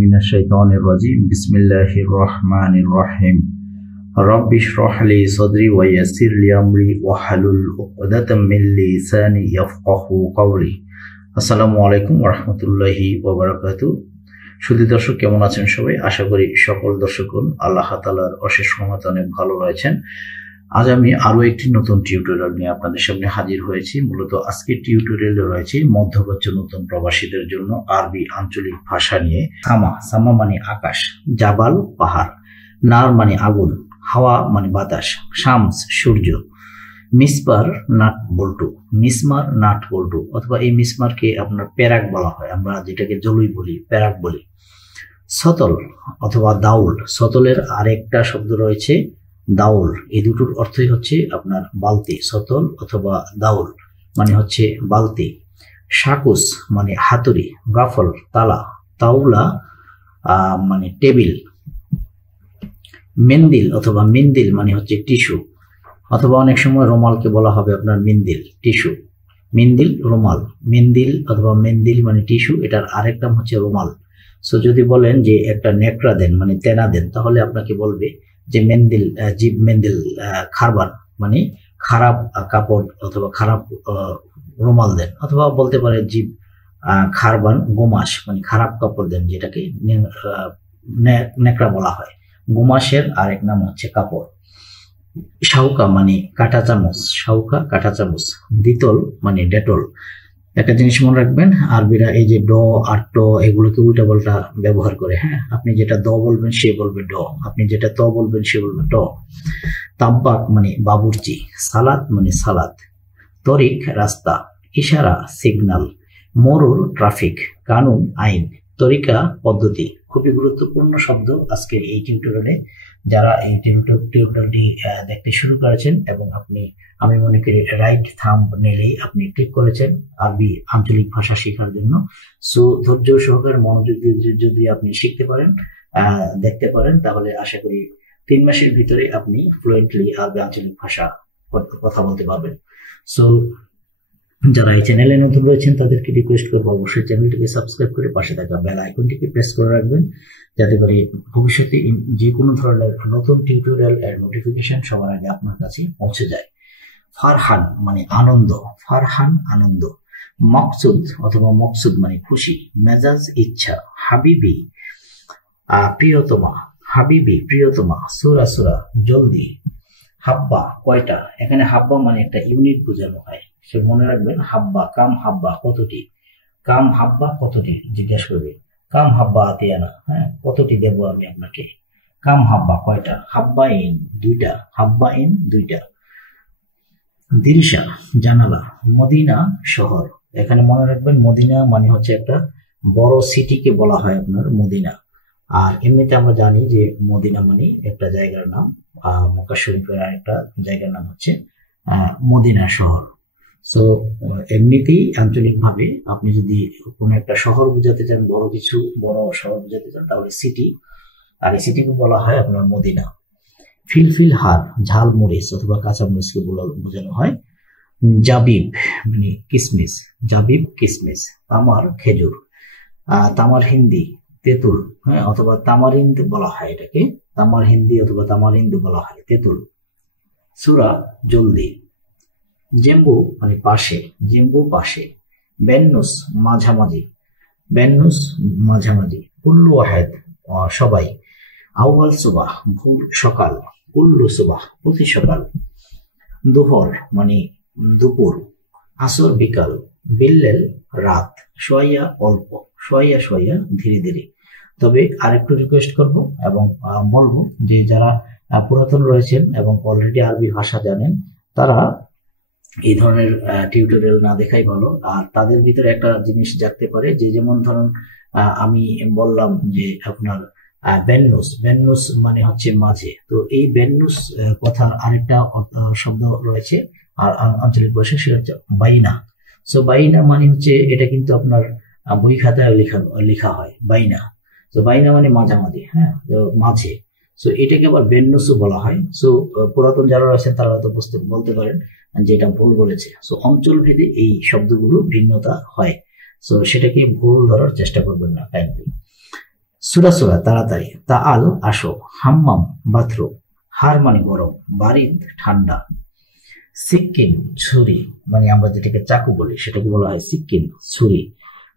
মিনাশ শাইতানির রাজিম বিসমিল্লাহির রহমানির রহিম রব্বি ইশরাহ লি সাদরি ওয়া ইয়াসসির লি আমরি ওয়াহলুল উকদাতাম মিন লিসানি ইয়াফকাহু কওলি। আসসালামু আলাইকুম ওয়া রাহমাতুল্লাহি ওয়া বারাকাতুহু। সুধী দর্শক, কেমন আছেন সবাই? আশা করি সকল দর্শকগণ আল্লাহ তাআলার অশেষ রহমতে অনেক ভালো রয়েছেন। আজ আমি আরো একটি নতুন টিউটোরিয়াল নিয়ে আপনাদের সামনে হাজির হয়েছি। মূলত আজকের টিউটোরিয়ালে রয়েছে মধ্যপ্রাচ্য নতুন প্রবাসীদের জন্য আরবি আঞ্চলিক ভাষা নিয়ে। সামা মানে আকাশ, জাবাল পাহাড়, নার মানে আগুন, হাওয়া মানে বাতাস, শামস সূর্য, মিসমার নাট বল্টু অথবা এই মিসমারকে আপনার প্যারাক বলা হয়, আমরা যেটাকে জলুই বলি, প্যারাক বলি। সতল অথবা দাউল, সতলের আরেকটা শব্দ রয়েছে দাউল। এই দুটোর অর্থই হচ্ছে আপনার বালতি। সতল অথবা দাউল মানে হচ্ছে বালতি। শাকুস মানে হাতুড়ি, গাফল তালা, তাওলা মানে টেবিল। মেন্দিল অথবা মিন্দিল মানে হচ্ছে টিস্যু, অথবা অনেক সময় রুমালকে বলা হবে আপনার মিন্দিল, টিস্যু। মিন্দিল রুমাল, মেন্দিল অথবা মেন্দিল মানে টিস্যু, এটার আরেক নাম হচ্ছে রুমাল। সো যদি বলেন যে একটা নেকড়া দেন মানে তেনা দেন, তাহলে আপনাকে বলবে যে মেন্দিল, জিব মেন্দিল খারবান মানে খারাপ কাপড় অথবা খারাপ রুমাল দেন, অথবা বলতে পারে জিব খারবান গোমাস মানে খারাপ কাপড় দেন, যেটাকে নেকড়া বলা হয়। গোমাসের আরেক নাম হচ্ছে কাপড়। শাউকা মানে কাঁটা চামচ, শাউকা কাঁটা চামচ। দিতল মানে ডেটল। একটা জিনিস মনে রাখবেন, আরবিরা এই যে ড আর ট এগুলোকে উল্টা পাল্টা ব্যবহার করে। হ্যাঁ, আপনি যেটা দ বলবেন সে বলবে ড, আপনি যেটা ত বলবেন সে বলবে ট। তাব্বাক মানে বাবুর্চি, সালাদ মানে সালাদ, তরিক রাস্তা, ইশারা সিগন্যাল, মরুর ট্রাফিক, কানুন আইন, তরিকা পদ্ধতি। খুবই গুরুত্বপূর্ণ শব্দ আজকের এই টিউটোরিয়ালে। যারা এই টিউটোরিয়ালটি দেখতে শুরু করেছেন এবং আমি মনে করি রাইট থাম্বনেইলেই আপনি ক্লিক করেছেন আরবি আঞ্চলিক ভাষা শেখার জন্য। সো ধৈর্য সহকারে মনোযোগ দিয়ে যদি আপনি শিখতে পারেন, দেখতে পারেন, তাহলে আশা করি 3 মাসের ভিতরে আপনি ফ্লুয়েন্টলি আরবি আঞ্চলিক ভাষা কথা বলতে পারবেন। সো যারা এই চ্যানেলে নতুন রয়েছেন তাদেরকে রিকোয়েস্ট করবো অবশ্যই চ্যানেলটিকে সাবস্ক্রাইব করে পাশে থাকা বেল আইকনটিকে প্রেস করে রাখবেন, যাতে করে ভবিষ্যতে যে কোনো ধরনের নতুন টিউটোরিয়াল এর নোটিফিকেশন সবার আগে আপনার কাছে পৌঁছে যায়। ফারহান মানে আনন্দ, ফারহান আনন্দ। মকসুদ অথবা মকসুদ মানে খুশি, মেজাজ ইচ্ছা। হাবিবি প্রিয়তমা, হাবিবি প্রিয়তমা। সুরা জলদি। হাব্বা কয়টা, এখানে হাব্বা মানে একটা ইউনিট বোঝানো হয়। সে মনে রাখবেন হাব্বা, কাম হাব্বা কতটি, কাম হাব্বা কতটি জিজ্ঞাসা করবে, কাম হাব্বা আতিয়ানা, হ্যাঁ কতটি দেবো আমি আপনাকে, কাম হাব্বা কয়টা, হাব্বা ইন দুইটা, হাব্বা ইন দুইটা। দিলশা জানালা, মদিনা শহর। এখানে মনে রাখবেন মদিনা মানে হচ্ছে একটা বড় সিটিকে বলা হয় আপনার মদিনা। আর এমনিতে আমরা জানি যে মদিনা মানে একটা জায়গার নাম, মক্কা শরীফের আরেকটা জায়গার নাম হচ্ছে মদিনা শহর। সো এমনিতেই আঞ্চলিক ভাবে আপনি যদি কোনো একটা শহর বোঝাতে চান, বড় শহর বোঝাতে চান, তাহলে সিটি, আর এই সিটিকে বলা হয় আপনার মদিনা। ফিলফিল হার ঝাল মরিচ অথবা কাঁচা মরিচকে বোঝানো হয়। জাবিব মানে কিসমিস, জাবিব কিসমিস। তামার খেজুর, তামার হিন্দি তেঁতুল, হ্যাঁ অথবা তামারিন্দ বলা হয় এটাকে, তামার হিন্দি অথবা তামারিন্দ বলা হয় তেঁতুল। সুরা জলদি। জেম্বু মানে পাশে, জেম্বু পাশে। বেন্নুস মাঝামাঝি, বেন্নুস মাঝামাঝি। কুল্লু ওয়াহেদ সবাই। আউয়াল সুবাহ ভোর সকাল, কুল্লু সুবাহ প্রতি সকাল। দুহর মানে দুপুর, আসর বিকাল, বিল্লেল রাত, সোয়া অল্প, সোয়া ধীরে ধীরে। তবে আরেকটু রিকোয়েস্ট করব এবং বলবো যে যারা পুরাতন রয়েছেন এবং অলরেডি আরবি ভাষা জানেন, তারা এই ধরনের টিউটোরিয়াল না দেখাই ভালো। আর তাদের ভিতরে একটা জিনিস জাগতে পারে যে, যেমন ধরুন আমি বললাম যে আপনার বেন্নুস মানে হচ্ছে মাঝে, তো এই বেন্নুস কথার আরেকটা শব্দ রয়েছে আর আঞ্চলিক ভাষায়, সেটা হচ্ছে বাইনা। সো বাইনা মানে হচ্ছে এটা কিন্তু আপনার বই খাতায় লেখা হয় বাইনা। তো বাইনা মানে মাঝামাঝি, হ্যাঁ মাঝে। সো এটাকে আবার বেন্নুসও বলা হয়। সো পুরাতন যারা রয়েছেন তারা হয়তো বলতে পারেন যে এটা ভুল বলেছে। সো অঞ্চল ভেদে এই শব্দগুলো ভিন্নতা হয়, সো সেটাকে ভুল ধরার চেষ্টা করবেন না কাইন্ডলি। সুরা সুরা তাড়াতাড়ি, তাআল আসো, হাম্মাম বাথরুম, হার মানে গরম, বারিদ ঠান্ডা, সিক্কিন ছুরি মানে আমরা যেটাকে চাকু বলি সেটাকে বলা হয় সিক্কিন ছুরি,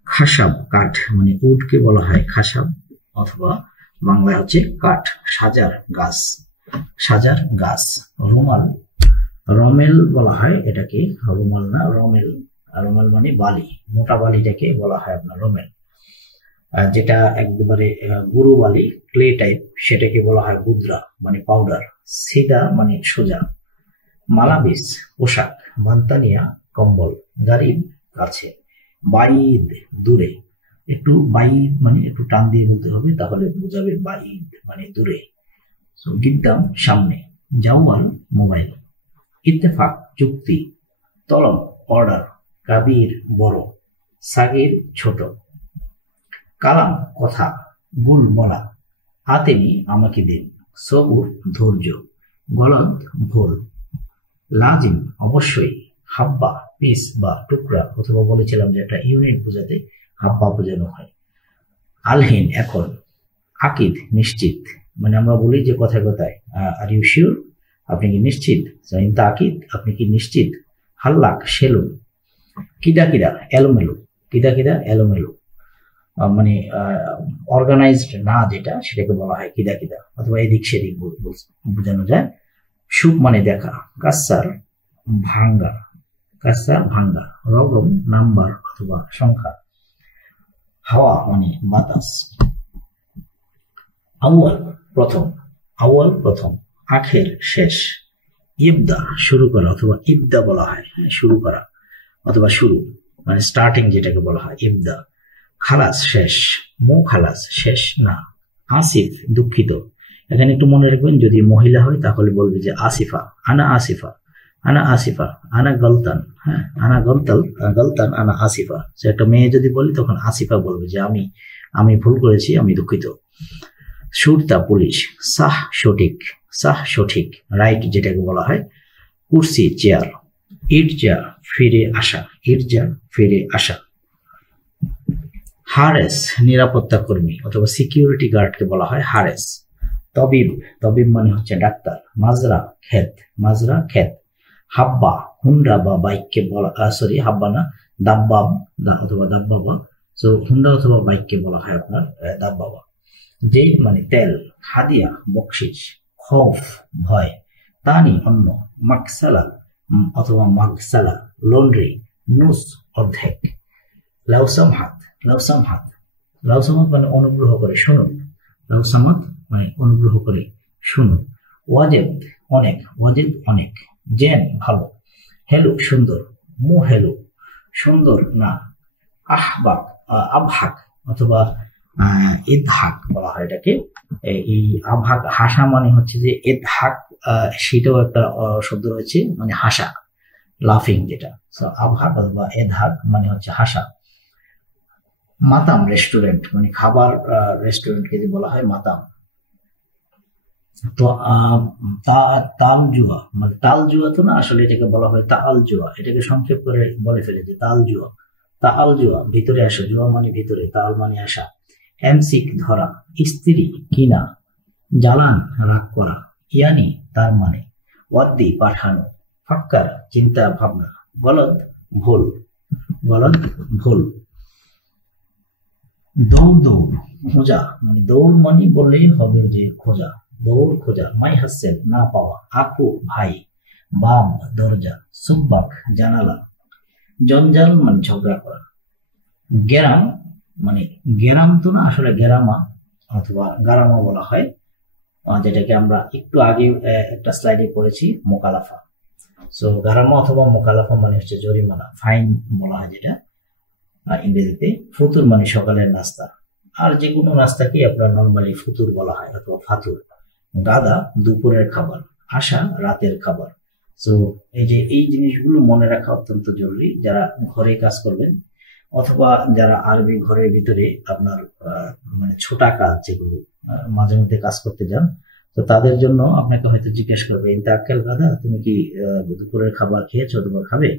খাসাব কাঠ মানে উডকে বলা হয় খাসাব অথবা বাংলায় হচ্ছে কাঠ, সাজার গাছ, সাজার গাছ, রুমাল, রমেল বলা হয় এটাকে, রুমাল না রমেল, রমেল মানে বালি, মোটা বালিটাকে বলা হয় আপনার রমেল, যেটা একবারে গুরু বালি ক্লে টাইপ সেটাকে বলা হয় বুদ্রা মানে পাউডার, সিদা মানে সোজা, মালাবিস পোশাক, বান্তানিয়া কম্বল, গারিব কাছে, বাইদ দূরে, একটু বাইদ মানে একটু টান দিয়ে বলতে হবে তাহলে বোঝাবে বাইদ মানে দূরে, গিদ্দাম সামনে, জাওয়াল মোবাইল, ইত্তেফাক চুক্তি, তলব অর্ডার, কাবির বড়, সাগির ছোট, কালাম কথা, গুল বলা, আতেনি আমাকে দিন, সবুর ধৈর্য, গলদ ভুল, লাজিম অবশ্যই, হাব্বা পিস বা টুকরা অথবা বলেছিলাম যে একটা ইউনিট বোঝাতে হাব্বা বোঝানো হয়, আলহিন এখন, আকিদ নিশ্চিত মানে আমরা বলি যে কথায় কথায় আর ইউ শিওর আপনি কি নিশ্চিত, ইনতা আকিদ আপনি কি নিশ্চিত, হাল্লাক সেলুন, কিদা কিদা এলোমেলো, কিদা কিদা এলোমেলো মানে অর্গানাইজড না যেটা সেটাকে বলা হয় কিদা কিদা অথবা এদিক সেদিক বোঝানো যায়, সুখ মানে দেখা, কাসার ভাঙ্গা, কাসার ভাঙ্গা, রগম নাম্বার অথবা সংখ্যা, হাওয়া মানে বাতাস, আউয়াল প্রথম, আউয়াল প্রথম, আখের শেষ, ইবদা শুরু করা অথবা ইবদা বলা হয় শুরু করা অথবা শুরু মানে স্টার্টিং যেটাকে বলা হয় ইবদা, খালাস শেষ, মো খালাস শেষ না, আসিফ দুঃখিত, এখানে একটু মনে রাখবেন যদি মহিলা হয় তাহলে বলবে যে আসিফা, আনা আসিফা, আনা আসিফা, আনা গলতান, হ্যাঁ আনা গলতাল গলতান আনা আসিফা, সে একটা মেয়ে যদি বলি তখন আসিফা বলবে যে আমি ভুল করেছি আমি দুঃখিত, সুরতা পুলিশ, সাহ সঠিক, সাহ সঠিক, রাইট যেটাকে বলা হয়, কুর্সি চেয়ার, ইরজা ফিরে আসা, ইরজা ফিরে আসা, হারেস নিরাপত্তা কর্মী অথবা সিকিউরিটি গার্ডকে বলা হয় হারেস, তবিব, তবিব মানে হচ্ছে ডাক্তার, মাজরা ক্ষেত, মাজরা ক্ষেত, হাব্বা হুন্ডা বা বাইককে বলা হাব্বা না দাব্বাব অথবা দাব্বাবা, তো হুন্ডা অথবা বাইককে বলা হয় আপনার দাব্বাবা, যে মানে তেল, হাদিয়া বকশিস, খৌফ ভয়, তানি অন্য, মাকসালা অথবা মাগসালা লন্ড্রি, নুস অর্ধেক, লাউসামহাত, লাউসামহাত, লাউসামাত মানে অনুগ্রহ করে শুনুন, লাউসামাত মানে অনুগ্রহ করে শুনুন, ওয়াজেদ অনেক, ওয়াজেদ অনেক, জেন ভালো, হেলু সুন্দর, মু হেলু সুন্দর না, আহবাক আবহাক অথবা ইদহাক বলা হয় এটাকে, এই আবহাক হাসা মানে হচ্ছে যে ইদহাক সেটাও একটা শব্দ রয়েছে মানে হাসা লাফিং যেটা, আবহাক অথবা ইদহাক মানে হচ্ছে হাসা, মাতাম রেস্টুরেন্ট মানে খাবার রেস্টুরেন্টকে বলা হয় মাতাম, তো তাল জুয়া মানে তাল জুয়া তো না আসলে এটাকে বলা হয় তাল জুয়া, এটাকে সংক্ষেপ করে বলে ফেলে যে তাল জুয়া, তাল জুয়া ভিতরে আসা, জুয়া মানে ভিতরে, তাল মানে আসা, এমসিক ধরা, স্ত্রী কিনা, জ্বালান রাগ করা, ইয়ানি তার মানে, ওয়াদ্দি পাঠানো, ফাক্কার চিন্তা ভাবনা, গলদ ভুল, গলদ ভুল, দৌড় দৌড় খোঁজা মানে দৌড় মানে বললেই হবে যে খোঁজা, দৌড় খোঁজা, মাই হাসেন না পাওয়া, আকু ভাই, বাম দরজা, সুব্বাক জানালা, জঞ্জাল মানে ঝগড়া করা, গেরাম মানে গেরাম তো না আসলে গেরামা অথবা গারামা বলা হয়, যেটাকে আমরা একটু আগে একটা স্লাইডে পড়েছি মোকালাফা, সো গারামা অথবা মোকালাফা মানে হচ্ছে জরিমানা ফাইন বলা হয় যেটা ইংরেজিতে, ফুতুর মানে সকালের নাস্তা, আর যে কোনো নাস্তাকে আপনার নর্মালি ফুতুর বলা হয় অথবা ফাতুর, গাদা দুপুরের খাবার, আশা রাতের খাবার, তো এই জিনিসগুলো মনে রাখা অত্যন্ত জরুরি যারা ঘরে কাজ করবেন অথবা যারা আরবি ঘরের ভিতরে আপনার মানে ছোটা কাজ যেগুলো মাঝে মধ্যে কাজ করতে যান, তো তাদের জন্য আপনাকে হয়তো জিজ্ঞেস করবে ইনতা আক্কেল গাদা তুমি কি দুপুরের খাবার খেয়েছো অথবা খাবে,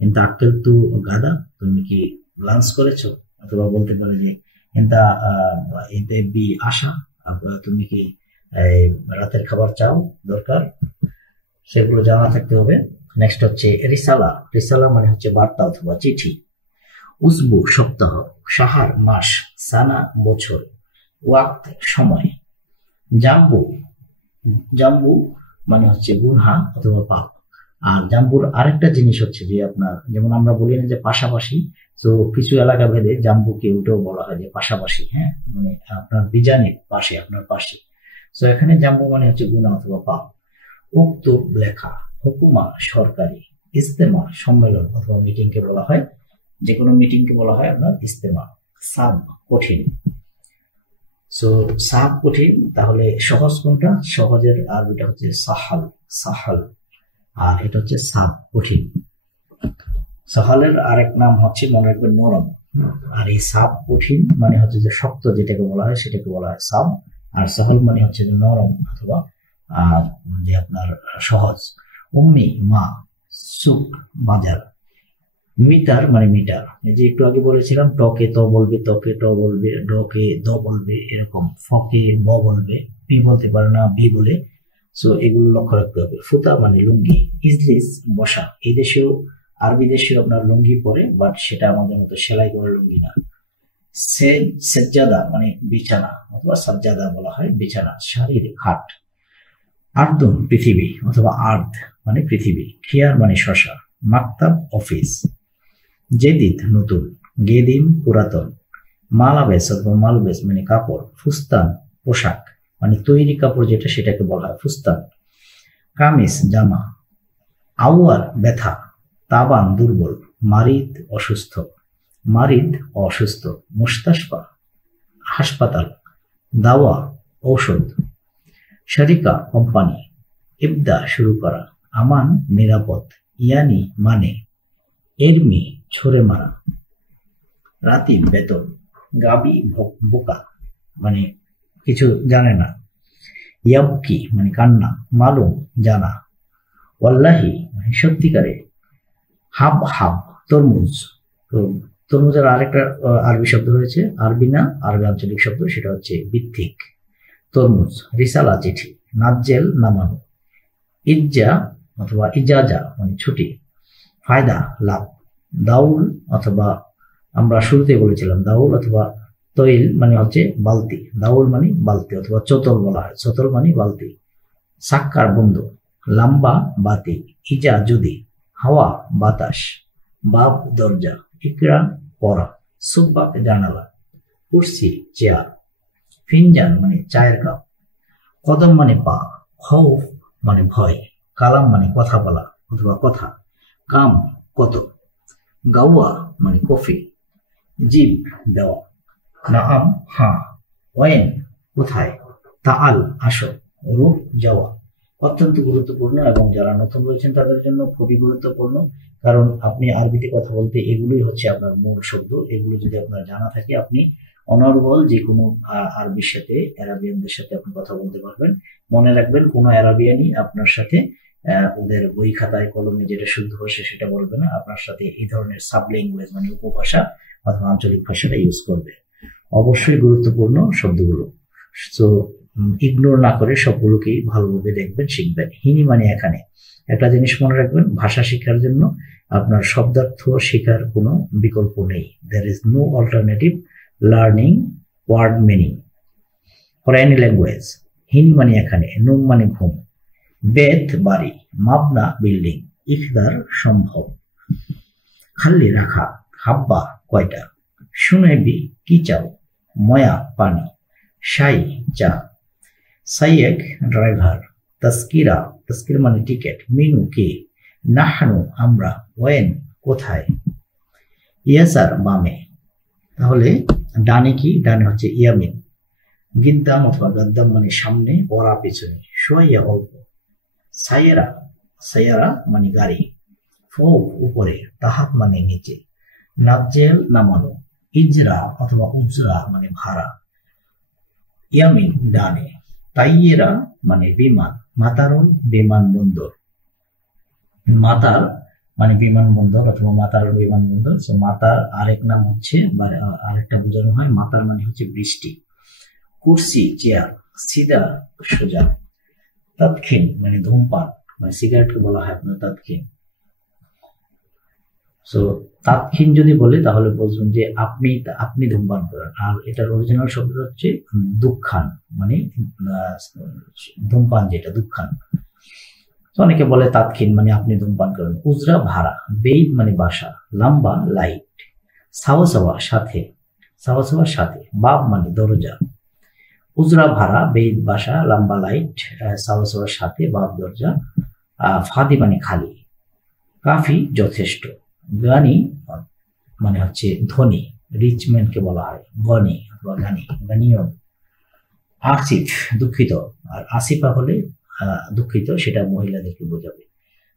ইনতা আক্কেল তু গাদা তুমি কি লাঞ্চ করেছো, অথবা বলতে পারে যে কিন্তু এতে বি আশা, তুমি কি রাতের খাবার চাও, দরকার, সেগুলো জানা থাকতে হবে। নেক্সট হচ্ছে রিসালা। রিসালা মানে হচ্ছে বার্তা অথবা চিঠি। উসবু সপ্তাহ, সাহার মাস, সানা বছর, ওয়াক্ত সময়। জাম্বু, জাম্বু মানে হচ্ছে গুনহা অথবা পাপ। আর জাম্বুর আরেকটা জিনিস হচ্ছে যে আপনার, যেমন আমরা বলি না যে পাশাপাশি, তো কিছু এলাকা ভেদে জাম্বুকে ওটাও বলা হয় যে পাশাপাশি, হ্যাঁ, মানে আপনার বিজানের পাশে, আপনার পাশে। তো এখানে জাম্বু মানে হচ্ছে গুনাহ অথবা পাপ। উক্তুব লেখা, হুকুমা সরকারি, ইস্তেমা সম্মেলন অথবা মিটিং কে বলা হয়, যে কোনো মিটিং কে বলা হয় আপনার ইস্তেমা। সাব কঠিন। সো সাব কঠিন, তাহলে সহজ কোনটা? সহজের আরবিটা হচ্ছে সাহাল, সাহাল। আর এটা হচ্ছে সাব কঠিন। সাহালের আরেক নাম হচ্ছে মনে রাখবেন নরম। আর এই সাব কঠিন মানে হচ্ছে যে শক্ত যেটাকে বলা হয় সেটাকে বলা হয় সাব। আর সাহাল মানে হচ্ছে যে নরম অথবা যে আপনার সহজ। উম্মি মা, সুক বাজার। মিটার মানে মিটার, এই যে একটু আগে বলেছিলাম টকে ত বলবে, তকে ট বলবে, ডকে দ বলবে, এরকম ফকে ব বলবে, পি বলতে পারে না, বি বলে। সো এগুলো লক্ষ্য রাখতে হবে। ফুতা মানে লুঙ্গি। ইজলিস বসা। এই দেশেও, আরবি দেশেও আপনার লুঙ্গি পরে, বাট সেটা আমাদের মতো সেলাই করা লুঙ্গি না। সেজ্জাদা মানে বিছানা অথবা সাজ্জাদা বলা হয় বিছানা, শারীর খাট। আর্দুন পৃথিবী অথবা আর্থ মানে পৃথিবী। খিয়ার মানে শশা। মাকতাব অফিস। জেদিদ নতুন, গেদিন পুরাতন। মালাবেস অথবা মালবেস মানে কাপড়। ফুস্তান পোশাক মানে তৈরি কাপড় যেটা, সেটাকে বলা হয় ফুস্তান। কামিজ জামা। আউয়ার ব্যথা। তাবান দুর্বল। মারিদ অসুস্থ, মারিদ অসুস্থ। মুস্তাশফা হাসপাতাল। দাওয়া ঔষধ। শরিকা কোম্পানি। ইবদা শুরু করা। আমান নিরাপদ। ইয়ানি মানে। এরমি ছড়ে মারা। রাতি বেতন। গাবি বোকা মানে কিছু জানে না। ইয়াবকি মানে কান্না। মালুম জানা। ওয়াল্লাহি মানে সত্যিকারে। হাব হাব তরমুজ। তো তরমুজের আরেকটা আরবি শব্দ রয়েছে, আরবি না আরবি আঞ্চলিক শব্দ, সেটা হচ্ছে ভিত্তিক। তরমুজ। রিসালা চিঠি। নাজ্জেল নামানো। ইজ্জা অথবা ইজাজা মানে ছুটি। ফায়দা লাভ। দাউল অথবা আমরা শুরুতে বলেছিলাম দাউল অথবা তৈল মানে হচ্ছে বালতি। দাউল মানে বালতি অথবা চতল বলা হয়, চতল মানে বালতি। সাক্কার বন্ধু। লাম্বা বাতি। ইজা যদি। হাওয়া বাতাস। বাব দরজা। ইকরা পড়া। সুব্বাক জানালা। কুরসি চেয়ার। ফিনজান মানে চায়ের কাপ। কদম মানে পা। খৌফ মানে ভয়। কালাম মানে কথা বলা অথবা কথা। কাম কত। গাওয়া মানে কফি। জিব দেওয়া। নাআম হ্যাঁ। ওয়েন কোথায়। তাআল আসো। রূপ যাওয়া। অত্যন্ত গুরুত্বপূর্ণ এবং যারা নতুন রয়েছেন তাদের জন্য খুবই গুরুত্বপূর্ণ, কারণ আপনি আরবিতে কথা বলতে এগুলোই হচ্ছে আপনার মূল শব্দ। এগুলো যদি আপনার জানা থাকে, আপনি অনর্গল যে কোনো আরবির সাথে, অ্যারাবিয়ানদের সাথে আপনি কথা বলতে পারবেন। মনে রাখবেন, কোনো অ্যারাবিয়ানই আপনার সাথে ওদের বই খাতায় কলমে যেটা শুদ্ধ ভাষা সেটা বলবে না, আপনার সাথে এই ধরনের সাব ল্যাঙ্গুয়েজ মানে উপভাষা অথবা আঞ্চলিক ভাষাটা ইউজ করবে। অবশ্যই গুরুত্বপূর্ণ শব্দগুলো, তো ইগনোর না করে সবগুলোকেই ভালোভাবে দেখবেন, শিখবেন। হিনি মানে এখানে। একটা জিনিস মনে রাখবেন, ভাষা শেখার জন্য আপনার শব্দার্থ শেখার কোনো বিকল্প নেই। there is no alternative learning word meaning for any language. হিনি মানে এখানে। নুম মানে ঘুম। বেত বাড়ি। মাবনা বিল্ডিং। ইখদার সম্ভব। খালি রাখা। হাব্বা কয়টা। শুনেবি কি চাও। ময়া পানি। শাই চা। সাইয়েক ড্রাইভার। তাস্কিরা, তাস্কির মানে টিকেট। মিনু কে। নাহনু আমরা। ওয়েন কোথায়। ইয়াসার বামে। তাহলে ডানে কি? ডানে হচ্ছে ইয়ামিন। গিদ্দাম অথবা গাদ্দাম মানে সামনে, ওরা পেছনে। সোয়াইয়া অল্প। সাইয়েরা, সাইয়ারা মানে গাড়ি। ফোক উপরে। তাহাত মানে নিচে। নাজ্জেল নামানো। ইজরা অথবা উজরা মানে ভাড়া। ইয়ামিন ডানে। তাইয়েরা মানে বিমান। মাতারুন বিমান বন্দর। মাতার মানে বিমানবন্দর অথবা মাতার বিমানবন্দর। তো মাতার আরেক নাম হচ্ছে, আরেকটা বোঝানো হয় মাতার মানে হচ্ছে বৃষ্টি। কুরসি চেয়ার, সিদা সোজা। তাদখিন মানে ধূমপান, মানে সিগারেটকে বলা হয় আপনার তাদখিন। সো তাদখিন যদি বলে তাহলে বলবেন যে আপনি ধূমপান করেন। আর এটার অরিজিনাল শব্দ হচ্ছে দুঃখান, মানে ধূমপান যেটা দুঃখান। অনেকে বলে তাদখিন মানে আপনি ধূমপান করেন। উজরা ভাড়া, বেইদ মানে বাসা, লাম্বা লাইট, সাওয়া সাওয়া সাথে, সাওয়া সাওয়ার সাথে, বাব মানে দরজা। উজরা ভাড়া, বেইদ বাসা, লাম্বা লাইট, সাওয়া সাওয়ার সাথে, বাব দরজা। ফাদি মানে খালি। কাফি যথেষ্ট। গানি মানে হচ্ছে ধনী, রিচ ম্যানকে বলা হয় গনি অথবা গানি, গানিও। আসিফ দুঃখিত, আর আসিফা হলে দুঃখিত, সেটা মহিলাদেরকে বোঝাবে।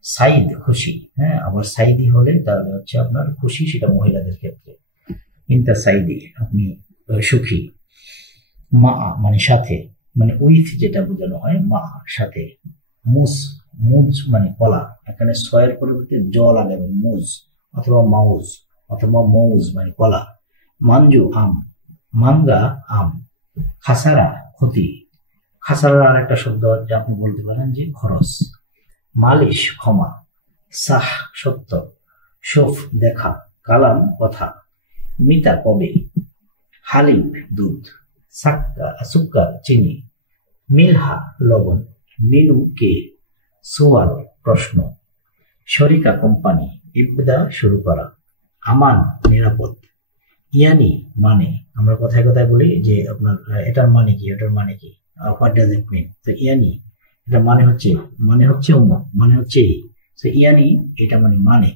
সাইদ খুশি, হ্যাঁ, আবার সাইদি হলে তাহলে হচ্ছে আপনার খুশি, সেটা মহিলাদের ক্ষেত্রে। ইন্তা সাইদি আপনি সুখী। মা মানে সাথে, মানে উইথ যেটা বোঝানো হয়, মা সাথে। মুজ, মুজ মানে কলা, এখানে ছয়ের পরিবর্তে জ লাগাবেন, মুজ অথবা মাউজ অথবা মৌজ মানে কলা। মাঞ্জু আম, মাঙ্গা আম। খাসারা ক্ষতি, খাসারার আর একটা শব্দ হচ্ছে আপনি বলতে পারেন যে খরচ। মালিশ ক্ষমা। সাহ সত্য। শোফ দেখা। কালাম কথা। মিতা কবে। হালিব দুধ। সুক্কার চিনি। মিলহা লবণ। মিনু কে। সুয়াল প্রশ্ন। শরিকা কোম্পানি। ইবদা শুরু করা। আমান নিরাপদ। ইয়ানি মানে, আমরা কথায় কথায় বলি যে আপনার এটার মানে কি, এটার মানে কি, হোয়াট ডাজ ইট মিন। তো ইয়ানি এটা মানে হচ্ছে অমুক, মানে হচ্ছে এই। তো ইয়ানি এটা মানে।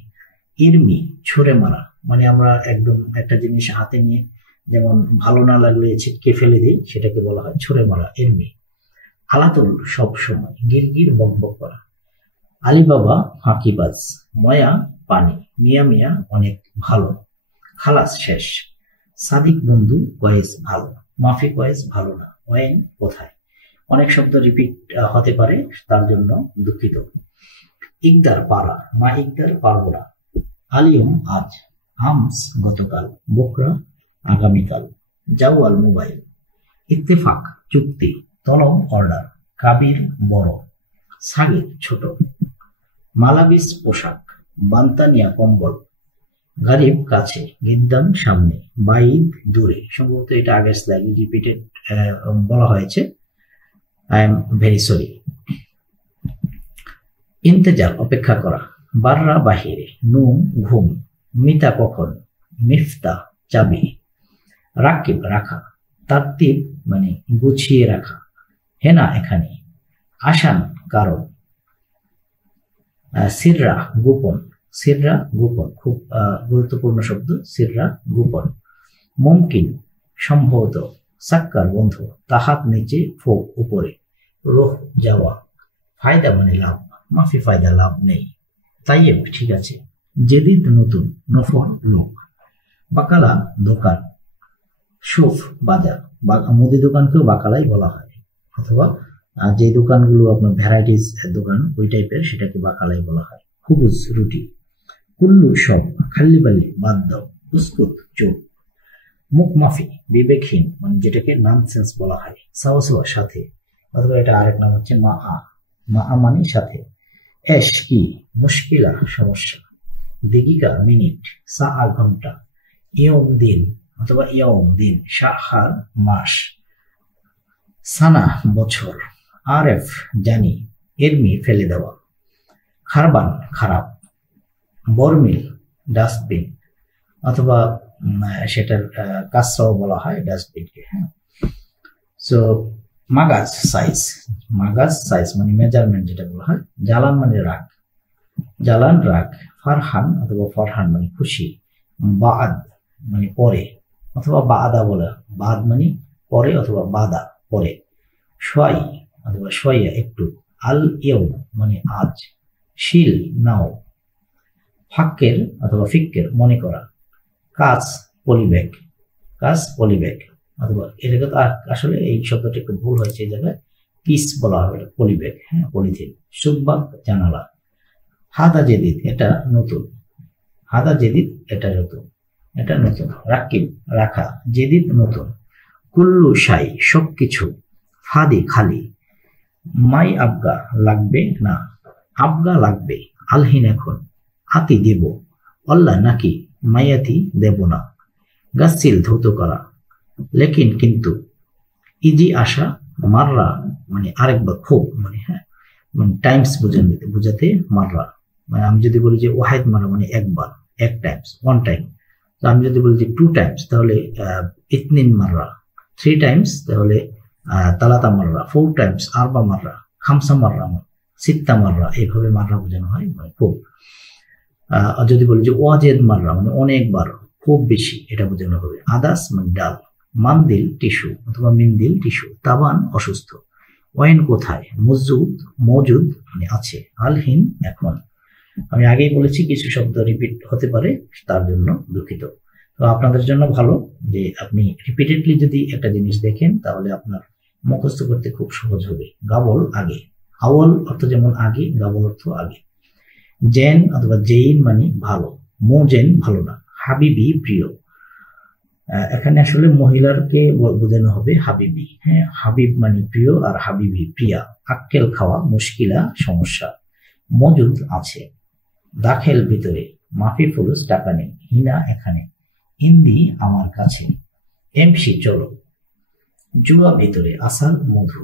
ইরমি ছুঁড়ে মারা, মানে আমরা একদম একটা জিনিস হাতে নিয়ে যেমন ভালো না লাগলে ছিটকে ফেলে দিই, সেটাকে বলা হয় ছুঁড়ে মারা, ইরমি। আলাতুল সব সময়, গিরগির বকবক করা। আলিবাবা ফাঁকিবাজ। ময়া পানি। মিয়া মিয়া অনেক ভালো। খালাস শেষ। সাদিক বন্ধু কয়েস ভালো। মাফি কয়েস ভালো না। ওয়েন কোথায়। অনেক শব্দ রিপিট হতে পারে, তার জন্য দুঃখিত। ইকদার পারা, মা ইকদার পারবো না। আলিয়ম আজ। আমস গতকাল। বকরা আগামীকাল। জাওয়াল মোবাইল। ইত্তেফাক চুক্তি। তলব অর্ডার। কাবির বড়। সাগির ছোট। মালাবিস পোশাক। বান্তানিয়া কম্বল। গারিব কাছে। গিদ্দাম সামনে। বাইদ দূরে। সম্ভবত এটা আগের স্লাইড রিপিটেড বলা হয়েছে, আই এম ভেরি সরি। ইন্তেজার অপেক্ষা করা। বাররা বাহিরে। নুম ঘুম। মিতা কখন। মিফতা চাবি। রাকিব রাখা। তারতিব মানে গুছিয়ে রাখা। হেনা এখানে। আসান কারণ। সিররা গোপন। সিররা গোপন, খুব গুরুত্বপূর্ণ শব্দ, সিররা গোপন। মুমকিন সম্ভবত। সাক্কার বন্ধু। তাহাত নিচে, ফোক উপরে। রোহ যাওয়া। ফায়দা মানে লাভ। মাফি ফায়দা লাভ নেই। তাইয়েব ঠিক আছে। জেদিদ নতুন। নফর লোক। বাকালা দোকান। সুফ বাজার। মুদি দোকানকেও বাকালাই বলা হয়, অথবা যে দোকানগুলো আপনার ভ্যারাইটিস দোকান ওই টাইপের, সেটাকে বাকালাই বলা হয়। খুবুজ রুটি। কুল্লু সব। খাল্লি বাল্লি বাদ দাও। উস্কুত চুপ। মুখ মাফি বিবেকহীন, মানে যেটাকে ননসেন্স বলা হয়। সাওয়া সাওয়া সাথে, অথবা এটা আরেক নাম হচ্ছে মা আ। মা আ মানে সাথে। এশ কি। মুশকিলা সমস্যা। দিগিকা মিনিট। সা আ ঘন্টা। ইয়ম দিন অথবা ইয়ম দিন। শাহার মাস। সানা বছর। আরএফ জানি। এরমি ফেলে দেওয়া। খারবান খারাপ। বর্মিল ডাস্টবিন, অথবা সেটার কাছরাও বলা হয় ডাস্টবিনকে। হ্যাঁ, সো মাগাজ সাইজ। মাগাজ সাইজ মানে মেজারমেন্ট যেটা বলা হয়। জালান মানে রাগ। জালান রাগ। ফারহান অথবা ফরহান মানে খুশি। বাদ মানে পরে, অথবা বাদা বলা। বাদ মানে পরে অথবা বাদা পরে। সোয়াই অথবা সোয়া একটু। আল ইয়ম মানে আজ। শিল নাও। ফাক্কের অথবা ফিক্কের মনে করা। কাজ পলিব্যাগ। কাজ পলিব্যাগ, অথবা এটাকে তো আসলে এই শব্দটা একটু ভুল হয়েছে, এই জায়গায় পিস বলা হবে, পলিব্যাগ। হ্যাঁ, পলিথিন। সুব্বাক জানালা। হাদা জেদিদ এটা নতুন, হাদা জেদিদ এটা নতুন, এটা নতুন। রাকিব রাখা, জেদিদ নতুন। কুল্লু শাই সবকিছু, ফাদি খালি। মাই আবগা লাগবে না, আবগা লাগবে। আলহিন এখন, আতি দেব। অল্লাহ নাকি, মাইয়াতি দেব না। গাসিল ধৌত করা, লেকিন কিন্তু। ইজি আসা, মাররা মানে আরেকবার খুব, মানে হ্যাঁ মানে টাইমস বোঝাতে মাররা। মানে আমি যদি বলি যে ওয়াহিদ মারা মানে একবার, এক টাইমস, ওয়ান টাইম। তো আমি যদি বলি যে টু টাইমস তাহলে ইতনিন মাররা, থ্রি টাইমস তাহলে তালাতা মাররা, ফোর টাইমস আরবা মাররা, খামসা মাররা, সিত্তা মাররা, এইভাবে মাররা বোঝানো হয় মানে খুব। যদি বলি যে ওয়াজেদ মাররা মানে অনেকবার, খুব বেশি, এটা বোঝানো হবে। আদাস মানে ডাল। মানদিল টিস্যু অথবা মিনদিল টিস্যু। তাবান অসুস্থ। ওয়াইন কোথায়, মজুদ মজুদ মানে আছে। আলহিন এখন। আমি আগেই বলেছি কিছু শব্দ রিপিট হতে পারে, তার জন্য দুঃখিত। তো আপনাদের জন্য ভালো যে আপনি রিপিটেডলি যদি একটা জিনিস দেখেন তাহলে আপনার মুখস্থ করতে খুব সহজ হবে। গাবল আগে, আওয়াল অর্থ যেমন আগে, গাবল অর্থ আগে। জেন অথবা জেইন মানে ভালো, মোজেন ভালো না। হাবিবি প্রিয়, এখানে আসলে মহিলারকে বোঝানো হবে হাবিবি। হ্যাঁ, হাবিব মানে প্রিয় আর হাবিবি প্রিয়া। আক্কেল খাওয়া, মুশকিলা সমস্যা। মজুদ আছে। দাখেল ভিতরে, মাফি ফুলুস টাকা নেই। হিনা এখানে। ইন্দি আমার কাছে। এমসি চলো। জুয়া ভিতরে, আসাল মধু।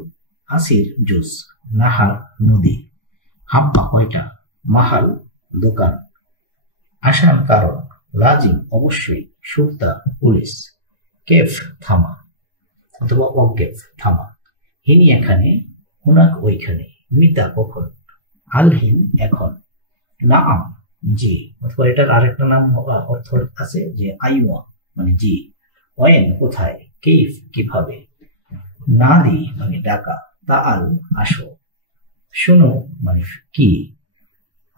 আসির জুস। নাহার নদী। হাব্বা কয়টা, মাহাল দোকান। আসান কারণ, লাজিম অবশ্যই। সুক্তা পুলিশ। কেফ থামা অথবা অকেফ থামা। হিনি এখানে, হুনাক ওইখানে। মিতা কখন, আলহিন এখন। নাম জি, অথবা এটার আরেকটা নাম অর্থ আছে যে আইওয়া মানে জি। ওয়েন কোথায়, কেফ কিভাবে। নাদি মানে ডাকা। তাআল আসো। শুনো মানে কি,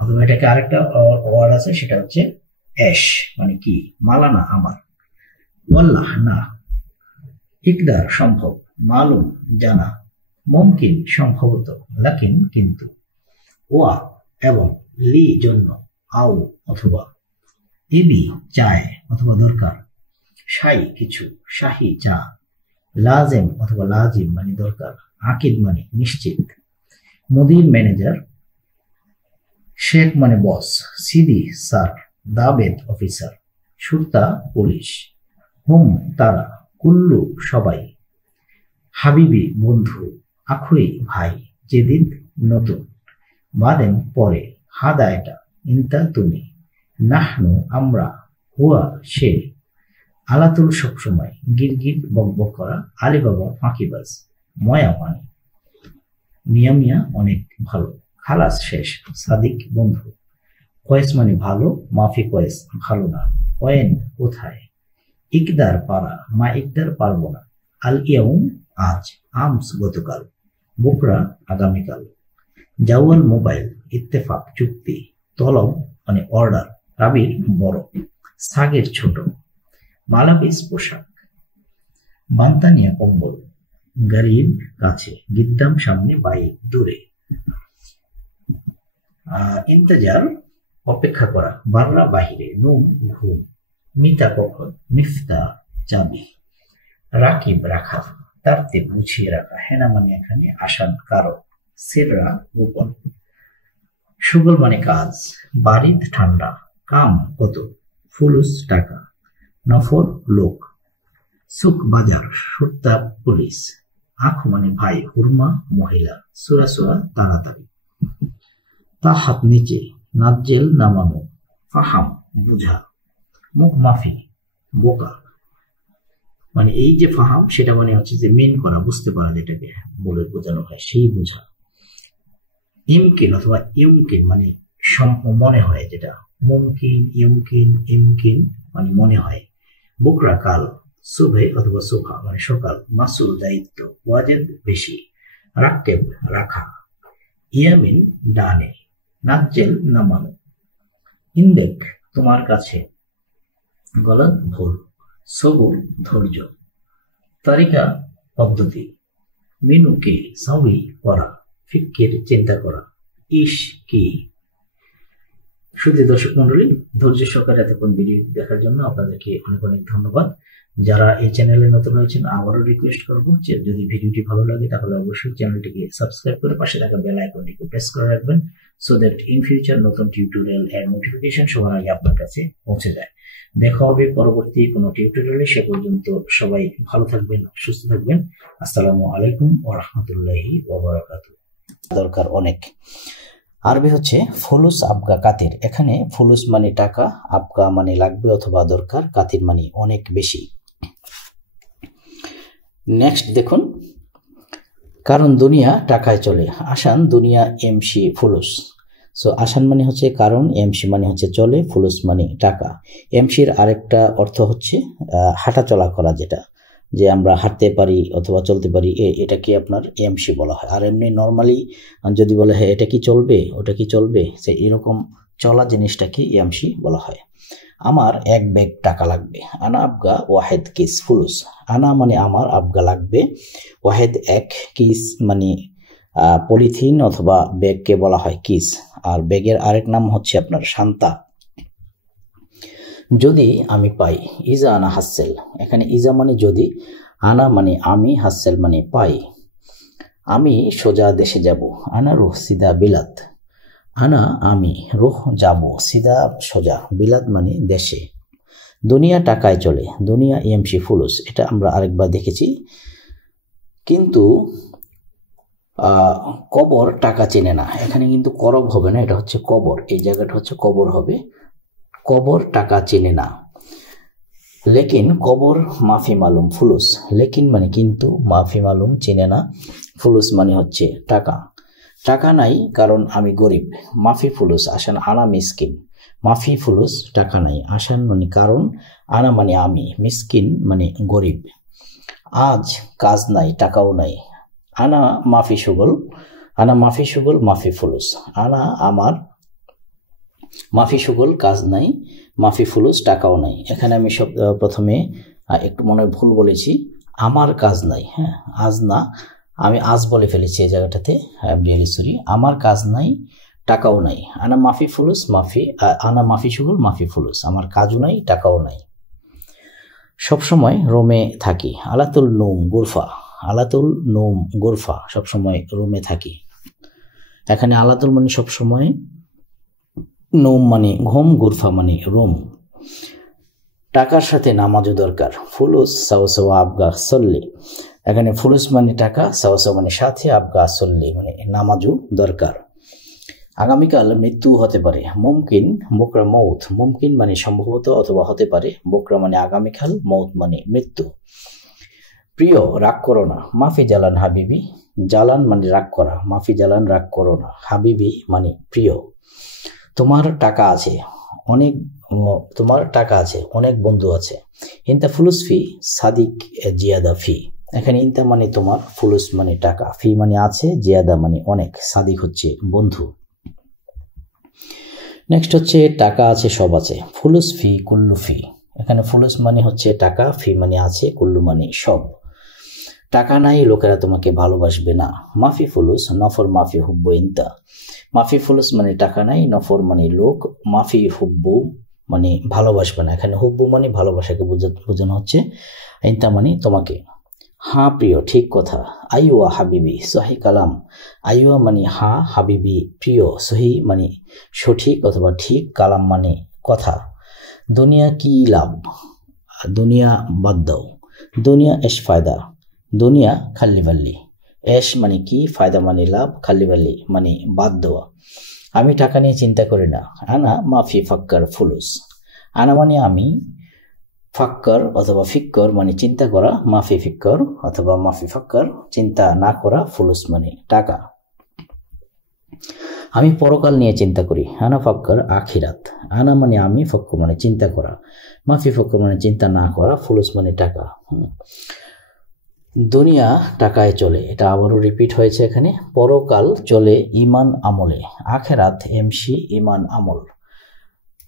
অথবা এটাকে আরেকটা ওয়ার্ড আছে সেটা হচ্ছে এশ মানে কি। মালানা আমার। ওয়াল্লাহ না। ইকদার সম্ভব। মালুম জানা। মুমকিন সম্ভবত। লাকিন কিন্তু। ওয়া এবং। লি জন্য। আও অথবা। ইবি চায় অথবা দরকার। শাই কিছু। শাহি চা। লাজেম অথবা লাজিম মানে দরকার। আকিদ মানে নিশ্চিত। মুদির ম্যানেজার। শেখ মানে বস। সিদি স্যার। দাবেদ অফিসার। সুরতা পুলিশ। হুম তারা। কুল্লু সবাই। হাবিবি বন্ধু। আখুই ভাই। জেদিদ নতুন। বাদেন পরে। হাদা এটা। ইন্তা তুমি। নাহনু আমরা। হুয়া সে। আলাতুল সবসময়। গিরগির বকবক করা। আলী বাবা ফাঁকিবাজ। ময়া পানি। মিয়া মিয়া অনেক ভালো। খালাস শেষ। সাদিক বন্ধু। কয়েস মানে ভালো। মাফি কয়েস ভালো না। ওয়েন কোথায়। ইকদার পারা। মা ইকদার পারবো না। আল ইয়াউম আজ। আমস গতকাল। বুকরা আগামীকাল। জাওয়াল মোবাইল। ইত্তেফাক চুক্তি। তলব মানে অর্ডার। রাবির বড়। সাগের ছোট। মালাবিস পোশাক। বান্তানিয়া কম্বল। গরিব কাছে। গিদ্দাম সামনে, বাইক দূরে। ইন্তজার অপেক্ষা করা। বাররা বাহিরে। নুম ঘুম। মিতা কখন। মিফতা চাবি। রাকিব রাখা। তারতে বুঝিয়ে রাখা। হেনা মানে এখানে আসান কারণ। সিররা গোপন। সুগল মানে কাজ। বারিদ ঠান্ডা। কাম কত। ফুলুস টাকা। নফর লোক। সুক বাজার। সুরতা পুলিশ। আখ মানে ভাই। হুরমা মহিলা। সুরা সুরা তাড়াতাড়ি। তাহাত নিচে। নাজ্জেল নামানো। ফাহাম বুঝা। মুখ মাফি বোকা। মানে এই যে ফাহাম সেটা মানে হচ্ছে যে মেন করা, বুঝতে পারা, যেটাকে বলে বোঝানো হয় সেই বোঝা। ইমকিন অথবা ইউমকিন মানে মনে হয় যেটা। মুমকিন ইউমকিন ইমকিন মানে মনে হয়। বুকরা কাল। সুবে অথবা সুভা মানে সকাল। মাসুল দায়িত্ব। ওয়াজেব বেশি। রাক্কেব রাখা। ইয়ামিন ডানে। নাজ্জেল নামানো। ইন্দেক তোমার কাছে। গলত ভুল। সবুর ধৈর্য। তারিকা পদ্ধতি। মিনুকে সাউই করা। ফিক্কির চিন্তা করা। ইশ কি। শুধু দর্শক মন্ডলী, ধৈর্য সহকারে এতক্ষণ ভিডিও দেখার জন্য আপনাদেরকে অনেক অনেক ধন্যবাদ। যারা এই চ্যানেলে নতুন হয়েছেন, আবারও রিকোয়েস্ট করবো যে যদি ভিডিওটি ভালো লাগে তাহলে অবশ্যই চ্যানেলটিকে সাবস্ক্রাইব করে পাশে থাকা বেল আইকনটিকে প্রেস করে রাখবেন, সো দ্যাট ইন ফিউচার নতুন টিউটোরিয়াল এর নোটিফিকেশন সবার আগে আপনার কাছে পৌঁছে যায়। দেখা হবে পরবর্তী কোনো টিউটোরিয়ালে। সে পর্যন্ত সবাই ভালো থাকবেন, সুস্থ থাকবেন। আসসালামু আলাইকুম ওয়া রাহমাতুল্লাহি ওয়া বারাকাতুহু। দরকার অনেক। আরবি হচ্ছে ফুলুস আবগা কাতির। এখানে ফুলুস মানে টাকা, আবগা মানে লাগবে অথবা দরকার, কাতির মানে অনেক বেশি। নেক্সট দেখুন, কারণ দুনিয়া টাকায় চলে। আসান দুনিয়া এমসি ফুলুস। সো আসান মানে হচ্ছে কারণ, এমসি মানে হচ্ছে চলে, ফুলুস মানে টাকা। এমসির আরেকটা অর্থ হচ্ছে হাঁটা চলা করা, যেটা যে আমরা হাঁটতে পারি অথবা চলতে পারি, এটাকে আপনার এমসি বলা হয়। আর এমনি নর্মালি যদি বলে হ্যাঁ এটা কি চলবে, ওটা কি চলবে, সে এরকম চলা জিনিসটাকে এমসি বলা হয়। আমার এক ব্যাগ টাকা লাগবে। আনা আবগা ওয়াহেদ কিস ফুলুস। আনা মানে আমার, আবগা লাগবে, ওয়াহেদ এক, কিস মানে পলিথিন অথবা ব্যাগকে বলা হয় কিস। আর ব্যাগের আরেক নাম হচ্ছে আপনার শান্তা। যদি আমি পাই, ইজা আনা হাসেল। এখানে ইজা মানে যদি, আনা মানে আমি, হাসেল মানে পাই। আমি সোজা দেশে যাব। আনা রুহ সিদা বিলাত। আনা আমি, রুহ যাব, সিদা সোজা, বিলাত মানে দেশে। দুনিয়া টাকায় চলে। দুনিয়া এমসি ফুলুস, এটা আমরা আরেকবার দেখেছি। কিন্তু কবর টাকা চেনে না। এখানে কিন্তু করব হবে না, এটা হচ্ছে কবর। এই জায়গাটা হচ্ছে কবর হবে। কবর টাকা চেনে না। লেকিন কবর মাফি মালুম ফুলুস। লেকিন মানে কিন্তু, মাফি মালুম চেনে না, ফুলুস মানে হচ্ছে টাকা। টাকা নাই কারণ আমি গরিব। মাফি ফুলুস আসান আনা মিসকিন। মাফি ফুলুস টাকা নাই, আসান মানে কারণ, আনা মানে আমি, মিসকিন মানে গরিব। আজ কাজ নাই, টাকাও নাই। আনা মাফি সুগল। আনা মাফি সুগল মাফি ফুলুস। আনা আমার, মাফি সুগল কাজ নাই, মাফি ফুলুস টাকাও নাই। এখানে আমি সব প্রথমে একটু মনে ভুল বলেছি, আমার কাজ নাই, হ্যাঁ আজ না, আমি আজ বলে ফেলেছি এই জায়গাটাতে, রিয়েলি সরি। আমার কাজ নাই, টাকাও নাই। আনা মাফি ফুলুস মাফি, আনা মাফি সুগল মাফি ফুলুস, আমার কাজও নাই, টাকাও নাই। সবসময় রোমে থাকি। আলাতুল নোম গুরফা। আলাতুল নোম গুরফা, সবসময় রোমে থাকি। এখানে আলাতুল মানে সবসময়, নোম মানে ঘুম, গুরফা মানে রুম। টাকার সাথে নামাজও দরকার। ফুলুস সাওসাওয়া আবগা সল্লি। এখানে ফুলুস মানে টাকা, সাওসাওয়া মানে সাথে, আবগা সল্লি মানে নামাজও দরকার। আগামীকাল মৃত্যু হতে পারে। মুমকিন বোকরা মৌত। মুমকিন মানে সম্ভবত অথবা হতে পারে, বোকরা মানে আগামীকাল, মৌত মানে মৃত্যু। প্রিয় রাগ করো না। মাফি জালান হাবিবি। জালান মানে রাগ করা, মাফি জালান রাগ করো না, হাবিবি মানে প্রিয়। তোমার টাকা আছে অনেক, তোমার টাকা আছে, অনেক বন্ধু আছে। ইনতা ফুলুস ফি সাদিক জিয়াদা ফি। এখানে ইনতা মানে তোমার, ফুলুস মানে টাকা, ফি মানে আছে, জিয়াদা মানে অনেক, সাদিক হচ্ছে বন্ধু। নেক্সট হচ্ছে টাকা আছে সব আছে। ফুলুস ফি কুল্লু ফি। এখানে ফুলুস মানে হচ্ছে টাকা, ফি মানে আছে, কুল্লু মানে সব। টাকা নাই লোকেরা তোমাকে ভালোবাসবে না। মাফি ফুলুস নফর মাফি হুব্বু ইনতা। মাফি ফুলুস মানে টাকা নাই, নফর মানে লোক, মাফি হুব্বু মানে ভালোবাসবে না। এখানে হুব্বু মানে ভালোবাসাকে বোঝানো হচ্ছে, ইনতা মানে তোমাকে। হ্যাঁ প্রিয়, ঠিক কথা। আইওয়া হাবিবি সহি কালাম। আইওয়া মানে হ্যাঁ, হাবিবি প্রিয়, সহি মানে সঠিক অথবা ঠিক, কালাম মানে কথা। দুনিয়া কি লাভ, দুনিয়া বাদ দাও। দুনিয়া এস ফায়দা। দুনিয়া খাল্লি বাল্লি। এস মানে কি, ফায়দা মানে লাভ, খাল্লি বাল্লি মানে বাদ দেওয়া। আমি টাকা নিয়ে চিন্তা করি না। আনা মাফি ফাক্কার ফুলুস। আনা মানে আমি, ফাক্কর অথবা ফিক্কর মানে চিন্তা করা, মাফি ফিক্কর অথবা মাফি ফাক্কর চিন্তা না করা, ফুলুস মানে টাকা। আমি পরকাল নিয়ে চিন্তা করি। আনা ফাক্কর আখিরাত। আনা মানে আমি, ফক্কর মানে চিন্তা করা, মাফি ফক্কর মানে চিন্তা না করা, ফুলুস মানে টাকা। দুনিয়া টাকায় চলে, এটা আবারও রিপিট হয়েছে এখানে। পরকাল চলে ইমান আমলে। আখিরাত এমসি ইমান আমল।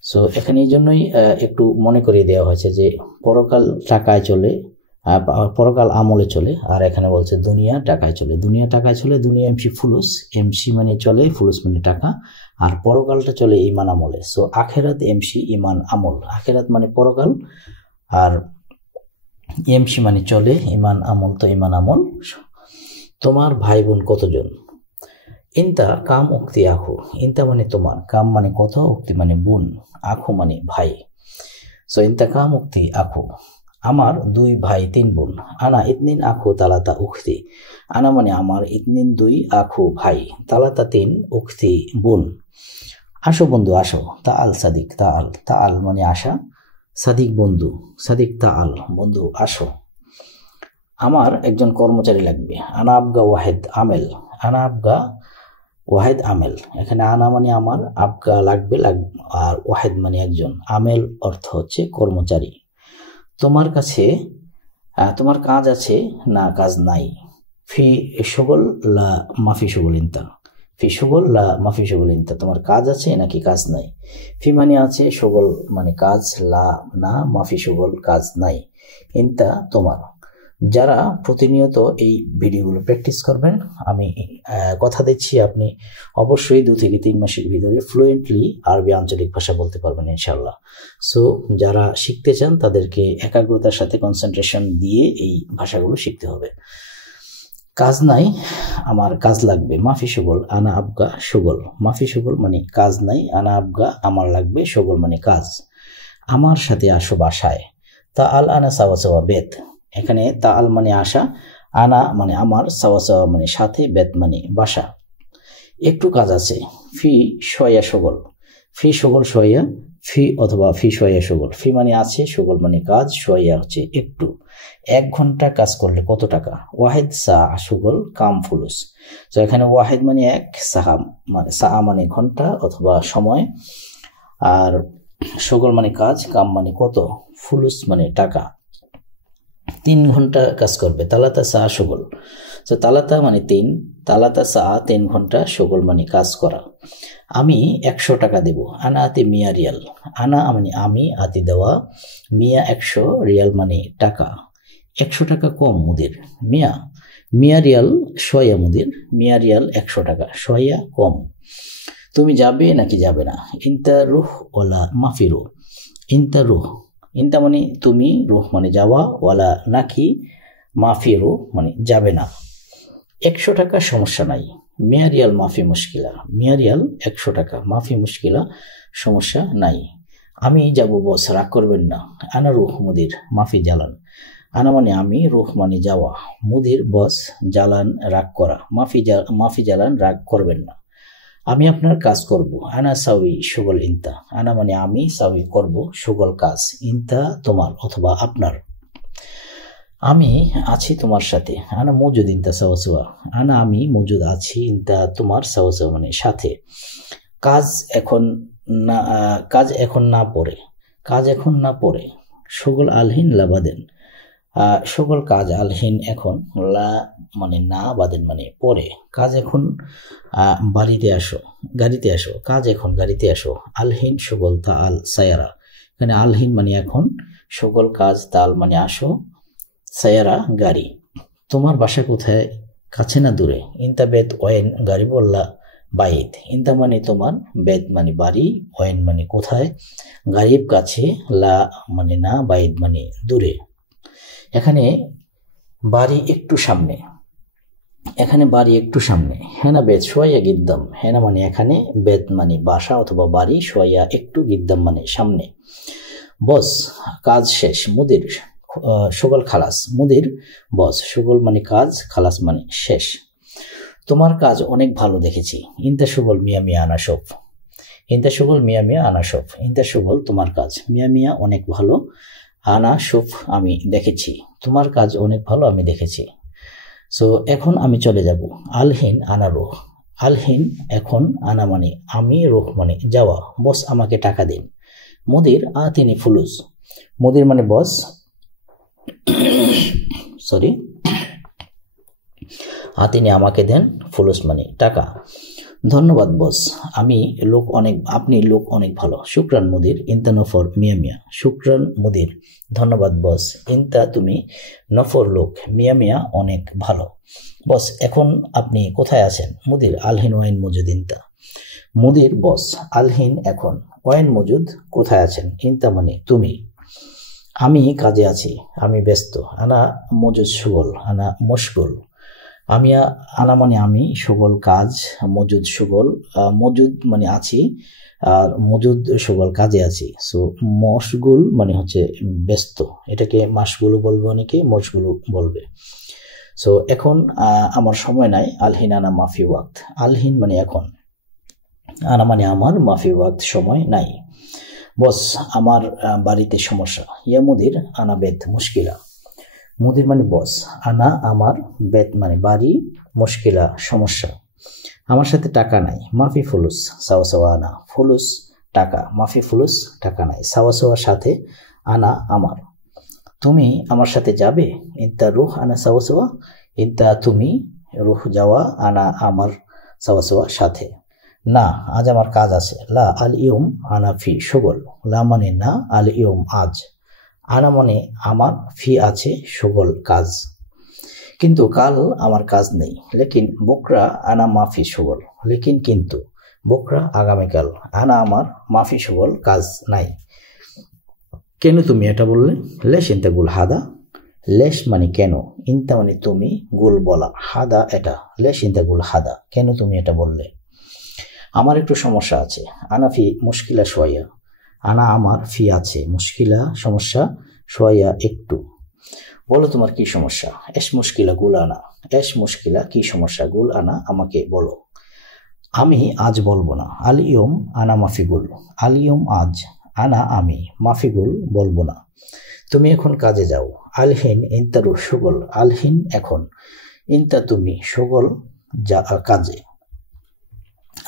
সো এখানে এই জন্যই একটু মনে করিয়ে দেওয়া হয়েছে যে পরকাল টাকায় চলে, পরকাল আমলে চলে। আর এখানে বলছে দুনিয়া টাকায় চলে, দুনিয়া টাকায় চলে, দুনিয়া এমসি ফুলুস, এমসি মানে চলে, ফুলুস মানে টাকা, আর পরকালটা চলে ইমান আমলে। সো আখেরাত এমসি ইমান আমল, আখেরাত মানে পরকাল, আর এমসি মানে চলে, ইমান আমল তো ইমান আমল। তোমার ভাই বোন কতজন? ইনতা কাম উক্তি আখু, ইনতা মানে তোমার, কাম মানে কত, উক্তি মানে বোন, আখু মানে ভাই। সো ইনতা কাম উক্তি আখু, আমার 2 ভাই 3 বোন। আনা ইতনিন আখু তালাতা উক্তি, আনা মানে আমার, ইতনিন 2 আখু ভাই, তালাতা 3 উক্তি বোন। আসো বন্ধু আসো, তাআল সাদিক, তাআল, তাআল মানে আসা, সাদিক বন্ধু, সাদিক তাআল বন্ধু আসো। আমার একজন কর্মচারী লাগবে। আনা আবগা ওয়াহেদ আমেল, আনা আবগা ওয়াহেদ আমেল, এখানে আনা মানে আমার, আবগা লাগবে, আর ওয়াহেদ মানে একজন, আমেল অর্থ হচ্ছে কর্মচারী। তোমার কাছে তোমার কাজ আছে না কাজ নাই? ফি শুগল লা মাফি শুগল ইনতা, ফি শুগল লা মাফি শুগল ইনতা, তোমার কাজ আছে নাকি কাজ নাই? ফি মানে আছে, শুগল মানে কাজ, লা না, মাফি শুগল কাজ নাই, ইনতা তোমার। যারা প্রতিনিয়ত এই ভিডিওগুলো প্র্যাকটিস করবেন, আমি কথা দিচ্ছি আপনি অবশ্যই 2 থেকে 3 মাসের ভিতরে ফ্লুয়েন্টলি আরবি আঞ্চলিক ভাষা বলতে পারবেন ইনশাআল্লাহ। সো যারা শিখতে চান তাদেরকে একাগ্রতার সাথে কনসেন্ট্রেশন দিয়ে এই ভাষাগুলো শিখতে হবে। কাজ নাই, আমার কাজ লাগবে। মাফি শুগল আনা আবগা শুগল, মাফি শুগল মানে কাজ নাই, আনা আবগা আমার লাগবে, শুগল মানে কাজ। আমার সাথে আসো বাসায়। তাআল আনা সাওয়া সাওয়া বেত, এখানে তাআল মানে আসা, আনা মানে আমার, সাওয়া সাওয়া মানে সাথে, বেত মানে বাসা। একটু কাজ আছে। ফি শয়া শুগল, ফি শুগল শয়া, ফি অথবা ফি শয়া শুগল, ফি মানে আছে, শুগল মানে কাজ, শয়া হচ্ছে একটু। 1 ঘন্টা কাজ করলে কত টাকা? ওয়াহেদ সা শুগল কাম ফুলুস, তো এখানে ওয়াহেদ মানে 1, সাহা মানে সা মানে ঘন্টা অথবা সময়, আর শুগল মানে কাজ, কাম মানে কত, ফুলুস মানে টাকা। 3 ঘন্টা কাজ করবে। তালাতা সা শুগল, তো তালাতা মানে 3, তালাতা সা 3 ঘন্টা, শুগল মানে কাজ করা। আমি 100 টাকা দেব। আনা আতি মিয়া রিয়াল, আনা মানে আমি, আতি দেওয়া, মিয়া 100, রিয়াল মানে টাকা। 100 টাকা কম মুদির, মিয়া, মিয়া রিয়াল শয়া মুদির, মিয়া রিয়াল 100 টাকা, শয়া কম। তুমি যাবে নাকি যাবে না? ইনতা রুহ ওলা মাফি রুহ, ইনতা রুহ, ইনতা মানে তুমি, রুহ মানে যাওয়া, ওয়ালা নাকি, মাফি রুহ মানে যাবে না। 100 টাকা সমস্যা নাই। মিয়া রিয়াল মাফি মুশকিলা, মিয়া রিয়াল 100 টাকা, মাফি মুশকিলা সমস্যা নাই। আমি যাব বস, রাগ করবেন না। আনা রুহ মুদির মাফি জালান, আনা মানে আমি, রুহ মানে যাওয়া, মুদির বস, জালান রাগ করা, মাফি জালান রাগ করবেন না। আমি আপনার কাজ করব। আনা সাউই শুগল ইনতা, আনা মানে আমি, সাউই করব, শুগল কাজ, ইনতা তোমার অথবা আপনার। আমি আছি তোমার সাথে। আনা মজুদ ইনতা সাওয়া সাওয়া, আনা আমি মজুদ আছি, ইনতা তোমার, সাওয়া সাওয়া মানে সাথে। কাজ এখন না, কাজ এখন না পড়ে, কাজ এখন না পড়ে, শুগল আলহিন লাবাদেন, সকল কাজ, আলহিন এখন, লা মানে না, বাদেন মানে পরে। কাজ এখন বাড়িতে আসো, গাড়িতে আসো, কাজ এখন গাড়িতে আসো। আলহিন সকল তাআল সায়ারা, এখানে আলহিন মানে এখন, সকল কাজ, তাল মানে আসো, সায়ারা গাড়ি। তোমার বাসা কোথায়, কাছে না দূরে? ইনতা বেত ওয়েন গাড়ি বললা বাইত, ইনতা মানে তোমার, বেত মানে বাড়ি, ওয়েন মানে কোথায়, গারিব কাছে, লা মানে না, বাইত মানে দূরে। এখানে বাড়ি একটু সামনে, এখানে বাড়ি একটু সামনে। হেনা বেত সোয়া গিদ্দাম, হেনা মানে এখানে, বেত মানে বাসা অথবা বাড়ি, সোয়া একটু, গিদ্দাম মানে সামনে। বস কাজ শেষ। মুদির সুগল খালাস, মুদির বস, সুগল মানে কাজ, খালাস মানে শেষ। তোমার কাজ অনেক ভালো দেখেছি। ইনতা সুগল মিয়া মিয়া আনা সব, ইনতা সুগল মিয়া মিয়া আনা সব, ইনতা সুগল তোমার কাজ, মিয়া মিয়া অনেক ভালো, আনা সুফ আমি দেখেছি, তোমার কাজ অনেক ভালো আমি দেখেছি। সো এখন আমি চলে যাব। আলহিন আনা রুহ, আলহিন এখন, আনা মানে আমি, রুহ মানে যাওয়া। বস আমাকে টাকা দিন। মুদির আতিনি ফুলুস, মুদির মানে বস, সরি, আতিনি আমাকে দেন, ফুলুস মানে টাকা। ধন্যবাদ বস, আপনি লোক অনেক ভালো। শুকরান মুদির, ইনতা নফর মিয়া মিয়া। শুকরান মুদির, ধন্যবাদ বস। ইনতা তুমি, নফর লোক, মিয়া মিয়া অনেক ভালো। বস, এখন আপনি কোথায় আছেন? মুদির, আলহিন ওয়াইন মজুদ ইনতা। মুদির, বস আলহিন এখন, ওয়াইন মজুদ কোথায় আছেন, ইনতা মানে তুমি। আমি কাজে আছি, আমি ব্যস্ত। আনা মজুদ সুগল, আনা মশগুল। আনা মানে আমি, সুগল কাজ, মজুদ সুগল, মজুদ মানে আছি, আর মজুদ সুগল কাজে আছি। সো মশগুল মানে হচ্ছে ব্যস্ত, এটাকে মাসগুলো বলবে, অনেকে মশগুলো বলবে। সো এখন আমার সময় নাই। আলহিন আনা মাফি ওয়াক্ত। আলহিন মানে এখন, আনা মানে আমার, মাফি ওয়াক্ত সময় নাই। বস, আমার বাড়িতে সমস্যা। ইয়া মুদির, আনা বেত মুশকিলা। মুদির মানে বস, আনা আমার, বেত মানে বাড়ি, মুশকিলা সমস্যা। আমার সাথে টাকা নাই। মাফি ফুলুস, সাওয়া সাওয়া আনা। ফুলুস টাকা, মাফি ফুলুস টাকা নাই, সাওয়া সাওয়া সাথে, আনা আমার। তুমি আমার সাথে যাবে? ইনতা রুহ আনা সাওয়া সাওয়া। ইনতা তুমি, রুহ যাওয়া, আনা আমার, সাওয়া সাওয়া সাথে। না, আজ আমার কাজ আছে। লা আল ইয়ুম আনা ফি সুগল। লা মানে না, আল ইয়ুম আজ, আনা মানে আমার, ফি আছে, সুগল কাজ। কিন্তু কাল আমার কাজ নেই। লেকিন বুকরা আনা মাফি সুগল। লেকিন কিন্তু, বুকরা আগামীকাল, আনা আমার, মাফি সুগল কাজ নাই। কেন তুমি এটা বললে? লেশ ইনতা গুল হাদা। লেশ মানে কেন, ইনতা মানে তুমি, গুল বলা, হাদা এটা। লেশ ইনতা গুল হাদা, কেন তুমি এটা বললে? আমার একটু সমস্যা আছে। আনা ফি মুশকিলা সোয়া। আনা আমার, ফি আছে, মুশকিলা সমস্যা, সোয়া একটু। বলো তোমার কি সমস্যা? এস মুশকিলা গুল আনা। এস মুশকিলা কি সমস্যা, গুল আনা আমাকে বলো। আমি আজ বলবো না। আল ইয়ুম আনা মাফিগুল। আল ইয়ুম আজ, আনা আমি, মাফিগুল বলবো না। তুমি এখন কাজে যাও। আলহিন ইনতারু সুগল। আলহিন এখন, ইনতা তুমি, সুগল যা কাজে।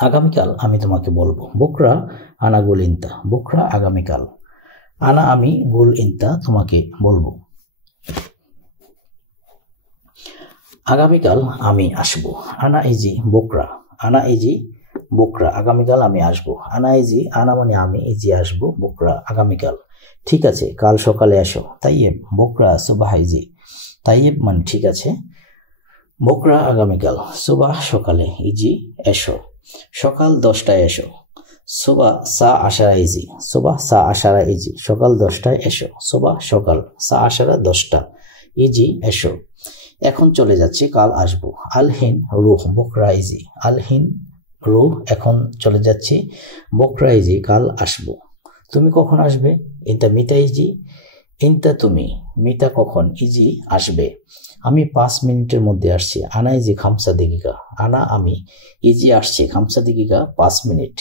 আগামীকাল আমি তোমাকে বলবো। বুকরা আনা গুল ইনতা। বুকরা আগামীকাল, আনা আমি, গুল ইনতা তোমাকে বলবো। আগামীকাল আমি আসবো। আনা ইজি বুকরা। আনা ইজি বুকরা, আগামীকাল আমি আসবো। আনা ইজি, আনা মানে আমি, ইজি আসবো, বুকরা আগামীকাল। ঠিক আছে, কাল সকালে এসো। তাইয়েব বুকরা সুবাহ ইজি। তাইয়েব মানে ঠিক আছে, বুকরা আগামীকাল, সুবাহ সকালে, ইজি এসো। সকাল 10টায় এসো। সুবাহ সা আশারা ইজি। সুবাহ সা আশারা ইজি, সকাল 10টায় এসো। সুবাহ সকাল, সা আশারা 10টা, ইজি এসো। এখন চলে যাচ্ছি, কাল আসবো। আলহিন রুহ বুকরা ইজি। আলহিন রুহ, এখন চলে যাচ্ছি, বুকরা ইজি কাল আসবো। তুমি কখন আসবে? ইনতা মিতা ইজি। ইনতা তুমি, মিতা কখন, ইজি আসবে। আমি 5 মিনিটের মধ্যে আসছি। আনা ইজি খামসা দিগিকা। আনা আমি, ইজি আসছি, খামসা দিগিকা 5 মিনিট।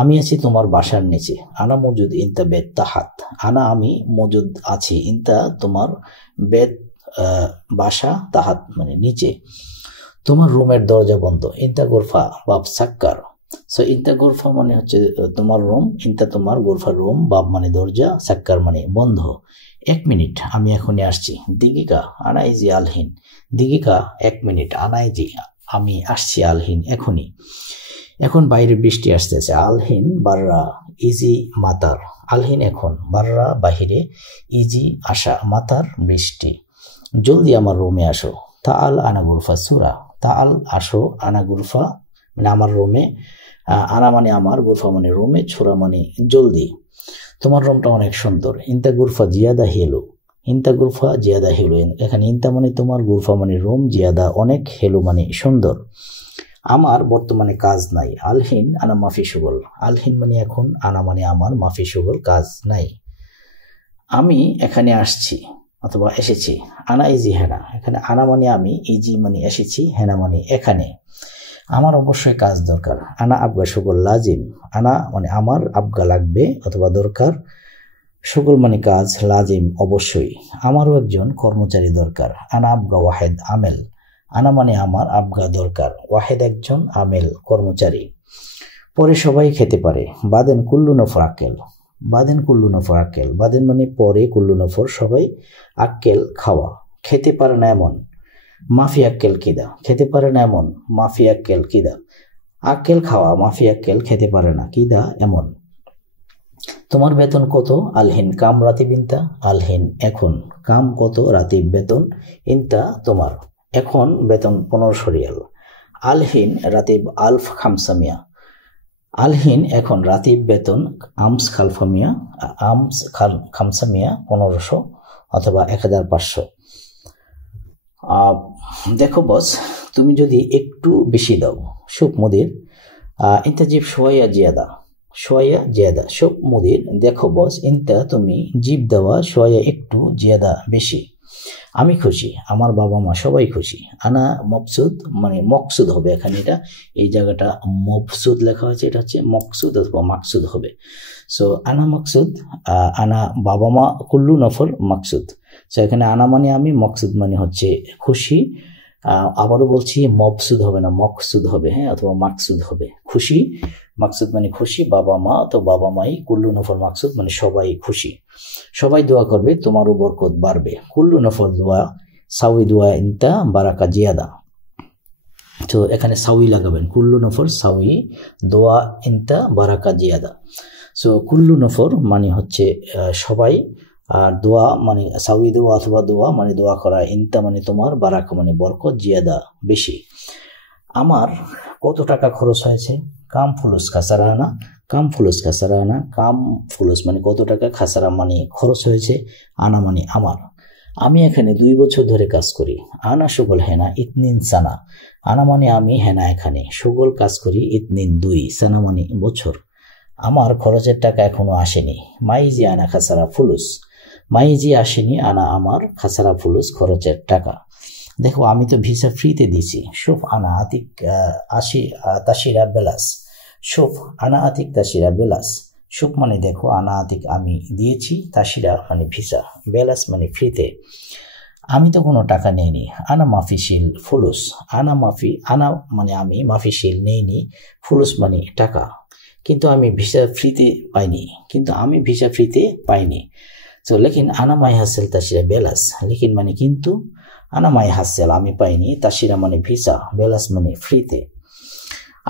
আমি আছি তোমার বাসার নিচে। আনা মজুদ ইনতা বেত তাহাত। আনা আমি মজুদ আছি, ইনতা তোমার, বেত বাসা, তাহাত মানে নিচে। তোমার রুমের দরজা বন্ধ। ইনতা গোরফা বাব সাক্কার। সো ইনতা গোরফা মানে হচ্ছে তোমার রুম, ইনতা তোমার, গোরফা রুম, বাব মানে দরজা, সাক্কার মানে বন্ধ। 1 মিনিট, আমি এখনই আসছি। দিগিকা আনা ইজি আলহিন। দিগিকা 1 মিনিট, আনা ইজি আমি আসছি, আলহিন এখনই। এখন বাইরে বৃষ্টি আসতেছে। আলহিন বাররা ইজি মাতার। আলহিন এখন, বাররা বাহিরে, ইজি আসা, মাতার বৃষ্টি। জলদি আমার রুমে আসো। তাআল আনা গুরফা সুরা। তাআল আসো, আনা গুরফা মানে আমার রুমে, আনা মানে আমার, গুরফা মানে রুমে, ছোরা মানে জলদি। তোমার রুমটা অনেক সুন্দর। ইনতা গুরফা জিয়াদা হেলো। ইনতা গুরফা জিয়াদা হেলো, এখানে ইনতা মানে তোমার, গুরফা মানে রুম, জিয়াদা অনেক, হেলো মানে সুন্দর। আমার বর্তমানে কাজ নাই। আলহিন আনা মাফি সুগল। আলহিন মানে এখন, আনা মানে আমার, মাফি সুগল কাজ নাই। আমি এখানে আসছি অথবা এসেছি। আনা ইজি হেনা। এখানে আনা মানে আমি, ইজি মানে এসেছি, হেনা মানে এখানে। আমার অবশ্যই কাজ দরকার। আনা আবগা সুগল লাজিম। আনা মানে আমার, আবগা লাগবে অথবা দরকার, সুগল মানে কাজ, লাজিম অবশ্যই। আমারও একজন কর্মচারী দরকার। আনা আবগা ওয়াহেদ আমেল। আনা মানে আমার, আবগা দরকার, ওয়াহেদ একজন, আমেল কর্মচারী। পরে সবাই খেতে পারে। বাদেন কুল্লু নফর আক্কেল। বাদেন কুল্লু নফর আক্কেল। বাদেন মানে পরে, কুল্লু নফর সবাই, আক্কেল খাওয়া। খেতে পারে না এমন, মাফি আক্কেল কিদা। খেতে পারে না এমন, মাফি আক্কেল কিদা। আক্কেল খাওয়া, মাফি আক্কেল খেতে পারে না, কিদা এমন। তোমার বেতন কত? আলহিন কাম রাতিব ইনতা, আলহিন এখন, কাম কত, রাতিব বেতন, ইনতা তোমার, এখন বেতন 1500 রিয়াল। আলহিন রাতিব আলফ খামসামিয়া, আলহিন এখন, রাতিব বেতন আমস খালফামিয়া, আমস খামসামিয়া 1500 অথবা 1500। দেখো বস, তুমি যদি একটু বেশি দাও, শুভ মুদির ইনতা জিব শোয়া জিয়াদা, শোয়া জিয়াদা, শুভ মুদির দেখো বস, ইনতা তুমি, জিব দেওয়া, শোয়া একটু, জিয়াদা বেশি। আমি খুশি, আমার বাবা মা সবাই খুশি। আনা মকসুদ মানে মকসুদ হবে এখানে, এটা এই জায়গাটা মকসুদ লেখা হয়েছে, এটা হচ্ছে মকসুদ অথবা মাকসুদ হবে। সো আনা মকসুদ, আনা বাবা মা, কুল্লু নফর মাকসুদ। সো এখানে আনা মানে আমি, মকসুদ মানে হচ্ছে খুশি। আবারও বলছি, মকসুদ হবে না, মকসুদ হবে, হ্যাঁ, অথবা মাকসুদ হবে। খুশি, মাকসুদ মানে খুশি, বাবা মা তো বাবা মাই, কুল্লু নফর মাকসুদ মানে সবাই খুশি। সবাই দোয়া করবে, তোমারও বরকত বাড়বে। কুল্লু নফর দোয়া, সাউই দোয়া ইনতা বারাকা জিয়াদা। তো এখানে সাউই লাগাবেন, কুল্লু নফর সাউই দোয়া ইনতা বারাকা জিয়াদা। সো কুল্লু নফর মানে হচ্ছে সবাই, আর দোয়া মানে সাউই দোয়া অথবা দোয়া মানে দোয়া করা, ইনতা মানে তোমার, বারাকা মানে বরকত, জিয়াদা বেশি। আমার কত টাকা খরচ হয়েছে? কাম ফুলুস খাসারানা, কাম ফুলুস খাসারানা, কাম ফুলুস মানে কত টাকা, খাসারা মানে খরচ হয়েছে, আনা মানে আমার। আমি এখানে 2 বছর ধরে কাজ করি। আনা সুগল হেনা ইতনিন সানা, আনা মানে আমি, হেনা এখানে, সুগল কাজ করি, ইতনিন 2, সানা মানে বছর। আমার খরচের টাকা এখনো আসেনি। মাইজি আনা খাসারা ফুলুস, মাইজি আসেনি, আনা আমার, খাসারা ফুলুস খরচের টাকা। দেখো আমি তো ভিসা ফ্রিতে দিছি। শুভ আনা আতিক তাসিরা বেলাস, শুভ আনা আতিক তাসিরা বেলাস, শুভ মানে দেখো, আনা আতিক আমি দিয়েছি, তাসিরা মানে ভিসা, বেলাস মানে ফ্রিতে। আমি তো কোনো টাকা নেইনি। আনা মাফিশিল ফুলুস, আনা মাফি, আনা মানে আমি, মাফিশিল নেইনি, ফুলুস মানে টাকা। কিন্তু আমি ভিসা ফ্রিতে পাইনি, কিন্তু আমি ভিসা ফ্রিতে পাইনি। তো লেকিন আনা মাই হাসেল তাসিরা বেলাস, লেকিন মানে কিন্তু, আনা মাই হাসেল আমি পাইনি, তাসিরা মানে ভিসা, বেলাস মানে ফ্রিতে।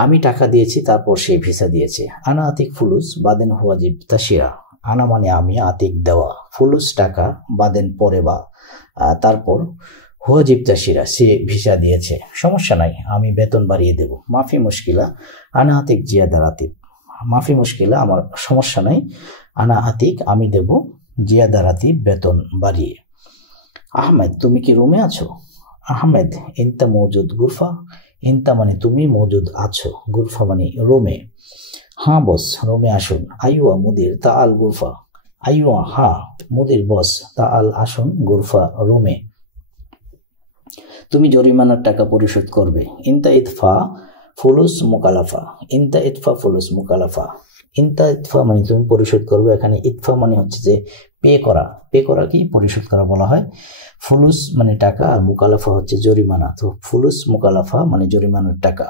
আমি টাকা দিয়েছি, তারপর সে ভিসা দিয়েছে। আনা আতিক ফুলুস বাদেন হুয়াজিব তাসিরা, আনা মানে আমি, আতিক দেওয়া, ফুলুস টাকা, বাদেন পরে বা তারপর, হুয়াজিব তাসিরা সে ভিসা দিয়েছে। সমস্যা নাই, আমি বেতন বাড়িয়ে দেব। মাফি মুশকিলা, আনা আতিক জিয়াদা রাতিব, মাফি মুশকিলা আমার সমস্যা নাই, আনা আতিক আমি দেব, জিয়াদা রাতিব বেতন বাড়িয়ে। আহমেদ তুমি কি রুমে আছো? আহমেদ ইনতা মৌজুদ গুরফা, ইনতা মানে তুমি, মৌজুদ আছো, গুরফা মানে রুমে। হ্যাঁ বস রুমে আসুন। আইওয়া মুদির তা আল গুরফা, আইওয়া হ্যাঁ মুদির বস, তা আল আসুন, গুরফা রুমে। তুমি জরিমানার টাকা পরিশোধ করবে। ইনতা ইতফা ফুলুস মুকালাফা, ইনতা ইতফা ফুলুস মুকালাফা, ইনতা ইতফা মানে তুমি পরিশোধ করবে। এখানে ইতফা মানে হচ্ছে যে পে করা, পে করা কি পরিশোধ করা বলা হয়। ফুলুস মানে টাকা, আর মুকালাফা হচ্ছে জরিমানা। তো ফুলুস মুকালাফা মানে জরিমানার টাকা।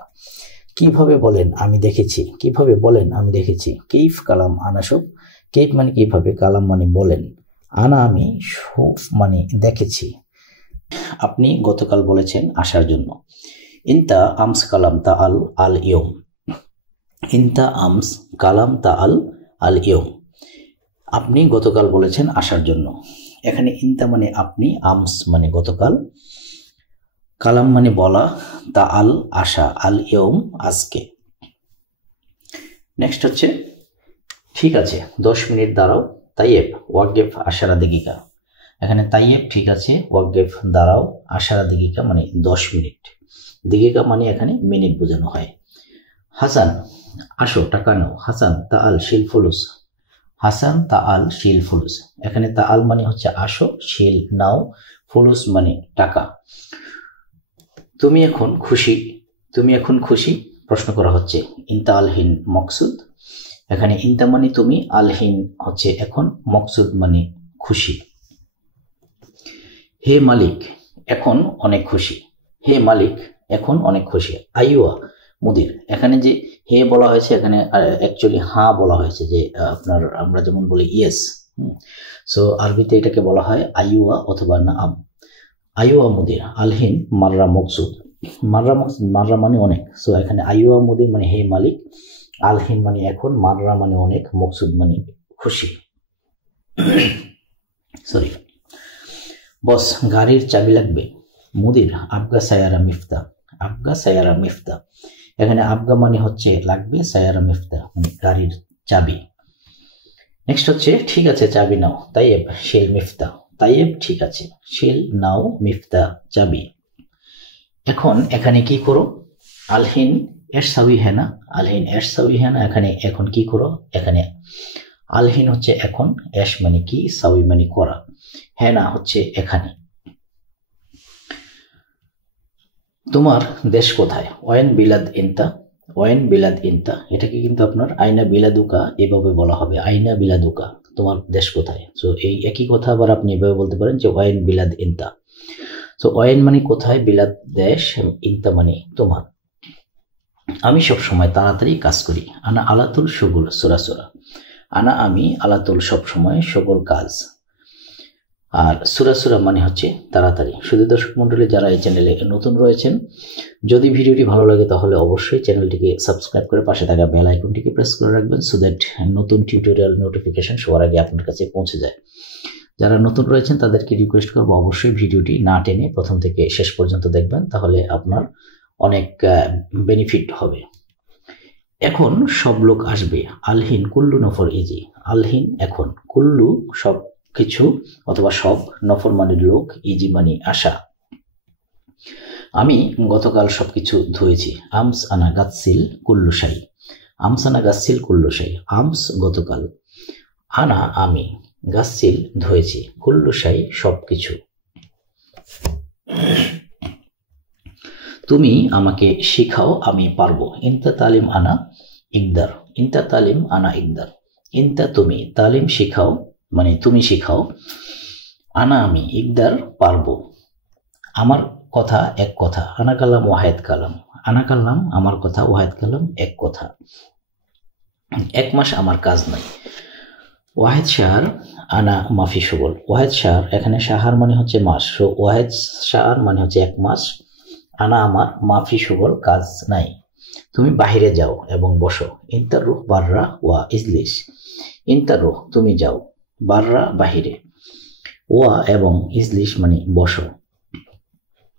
কিভাবে বলেন আমি দেখেছি, কিভাবে বলেন আমি দেখেছি। কেইফ কালাম আনা শুভ, কেইফ মানে কিভাবে, কালাম মানে বলেন, আনা আমি, শুভ মানে দেখেছি। আপনি গতকাল বলেছেন আসার জন্য। ইনতা আমস কালাম তা আল আল ইয়ম, ইনতা আমস কালাম তা আল আল ইয়ম, আপনি গতকাল বলেছেন আসার জন্য। এখানে ইনতা মানে আপনি, আমস মানে গতকাল, কালাম মানে বলা, তা আল আশা, আল ইয়ম আজকে। নেক্সট হচ্ছে ঠিক আছে 10 মিনিট দাঁড়াও, তাইয়েব ওয়াকগেফ আশারা দেগিকা। এখানে তাইয়েব ঠিক আছে, ওয়াকগেফ দাঁড়াও, আশারা দেগিকা মানে 10 মিনিট, দেগিকা মানে এখানে মিনিট বোঝানো হয়। হাসান আসো টাকা নাও, হাসান তা আল শিল ফুলুস, হাসান তা আল শিল ফুলুস। এখানে তা আল মানে হচ্ছে আসো, শিল নাও, ফুলুস মানে টাকা। তুমি এখন খুশি, তুমি এখন খুশি প্রশ্ন করা হচ্ছে। ইনতা আলহিন মকসুদ, এখানে ইনতা মানে তুমি, আলহিন হচ্ছে এখন, মকসুদ মানে খুশি। হে মালিক এখন অনেক খুশি, হে মালিক এখন অনেক খুশি। আইওয়া মুদির, এখানে যে হে বলা হয়েছে, এখানে অ্যাকচুয়ালি হা বলা হয়েছে, যে আপনার আমরা যেমন বলি ইয়েস। সো আরবিতে এটাকে বলা হয় আইওয়া অথবা নাম। আইওয়া মুদির, আলহিন মাররা মকসুদ, মাররা মানে অনেক। সো এখানে আইয়ুয়া মুদির মানে হে মালিক, আলহিন মানে এখন, মাররা মানে অনেক, মকসুদ মানে খুশি। সরি। বস গাড়ির চাবি লাগবে। মুদির আবগা সায়ারা মিফতা, আবগা সায়ারা মিফতা। এখানে আবগা মানে হচ্ছে লাগবে, সায়ারা মিফতা মানে গাড়ির চাবি। নেক্সট হচ্ছে ঠিক আছে চাবি নাও। তাইয়েব শিল মিফতা, তাইয়েব ঠিক আছে, শিল নাও মিফতা চাবি। এখন এখানে কি করো, আলহিন এর সাউই হেনা, আলহিন এর সাউই হেনা। এখানে এখন কি করো, এখানে আলহিন হচ্ছে এখন, এস মানে কি, সাউই মানে করা, হেনা হচ্ছে এখানে। তোমার দেশ কোথায়, ওয়েন বিলাদ ইনতা, ওয়েন বিলাদ ইনতা। এটাকে কিন্তু আপনার আইনা বিলাদুকা এভাবে বলা হবে, আইনা বিলাদুকা, তোমার দেশ কোথায়। সো এই একই কথা আবার আপনি এভাবে বলতে পারেন যে ওয়েন বিলাদ ইনতা। সো ওয়েন মানে কোথায়, বিলাদ দেশ, ইনতা মানে তোমার। আমি সব সময় তাড়াতাড়ি কাজ করি, আনা আলাতুল সুগুল সুরাসুরা, আনা আমি, আলাতুল সব সময়, সকল কাজ, আর সুরাসুরা মানে হচ্ছে তাড়াতাড়ি। শুধু দর্শক মন্ডলী যারা এই চ্যানেলে নতুন রয়েছেন, যদি ভিডিওটি ভালো লাগে তাহলে অবশ্যই চ্যানেলটিকে সাবস্ক্রাইব করে পাশে থাকা বেল আইকনটিকে প্রেস করে রাখবেন, সো দ্যাট নতুন টিউটোরিয়াল নোটিফিকেশন সবার আগে আপনার কাছে পৌঁছে যায়। যারা নতুন রয়েছেন তাদেরকে রিকোয়েস্ট করবো অবশ্যই ভিডিওটি না টেনে প্রথম থেকে শেষ পর্যন্ত দেখবেন, তাহলে আপনার অনেক বেনিফিট হবে। এখন সব লোক আসবে, আলহিন কুল্লু নফর ইজি, আলহিন এখন, কুল্লু সব কিছু অথবা সব, নফর মানে লোক, ইজি মানে আশা। আমি গতকাল সবকিছু ধুয়েছি, আমস আনা গাচ্ছিল কুল্লু শাই, আমস আনা গাচ্ছিল কুল্লু শাই, আমস গতকাল, আনা আমি, গাচ্ছিল ধুয়েছি, কুল্লু শাই সবকিছু। তুমি আমাকে শিখাও আমি পারবো, ইনতা তালিম আনা ইকদার, ইনতা তালিম আনা ইকদার। ইনতা তুমি, তালিম শিখাও মানে তুমি শিখাও, আনা আমি, ইকদার পারবো। আমার কথা এক কথা, আনা কালাম ওয়াহেদ কালাম, আনা কালাম আমার কথা, ওয়াহেদ কালাম এক কথা। এক মাস আমার কাজ নাই, ওয়াহেদ শাহর আনা মাফি সুগল, ওয়াহেদ শাহর এখানে শাহর মানে হচ্ছে মাস, সো ওয়াহেদ শাহর মানে হচ্ছে এক মাস, আনা আমার, মাফি সুগল কাজ নাই। তুমি বাহিরে যাও এবং বসো, ইন্তার রুহ বাররা ওয়া ইজলিস, ইন্তার রুহ তুমি যাও, বাররা বাহিরে, ওয়া এবং ইজলিস মানে বসো।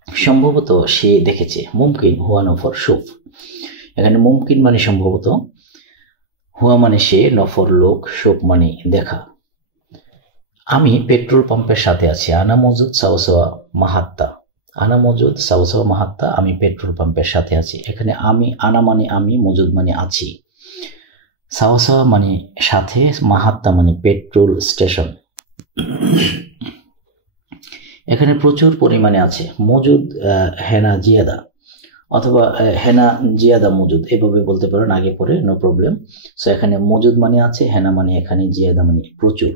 সম্ভবত সে দেখেছে, মুমকিন হুয়া নফর সুফ, এখানে মুমকিন মানে সম্ভবত, হুয়া মানে সে, নফর লোক, সুফ মানে দেখা। আমি পেট্রোল পাম্পের সাথে আছি, আনা মজুদ সাওসাওয়া মাহাত্তা, আনা মজুদ সাওসাওয়া মাহাত্তা, আমি পেট্রোল পাম্পের সাথে আছি। এখানে আমি, আনা মানে আমি, মজুদ মানে আছি, সাওসাওয়া মানে সাথে, মাহাত্তা মানে পেট্রোল স্টেশন। এখানে প্রচুর পরিমাণে আছে, মজুদ হেনা জিয়াদা অথবা হেনা জিয়াদা মজুদ এভাবে বলতে পারেন, আগে পরে নো প্রবলেম। সো এখানে মজুদ মানে আছে, হেনা মানে এখানে, জিয়াদা মানে প্রচুর।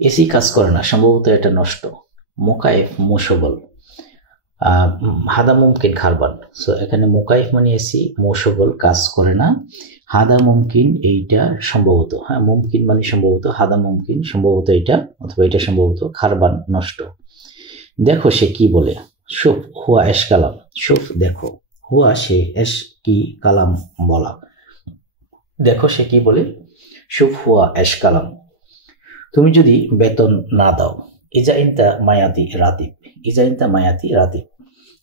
এসি কাজ করে না, সম্ভবত এটা নষ্ট। মোকাইফ মোশগল, হাদা মুমকিন খারবান। সো এখানে মোকাইফ মানে এসি, মোশগল কাজ করে না, হাদা মুমকিন এইটা সম্ভবত, হ্যাঁ মুমকিন মানে সম্ভবত, হাদা মুমকিন সম্ভবত এটা, অথবা এটা সম্ভবত, খারবান নষ্ট। দেখো সে কি বলে, শুফ হুয়া এশ কালাম, শুফ দেখো, হুয়া সে, এশ কি, কালাম বলা। দেখো সে কি বলে, শুফ হুয়া এশ কালাম। তুমি যদি বেতন না দাও, ইজা ইনতা মায়াতি রাতিব, ইজা ইনতা মায়াতি রাতিব,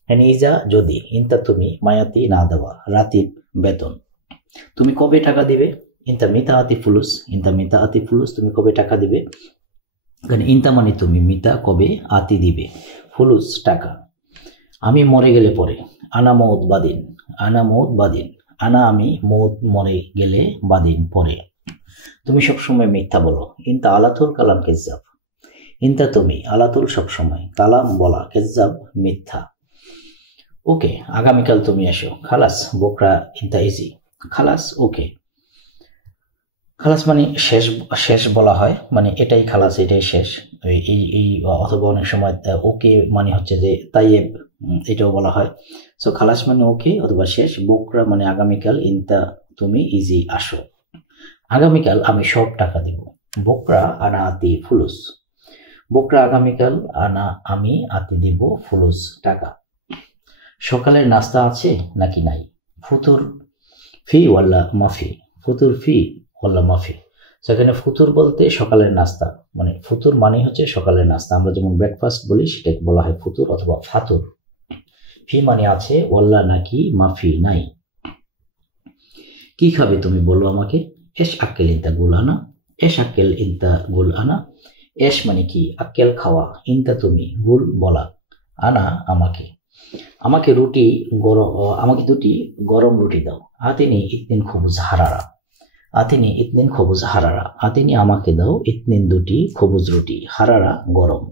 মানে ইজা যদি, ইনতা তুমি, মায়াতি না দেওয়া, রাতিব বেতন। তুমি কবে টাকা দিবে, ইনতা মিতা আতি ফুলুস, ইনতা মিতা আতি ফুলুস, তুমি কবে টাকা দিবে। এখানে ইনতা মানে তুমি, মিতা কবে, আতি দিবে, ফুলুস টাকা। আমি মরে গেলে পরে, আনা মৌত বাদিন, আনা মৌত বাদিন, আনা আমি, মৌত মরে গেলে, বাদিন পরে। তুমি সবসময় মিথ্যা বলো, ইনতা আলাতুল কালাম কেজ্জাব, ইনতা তুমি, আলাতুল সবসময়, কালাম বলা, কেজ্জাব মিথ্যা। ওকে আগামীকাল তুমি এসো, খালাস বোকরা ইনতা ইজি, খালাস ওকে, খালাস মানে শেষ, শেষ বলা হয়, মানে এটাই খালাস, এটাই শেষ। এই অথবা অনেক সময় ওকে মানে হচ্ছে যে তাইয়েব, এটাও বলা হয়। সো খালাস মানে ওকে অথবা শেষ, বোকরা মানে আগামীকাল, ইনতা তুমি, ইজি আসো। আগামীকাল আমি সব টাকা দেব, বোকরা আনা আতি ফুলুস, বোকরা আগামীকাল, আনা আমি, আতি দিব ফুলুস টাকা। সকালের নাস্তা আছে নাকি নাই? ফুতুর ফি ওয়াল্লা মাফি, ফুতুর ফি ওয়াল্লা মাফি। সেখানে ফুতুর বলতে সকালের নাস্তা, মানে ফুতুর মানে হচ্ছে সকালের নাস্তা। আমরা যেমন ব্রেকফাস্ট বলি সেটাকে বলা হয় ফুতুর অথবা ফাতুর। ফি মানে আছে, ওয়াল্লা নাকি, মাফি নাই। কি খাবে তুমি বলো আমাকে? এস আক্কেল ইন্তা গুল আনা, এস আক্কেল ইন্তা গুল আনা। এস মানে কি, আক্কেল খাওয়া, ইন্তা তুমি, গুল বলা, আনা আমাকে। আমাকে রুটি গরম, আমাকে দুটি গরম রুটি দাও। আতিনি ইতনিন খবুজ হারারা, আতিনি ইতনিন খবুজ হারারা। আতিনি আমাকে দাও, ইতনিন দুটি খবুজ রুটি, হারারা গরম।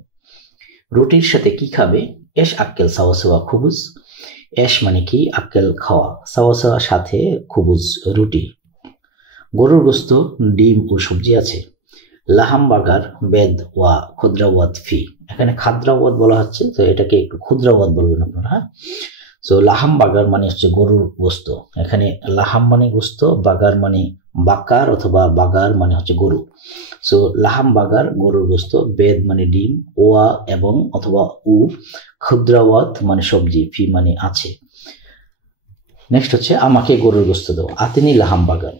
রুটির সাথে কি খাবে? এস আক্কেল সাওয়া সাওয়া খুবুজ। এস মানে কি, আক্কেল খাওয়া, সাওয়া সাওয়া সাথে খুবুজ রুটি। গরুর গোস্ত, ডিম ও সবজি আছে। লাহাম বার্গার বেদ ওয়া খুদ্রাওয়াত ফি। এখানে খাদ্রাওয়াত বলা হচ্ছে, তো এটাকে একটু ক্ষুদ্রাওয়াত বলবেন আপনারা। হ্যাঁ, সো লাহাম বার্গার মানে হচ্ছে গরুর গোস্ত। এখানে লাহাম মানে গোস্ত, বাগার মানে বাকার অথবা বাগার মানে হচ্ছে গরু। সো লাহাম বাগার গরুর গোস্ত, বেদ মানে ডিম, ওয়া এবং অথবা উ, ক্ষুদ্রাওয়াত মানে সবজি, ফি মানে আছে। নেক্সট হচ্ছে আমাকে গরুর গোস্ত দাও। আতিনি লাহাম বাগার,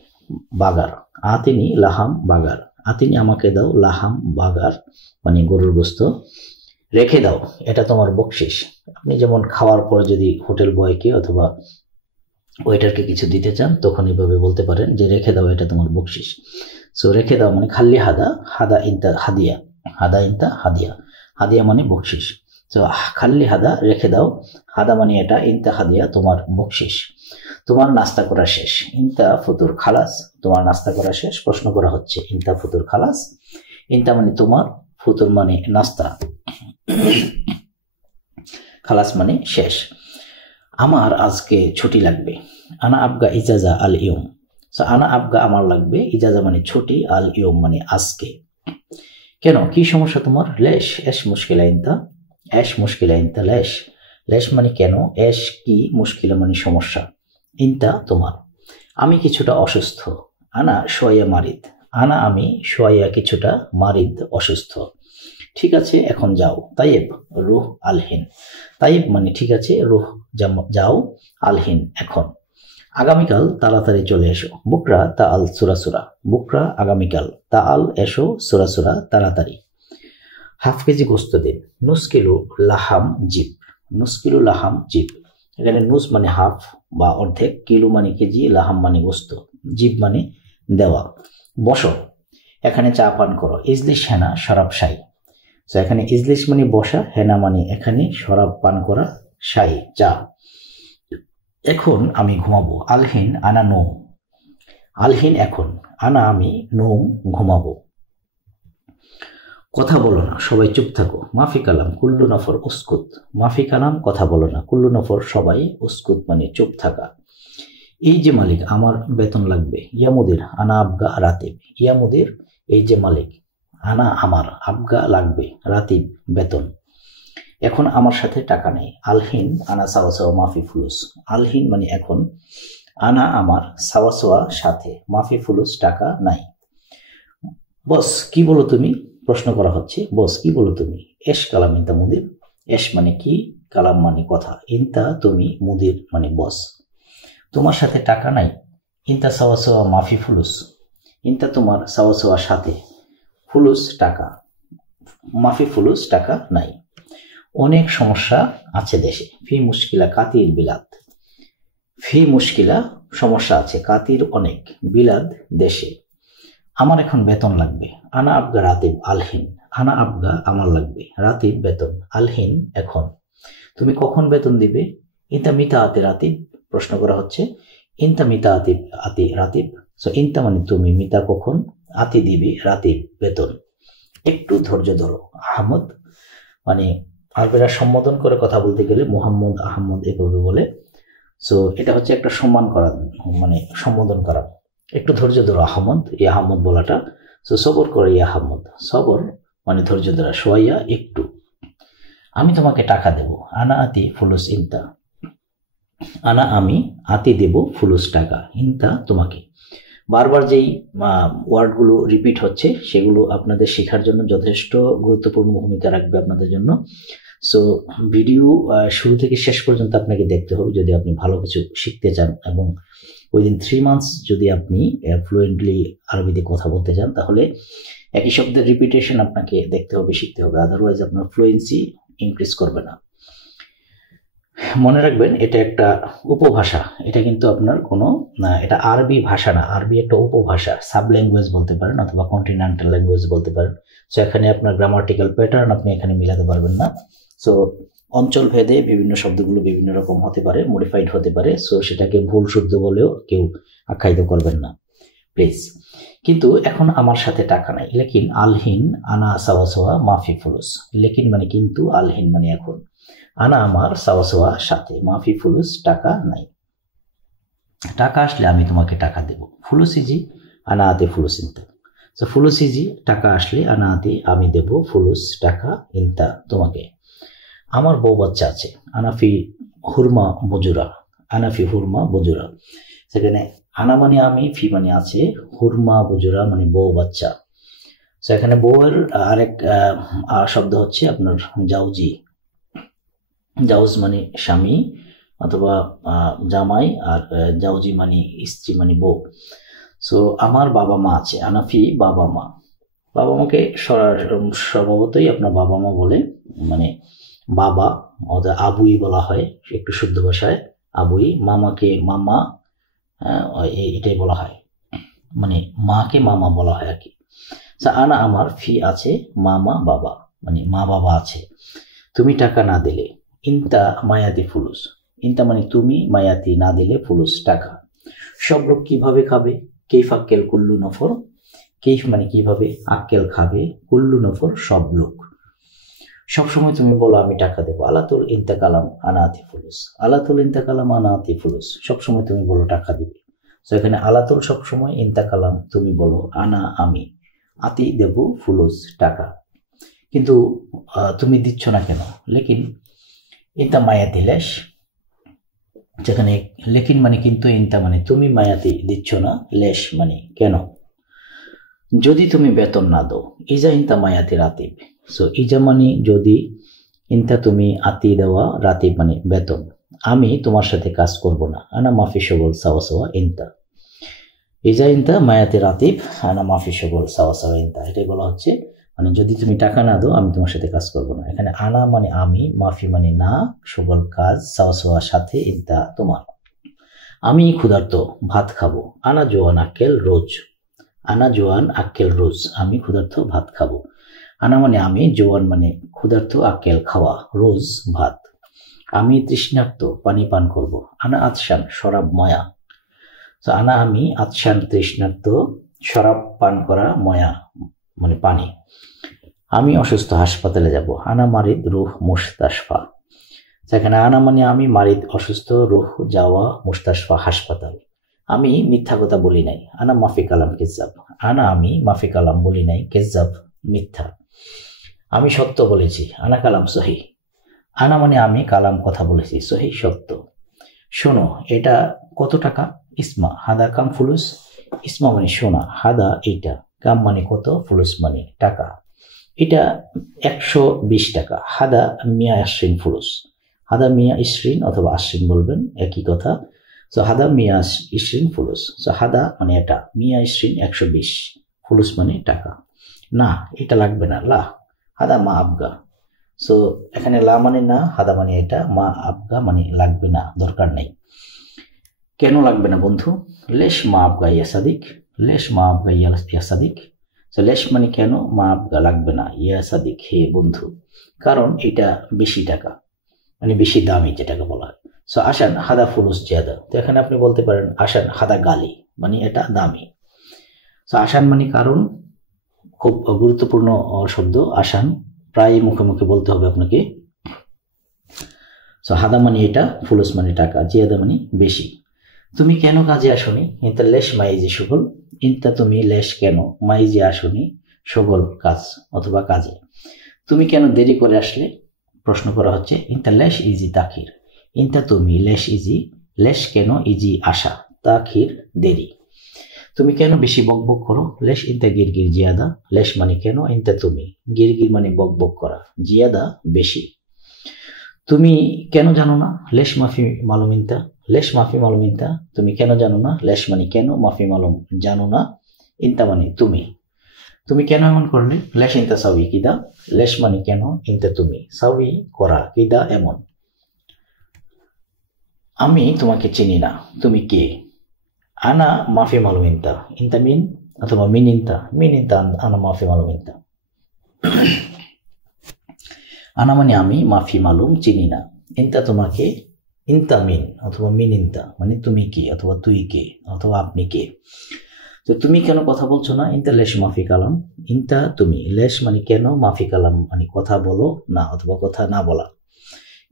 বাগার, আতিনি লাহাম বাগার। আতিনি আমাকে দাও, লাহাম বাগার মানে গরুর গোস্ত। রেখে দাও, এটা তোমার বকশিস। আপনি যেমন খাওয়ার পর যদি হোটেল বয়কে অথবা ওয়েটারকে কিছু দিতে চান, তখন এইভাবে বলতে পারেন যে রেখে দাও, এটা তোমার বকশিস। সো রেখে দাও মানে খাল্লি হাদা, হাদা ইন্তা হাদিয়া, হাদা ইন্তা হাদিয়া, হাদিয়া মানে বকশিস। তো খাল্লি হাদা রেখে দাও, হাদা মানে এটা, ইন্তা হাদিয়া তোমার বকশিস। তোমার নাস্তা করা শেষ। ইন্তা ফুতুর খালাস, তোমার নাস্তা করা শেষ। প্রশ্ন করা হচ্ছে ইন্তা ফুতুর খালাস। ইন্তা মানে তোমার, ফুতুর মানে নাস্তা, খালাস মানে শেষ। আমার আজকে ছুটি লাগবে। আনা আবগা ইজাজা আল ইয়ম। আনা আবগা আমার লাগবে, ইজাজা মানে ছুটি, আল ইয়ম মানে আজকে। কেন, কি সমস্যা তোমার? লেশ এস মুশকিলা ইন্তা, এস মুশকিলা ইন্তা লেশ। লেশ মানে কেন, এস কি, মুশকিলা মানে সমস্যা, ইন্তা তোমার। আমি কিছুটা অসুস্থ। আনা শোয়া মারিদ, আনা আমি, শোয়া কিছুটা, মারিদ অসুস্থ। ঠিক আছে এখন যাও। তাইব রুহ আলহিন, তাইব মানে ঠিক আছে, রুহ যাও, আলহিন এখন। আগামীকাল তাড়াতাড়ি চলে এসো। বুকরা তা আল সুরাসুরা, বুকরা আগামীকাল, তা আল এসো, সুরাসুরা তাড়াতাড়ি। হাফ কেজি গোস্ত দিন। নুস কিলো লাহাম জিপ, নুস কিলো লাহাম জিপ। এখানে নুস মানে হাফ বা অর্ধেক, কিলো মানে কেজি, লাহাম মানে গোস্ত, জিপ মানে দেওয়া। বসো, এখানে চা পান করো। ইজলিশ হেনা শরাব শাই। তো এখানে ইজলিশ মানে বসা, হেনা মানে এখানে, শরাব পান করা, শাই চা। এখন আমি ঘুমাবো। আলহিন আনা নোম, আলহিন এখন, আনা আমি, নোম ঘুমাবো। কথা বলো না, সবাই চুপ থাকো। মাফি কালাম কুল্লু নফর উস্কুত, মাফি কালাম কথা বলো না, কুল্লু নফর সবাই, উস্কুত মানে চুপ থাকা। এই যে মালিক, আমার বেতন লাগবে। ইয়া মুদির আনা আবগা রাতিব, ইয়া মুদির এই যে মালিক, আনা আমার, আবগা লাগবে, রাতিব বেতন। এখন আমার সাথে টাকা নেই। আলহিন আনা সাওয়া সাওয়া মাফি ফুলুস, আলহিন মানে এখন, আনা আমার, সাওয়া সাওয়া সাথে, মাফি ফুলুস টাকা নাই। বস কি বলো তুমি? প্রশ্ন করা হচ্ছে, বস কি বলো তুমি? এস কালাম ইন্তা মুদির, এস মানে কি, কালাম মানে কথা, ইন্তা তুমি, মুদির মানে বস। তোমার সাথে টাকা নাই। ইন্তা সাওয়া সাওয়া মাফি ফুলুস, ইন্তা তোমার, সাওয়া সাওয়া সাথে, ফুলুস টাকা, মাফি ফুলুস টাকা নাই। অনেক সমস্যা আছে দেশে। ফি মুশকিলা কাতির বিলাদ, ফি মুশকিলা সমস্যা আছে, কাতির অনেক, বিলাদ দেশে। আমার এখন বেতন লাগবে। আনা আবগা রাতিব আলহিন, আনা আবগা আমার লাগবে, রাতিব বেতন, আলহিন এখন। তুমি কখন বেতন দিবে? ইন্তা মিতা আতে রাতিব, প্রশ্ন করা হচ্ছে। ইন্তা মিতা আতি আতি রাতিব। সো ইন্তা মানে তুমি, মিতা কখন, আতি দিবি, রাতিব বেতন। একটু ধৈর্য ধরো। আহমদ মানে আরবেরা সম্বোধন করে কথা বলতে গেলে মুহাম্মদ, আহমদ এভাবে বলে। সো এটা হচ্ছে একটা সম্মান করা, মানে সম্বোধন করা। একটু ধৈর্য ধরো আহমদ, এই আহমদ বলাটা। সো সবর করে ইয়া আহমদ, সবর মানে ধৈর্য ধরা, সোয়াইয়া একটু। আমি তোমাকে টাকা দেব। আনা আতি ফুলুস ইন্তা, আনা আমি, আতি দেব, ফুলুস টাকা, ইন্তা তোমাকে। বারবার যেই ওয়ার্ডগুলো রিপিট হচ্ছে সেগুলো আপনাদের শেখার জন্য যথেষ্ট গুরুত্বপূর্ণ ভূমিকা রাখবে আপনাদের জন্য। সো ভিডিও শুরু থেকে শেষ পর্যন্ত আপনাকে দেখতে হবে যদি আপনি ভালো কিছু শিখতে চান, এবং উইদিন 3 মান্থস যদি আপনি ফ্লুয়েন্টলি আরবিতে কথা বলতে চান, তাহলে একই শব্দের রিপিটেশন আপনাকে দেখতে হবে, শিখতে হবে, আদারওয়াইজ আপনার ফ্লুয়েন্সি ইনক্রিজ করবে না। মনে রাখবেন এটা একটা উপভাষা, এটা কিন্তু আপনার কোনো এটা আরবি ভাষা না, আরবি একটা উপভাষা, সাব ল্যাঙ্গুয়েজ বলতে পারেন অথবা কন্টিনেন্টাল ল্যাঙ্গুয়েজ বলতে পারেন। সো এখানে আপনার গ্রামাটিক্যাল প্যাটার্ন আপনি এখানে মিলাতে পারবেন না। সো অঞ্চল ভেদে বিভিন্ন শব্দগুলো বিভিন্ন রকম হতে পারে, মডিফাইড হতে পারে, সো সেটাকে ভুল শুদ্ধ বলেও কেউ আখ্যায়িত করবেন না প্লিজ। কিন্তু এখন আমার সাথে টাকা নাই, লেকিন আলহিন আনা সাওয়া সাওয়া মাফি ফুলুস। লেকিন মানে কিন্তু, আলহিন মানে এখন, আনা আমার, সাওয়া সাওয়া সাথে, মাফি ফুলুস টাকা নাই। টাকা আসলে আমি তোমাকে টাকা দেব। ফুলুস ইজি আনা আতে ফুলুস ইনতা। সো ফুলুস ইজি টাকা আসলে, আনা আতে আমি দেব, ফুলুস টাকা, ইনতা তোমাকে। আমার বউ বাচ্চা আছে, আনাফি হুরমা বজুরা, আনাফি হুরমা বজুরা। সেখানে আনা মানে আমি, ফি মানে আছে, হুরমা বজুরা মানে বউ বাচ্চা। তো এখানে বউয়ের আরেক শব্দ হচ্ছে আপনার জাউজি। জাউজ মানে স্বামী অথবা জামাই, আর জাউজি মানে স্ত্রী মানে বউ। সো আমার বাবা মা আছে, আনাফি বাবা মা। বাবা মাকে স্বভাবতই আপনার বাবা মা বলে, মানে বাবা অথবা আবুই বলা হয় একটু শুদ্ধ ভাষায়, আবুই। মামাকে মামা, এটাই বলা হয়, মানে মাকে মামা বলা হয় আর কি। আনা আমার, ফি আছে, মামা বাবা মানে মা বাবা আছে। তুমি টাকা না দিলে, ইনতা মায়াতি ফুলুস। ইনতা মানে তুমি, মায়াতি না দিলে, ফুলুস টাকা। সব লোক কিভাবে খাবে? কেইফ আক্কেল কুল্লু নফর। কেইফ মানে কিভাবে, আক্কেল খাবে, কুল্লু নফর সব লোক। সবসময় তুমি বলো আমি টাকা দেবো। আলাতুল ইন্তাকালাম আনাতি ফুলুস। আলাতুল ইন্তাকালাম আনাতি ফুলুস, সবসময় তুমি বলো টাকা দিবে। তো এখানে আলাতুল সবসময়, ইন্তাকালাম তুমি বলো, আনা আমি, আতি দেব, ফুলুস টাকা। কিন্তু তুমি দিচ্ছ না কেন? লেকিন ইন্তা মায়াতি লেশ। যেখানে লেকিন মানে কিন্তু, ইন্তা মানে তুমি, মায়াতি দিচ্ছ না, লেশ মানে কেন। যদি তুমি বেতন না দাও, ইজা ইন্তা মায়াতি রাতিব। সো ইজা মানে যদি, ইন্তা তুমি, আতি দেওয়া, রাতিব মানে বেতন। আমি তোমার সাথে কাজ করব না, আনা মাফি শগল সাওয়া সাওয়া ইন্তা। ইজা ইন্তা মায়াতি রাতিব, আনা মাফি শগল সাওয়া সাওয়া ইন্তা। এটাই বলা হচ্ছে, মানে যদি তুমি টাকা না দাও আমি তোমার সাথে কাজ করব না। এখানে আনা মানে আমি, মাফি মানে না, শগল কাজ, সাওয়া সাওয়া সাথে, ইন্তা তোমার। আমি ক্ষুধার্ত, ভাত খাবো। আনা জোয়ান আক্কেল রোজ। আনা জোয়ান আক্কেল রোজ, আমি ক্ষুধার্ত ভাত খাবো। আনা মানে আমি, জোয়ান মানে ক্ষুধার্ত, আক্কেল খাওয়া, রোজ ভাত। আমি তৃষ্ণার্ত, পানি পান করব। আনা আতশান শরাব ময়া। তো আনা আমি, আতশান তৃষ্ণার্ত, শরাব পান করা, ময়া মানে পানি। আমি অসুস্থ, হাসপাতালে যাব। আনা মারিদ রুহ মুস্তাশফা। সেখানে আনা মানে আমি, মারিদ অসুস্থ, রুহ যাওয়া, মুস্তাশফা হাসপাতাল। আমি মিথ্যা কথা বলি নাই। আনা মাফি কালাম কেজাব। আনা আমি, মাফি কালাম বলি নাই, কেজাব মিথ্যা। আমি সত্য বলেছি। আনা কালাম সহি। আনা মানে আমি, কালাম কথা বলেছি, সহি সত্য। শোনো এটা কত টাকা? ইসমা হাদা কাম ফুলুস। ইসমা মানে শোনা, হাদা এইটা, কাম মানে কত, ফুলুস মানে টাকা। এটা 120 টাকা। হাদা মিয়া আশ্রিন ফুলুস। হাদা মিয়া ইসরিন অথবা আশ্রিন বলবেন, একই কথা। সো হাদা মিয়া ইসরিন ফুলুস। সো হাদা মানে এটা, মিয়া ইসরিন 120, ফুলুস মানে টাকা। না এটা লাগবে না, লা হাদা মা আবগা। সো এখানে লা মানে না, হাদা মানে এটা, মা আবগা মানে লাগবে না, দরকার নেই। কেন লাগবে না বন্ধু? লেশ মা আবগা ইয়া সাদিক। লেশ মা আবগা ইয়া সাদিক। সো লেশ মানে কেন, মা আবগা লাগবে না, ইয়া সাদিক হে বন্ধু, কারণ এটা বেশি টাকা, মানে বেশি দামি যেটাকে বলা হয়। সো আসান হাদা ফুলুস জিয়াদা। তো এখানে আপনি বলতে পারেন আসান হাদা গালি, মানে এটা দামি। সো আসান মানে কারণ, খুব গুরুত্বপূর্ণ শব্দ আসান, প্রায় মুখে মুখে বলতে হবে আপনাকে। সো হাদা মানে এটা, ফুলুস মানে টাকা, জিয়াদা মানে বেশি। তুমি কেন কাজে আসনি? ইন্তা লেশ মাইজি সুগল। ইন্তা তুমি, লেশ কেন, মাইজি আসনি, সুগল কাজ অথবা কাজে। তুমি কেন দেরি করে আসলে? প্রশ্ন করা হচ্ছে। ইন্তা লেশ ইজি তাখির। ইন্তা তুমি, লেশ ইজি, লেশ কেন, ইজি আসা, তাখির দেরি। তুমি কেন বেশি বকবক করো? লেশ ইন্তা গিরগির জিয়াদা। লেশ মানে কেন, ইন্তা তুমি, গিরগির মানে বকবক করা, জিয়াদা বেশি। তুমি কেন জানো না? লেশ মাফি মালুম ইনতা, লেশ মাফি মালুম ইনতা, তুমি কেন জানো না? লেশ মানে কেন, মাফি মালুম জানো না, ইনতা মানে তুমি। তুমি কেন এমন করলে? লেশ ইনতা সাউই কিদা, লেশ মানে কেন, ইনতা তুমি, সাউই করা, কিদা এমন। আমি তোমাকে চিনি না, তুমি কে? আনা মাফি মালুম ইনতা, ইনতা মিন অথবা মিন ইনতা, আনা মাফি মালুম ইনতা। আনা মানে আমি, মাফি মালুম চিনি না, ইনতা তোমাকে, ইনতা মিন অথবা মিন ইনতা মানে তুমি কে অথবা তুই কে অথবা আপনি কে। তো তুমি কেন কথা বলছো না? ইনতা লেশ মাফি কালাম, ইনতা তুমি, লেশ মানে কেন, মাফি কালাম মানে কথা বলো না অথবা কথা না বলা।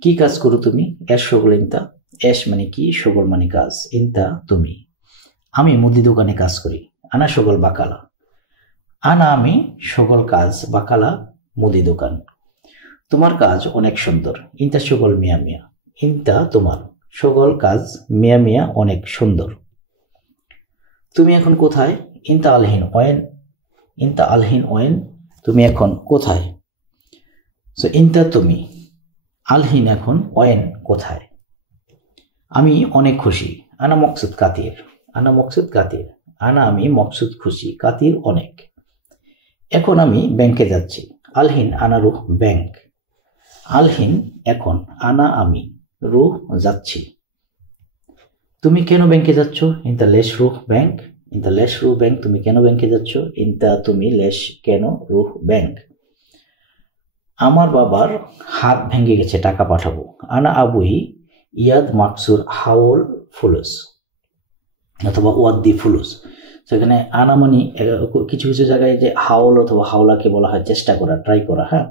কি কাজ করো তুমি? এস শগল ইনতা, এস মানে কি, শগল মানে কাজ, ইনতা তুমি। আমি মুদি দোকানে কাজ করি, আনা শগল বাকালা, আনা আমি, শগল কাজ, বাকালা মুদি দোকান। তোমার কাজ অনেক সুন্দর, ইনতা শগল মিয়া মিয়া, ইনতা তোমার, শগল কাজ, মিয়া মিয়া অনেক সুন্দর। তুমি এখন কোথায়? ইনতা আলহিন ওয়েন, ইনতা আলহিন ওয়েন, তুমি এখন কোথায়? সো ইনতা তুমি, আলহিন এখন, ওয়েন কোথায়। আমি অনেক খুশি, আনা মকসুদ কাতির, আনা মকসুদ কাতির, আনা আমি, মকসুদ খুশি, কাতির অনেক। এখন আমি ব্যাংকে যাচ্ছি, আলহিন আনা রুহ ব্যাংক, আলহিন এখন, আনা আমি, রুহ যাচ্ছি। তুমি কেন ব্যাংকে যাচ্ছ? ইনতা লেশ রুহ ব্যাংক, ইনতা লেশ রুহ ব্যাংক, তুমি কেন ব্যাংকে যাচ্ছ? ইনতা তুমি, লেশ কেন, রুহ ব্যাংক। আমার বাবার হাত ভেঙে গেছে, টাকা পাঠাবো, আনা আবুই ইয়াদ মাকসুর হাওল ফুলুস অথবা ওয়াদ্দি ফুলুস। সেখানে আনা মানে কিছু কিছু জায়গায় যে হাওল অথবা হাওলাকে বলা হয় চেষ্টা করা, ট্রাই করা। হ্যাঁ,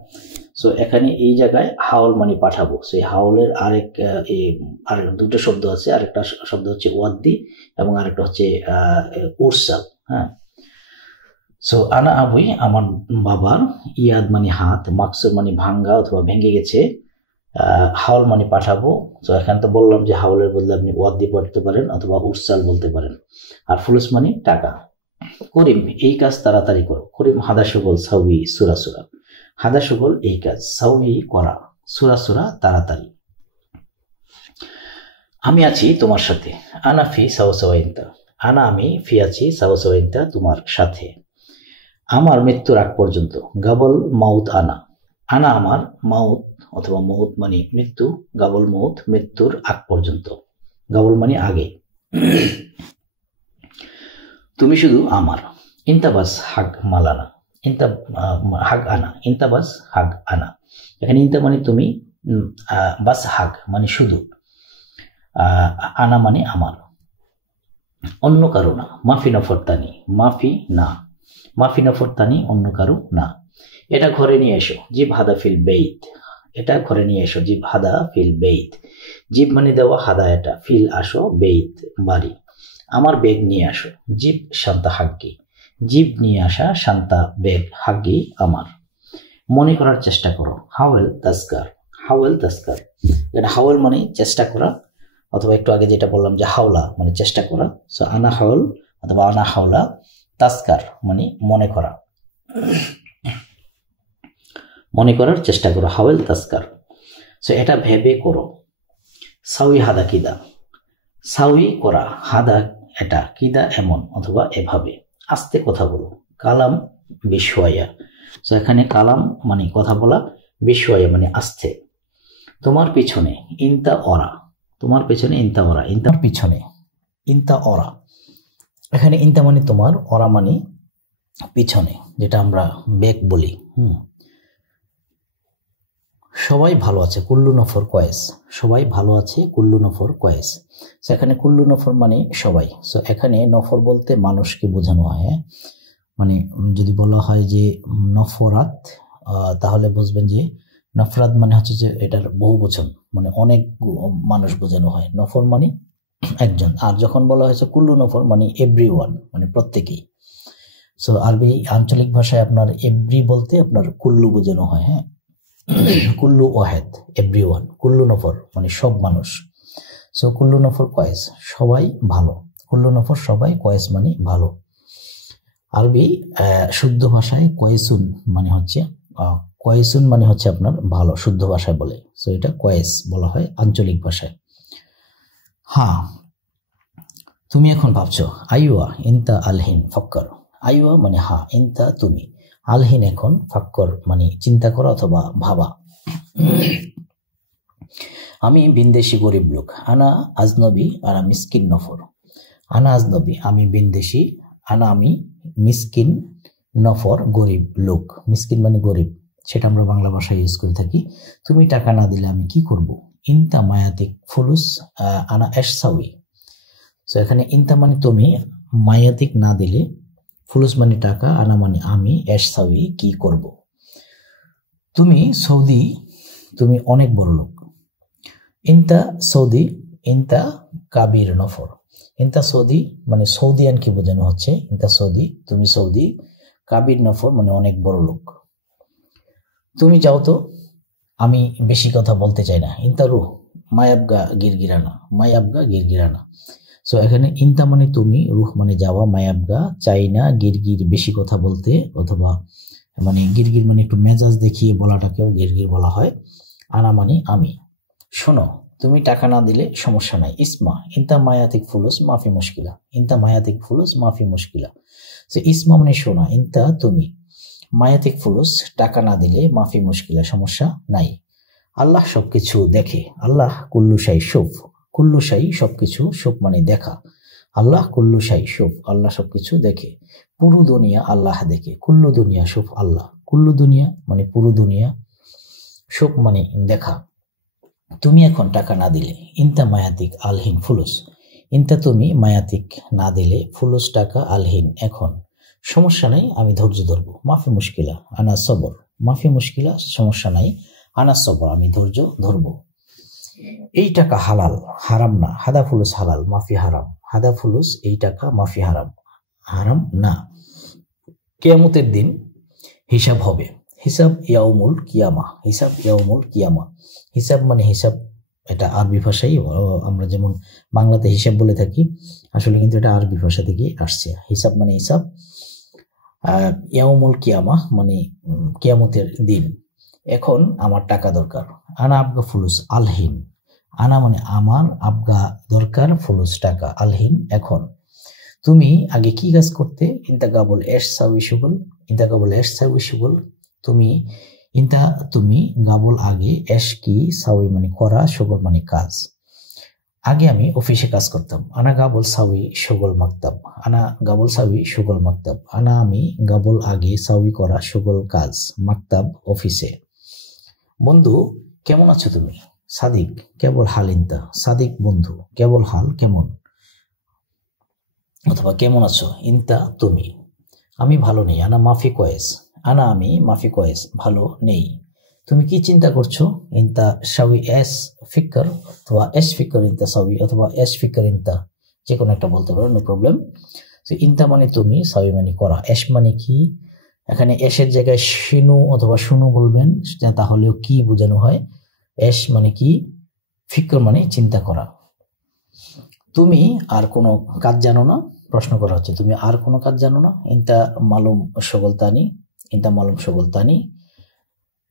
সো এখানে এই জায়গায় হাওল মানে পাঠাবো। সেই হাওলের আরেক দুটো শব্দ আছে, আরেকটা শব্দ হচ্ছে ওয়াদ্দি এবং আরেকটা হচ্ছে উরসাল। হ্যাঁ, সো আনা আবুই আমার বাবার, ইয়াদ মানে হাত, মাকসুর মানে ভাঙ্গা অথবা ভেঙে গেছে, হাওল মানে পাঠাবো। তো এখানে তো বললাম যে হাওলের বদলে আপনি ওয়াদ্দি পড়তে পারেন অথবা উরসাল বলতে পারেন। আর ফুলুস মানে টাকা। করিম এই কাজ তাড়াতাড়ি করো, করিম হাদা সুগল সাউই সুরা সুরা, হাদা সুগল এই কাজ, সাউই করা, সুরা সুরা তাড়াতাড়ি। আমি আছি তোমার সাথে, আনা ফি সাওসাওয়াইন্তা, আনা আমি, ফি আছি, সাওসাওয়াইন্তা তোমার সাথে। আমার মৃত্যুর আগ পর্যন্ত, গাবল মাউত আনা, আনা আমার, মাউত অথবা মৌত মানে মৃত্যু, গাবল মৌত মৃত্যুর আগ পর্যন্ত, গাবল মানে আগে। তুমি শুধু আমার, ইনতাবাস হাগ মালানা, ইনতা হাগ আনা, ইনতাবাস হাগ আনা। এখানে ইনতা মানে তুমি, বাস হাগ মানে শুধু, আনা মানে আমার। অন্য কারো না, মাফি নফরতানি, মাফি না, মাফি নফরতানি অন্য কারো না। এটা ঘরে নিয়ে এসো, জিব হাদা ফিল বেইত, এটা ঘরে নিয়ে এসো, জিব হাদা ফিল বেইত, জিব মানে দেওয়া, হাদা এটা, ফিল আসো, বেইত বাড়ি। আমার বেগ নিয়ে আসো, জিব শান্তা হাগ্গি, জিব নিয়ে আসা, শান্তা বেগ, হাগ্গি আমার। মনে করার চেষ্টা করো, হাওয়েল তাস্কার, হাওয়েল তাস্কার। এটা হাওয়েল মানে চেষ্টা করা, অথবা একটু আগে যেটা বললাম যে হাওলা মানে চেষ্টা করা। সো আনা হাওল অথবা আনা হাওলা, তাস্কার মানে মনে করা, মনে করার চেষ্টা করো, হাওয়েল তাস্কার। সো এটা ভেবে করো। সাউই হাদা কিদা, সাউই করা, হাদা এটা, কিদা এমন অথবা এভাবে। আস্তে কথা বলো, কালাম বিশ্বয়া। সো এখানে কালাম মানে কথা বলা, বিশ্বয়া মানে আস্তে। তোমার পিছনে, ইনতা অরা, তোমার পেছনে, ইনতা অরা, ইনতার পিছনে, ইনতা অরা। এখানে ইনতা মানে তোমার, অরা মানে পিছনে, যেটা আমরা বেগ বলি। সবাই ভালো আছে, কুল্লু নফর কয়েস, সবাই ভালো আছে, কুল্লু নফর কয়েস। সেখানে কুল্লু নফর মানে সবাই। সো এখানে নফর বলতে মানুষকে বোঝানো হয়। মানে যদি বলা হয় যে নফরাত, তাহলে বুঝবেন যে নফরাত মানে হচ্ছে যে এটার বহু বচন, মানে অনেক মানুষ বোঝানো হয়। নফর মানে একজন। আর যখন বলা হয়েছে কুল্লু নফর মানে এভরিওয়ান, মানে প্রত্যেকেই। সো আরবি আঞ্চলিক ভাষায় আপনার এভরি বলতে আপনার কুল্লু বোঝানো হয়। হ্যাঁ, কুল্লু ওয়াহেদ, এভরিওয়ান, কুল্লু নফর মানে সব মানুষ। সো কুল্লু নফর কয়েস, সবাই ভালো, কুল্লু নফর সবাই, কয়েস মানে ভালো। আরবি শুদ্ধ ভাষায় কয়েসুন মানে হচ্ছে কয়েসুন মানে হচ্ছে আপনার ভালো, শুদ্ধ ভাষায় বলে, সো এটা কয়েস বলা হয় আঞ্চলিক ভাষায়। হ্যাঁ, তুমি এখন ভাবছো, আইওয়া ইনতা আলহিন ফক্কর। আইওয়া মানে হ্যাঁ, ইনতা তুমি, আলহিন এখন, ফক্কর মানে চিন্তা করা অথবা ভাবা। আমি বিন্দেশি গরিব লোক, আনা আজনবী আনা মিসকিন নফর। আনা আজনবী আমি বিন্দেশি, আনা আমি, মিসকিন নফর গরিব লোক। মিসকিন মানে গরিব, সেটা আমরা বাংলা ভাষায় ইউজ করে থাকি। তুমি টাকা না দিলে আমি কি করব? ইনতা মায়াতিক ফুলুস আনা এশসাউই। সো এখানে ইনতা মানে তুমি, মায়াতিক না দিলে, ফুলুস মানে টাকা, আনা মানে আমি, এশসাউই কি করব। তুমি সৌদি, তুমি অনেক বড় লোক। ইনতা সৌদি, ইনতা কাবির নফর। ইনতা সৌদি মানে সৌদিয়ান কি বোঝানো হচ্ছে, ইনতা সৌদি তুমি সৌদি, কাবির নফর মানে অনেক বড় লোক। তুমি যাও তো, আমি বেশি কথা বলতে চাই না। ইনতা রুহ মায়াবগা গিরগিরানা, মায়াবগা গিরগিরানা। সো এখানে ইনতা মানে তুমি, রুহ মানে যাওয়া, মায়াবগা চাই না, গিরগির বেশি কথা বলতে, অথবা মানে গিরগির মানে একটু মেজাজ দেখিয়ে বলাটাকেও গিরগির বলা হয়। আনা মানে আমি। শোনো, তুমি টাকা না দিলে সমস্যা নাই। ইসমা ইনতা মায়াতিক ফুলুস মাফি মুশকিলা, ইনতা মায়াতিক ফুলুস মাফি মুশকিলা। সো ইসমা মানে শোনা, ইনতা তুমি, মায়াতিক ফুলুস টাকা না দিলে, মাফি মুশকিলা সমস্যা নাই। আল্লাহ সবকিছু দেখে, আল্লাহ কুল্লু শাই শুফ, কুল্লু শাই সবকিছু, শুফ মানে দেখা। আল্লাহ কুল্লু শাই শুফ, আল্লাহ সবকিছু দেখে। পুরো দুনিয়া আল্লাহ দেখে, কুল্লু দুনিয়া শুফ আল্লাহ, কুল্লু দুনিয়া মানে পুরো দুনিয়া, শুফ মানে দেখা। তুমি এখন টাকা না দিলে, ইনতা মায়াতিক আলহিন ফুলুস, ইনতা তুমি মায়াতিক না দিলে, ফুলুস টাকা, আলহিন এখন, সমস্যা নাই আমি ধৈর্য ধরবো। মাফি মুশকিলা আনা সবর, মাফি মুশকিলা সমস্যা নাই, আনা সবর আমি ধৈর্য ধরবো। এই টাকা হালাল, হারাম না। হাদা ফুলুস হালাল, মাফি হারাম। হাদা ফুলুস এই টাকা, মাফি হারাম, হারাম না। কিয়ামতের দিন হিসাব হবে, হিসাব ইয়াউমুল কিয়ামা, হিসাব ইয়াউমুল কিয়ামা। হিসাব মানে হিসাব, এটা আরবি ভাষাই, আমরা যেমন বাংলাতে হিসাব বলে থাকি, আসলে কিন্তু এটা আরবি ভাষা থেকে আসছে। হিসাব মানে হিসাব, ইয়াউমুল কিয়ামা মানে কিয়ামতের দিন। এখন আমার টাকা দরকার। আনা আবগা ফুলুস আলহিন, আনা মানে আমার, আবগা দরকার, ফুলুস টাকা, আলহিন এখন। তুমি আগে কি কাজ করতে? ইনতা গাবল এশ সাউই শুগল, ইনতা গাবল এশ সাউই শুগল। তুমি, ইনতা তুমি, গাবল আগে, এশ কি, সাউই মানে করা, শুগল মানে কাজ। আগে আমি অফিসে কাজ করতাম। আনা গাবল সাউই শুগল মাকতাব, আনা গাবল সাউই শুগল মাকতাব। আনা আমি, গাবল আগে, সাউই করা, শুগল কাজ, মাকতাব অফিসে। বন্ধু কেমন আছো তুমি? সাদিক কেবল হাল ইনতা, সাদিক বন্ধু, কেবল হাল কেমন, অথবা কেমন আছো। ইনতা তুমি, আমি ভালো নেই। আনা মাফি কয়েস, আনা আমি, মাফি কয়েস ভালো নেই। তুমি কি চিন্তা করছো? ইনতা সাউই এস ফিকর, অথবা এস ফিকর ইনতা সাউই, অথবা এস ফিকর ইনতা, যে কোনো একটা বলতে পারো, নো প্রবলেম। ইনতা মানে তুমি, সাউই মানে করা। এস মানে কি, এখানে এসের জায়গায় শিনু অথবা শুনু বলবেন, তাহলেও কি বোঝানো হয়। এস মানে কি, ফিকর মানে চিন্তা করা। তুমি আর কোনো কাজ জানো না, প্রশ্ন করা হচ্ছে তুমি আর কোনো কাজ জানো না। ইনতা মালুম সগলতানি, ইনতা মালুম সগলতানি।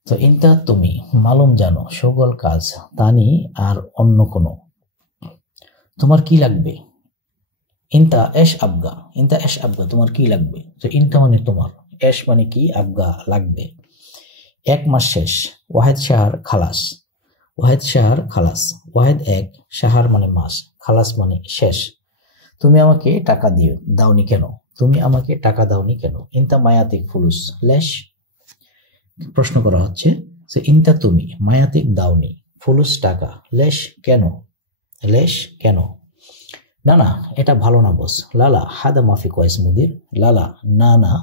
তো ইনতা তুমি, মালুম জানো, সগল কাজ, তানি আর অন্য কোনো। তোমার কি লাগবে? ইনতা এশ আবগা, ইনতা এশ আবগা তোমার কি লাগবে। তো ইনতা মানে তোমার, এশ মানে কি, আবগা লাগবে। এক মাস শেষ, ওয়াহেদ শাহর খালাস, ওয়াহেদ শাহর খালাস। ওয়াহেদ এক, শাহর মানে মাস, খালাস মানে শেষ। তুমি আমাকে টাকা দাওনি কেন? তুমি আমাকে টাকা দাওনি কেন? ইনতা মায়াতিক ফুলুস লেশ, প্রশ্ন করা হচ্ছে। ইনতা তুমি, মায়াতিক দাওনি, ফুলুস টাকা, লেশ কেন, লেশ কেন। না না এটা ভালো না বস। লালা হাদা মাফি কয়েস মুদির, লালা না না,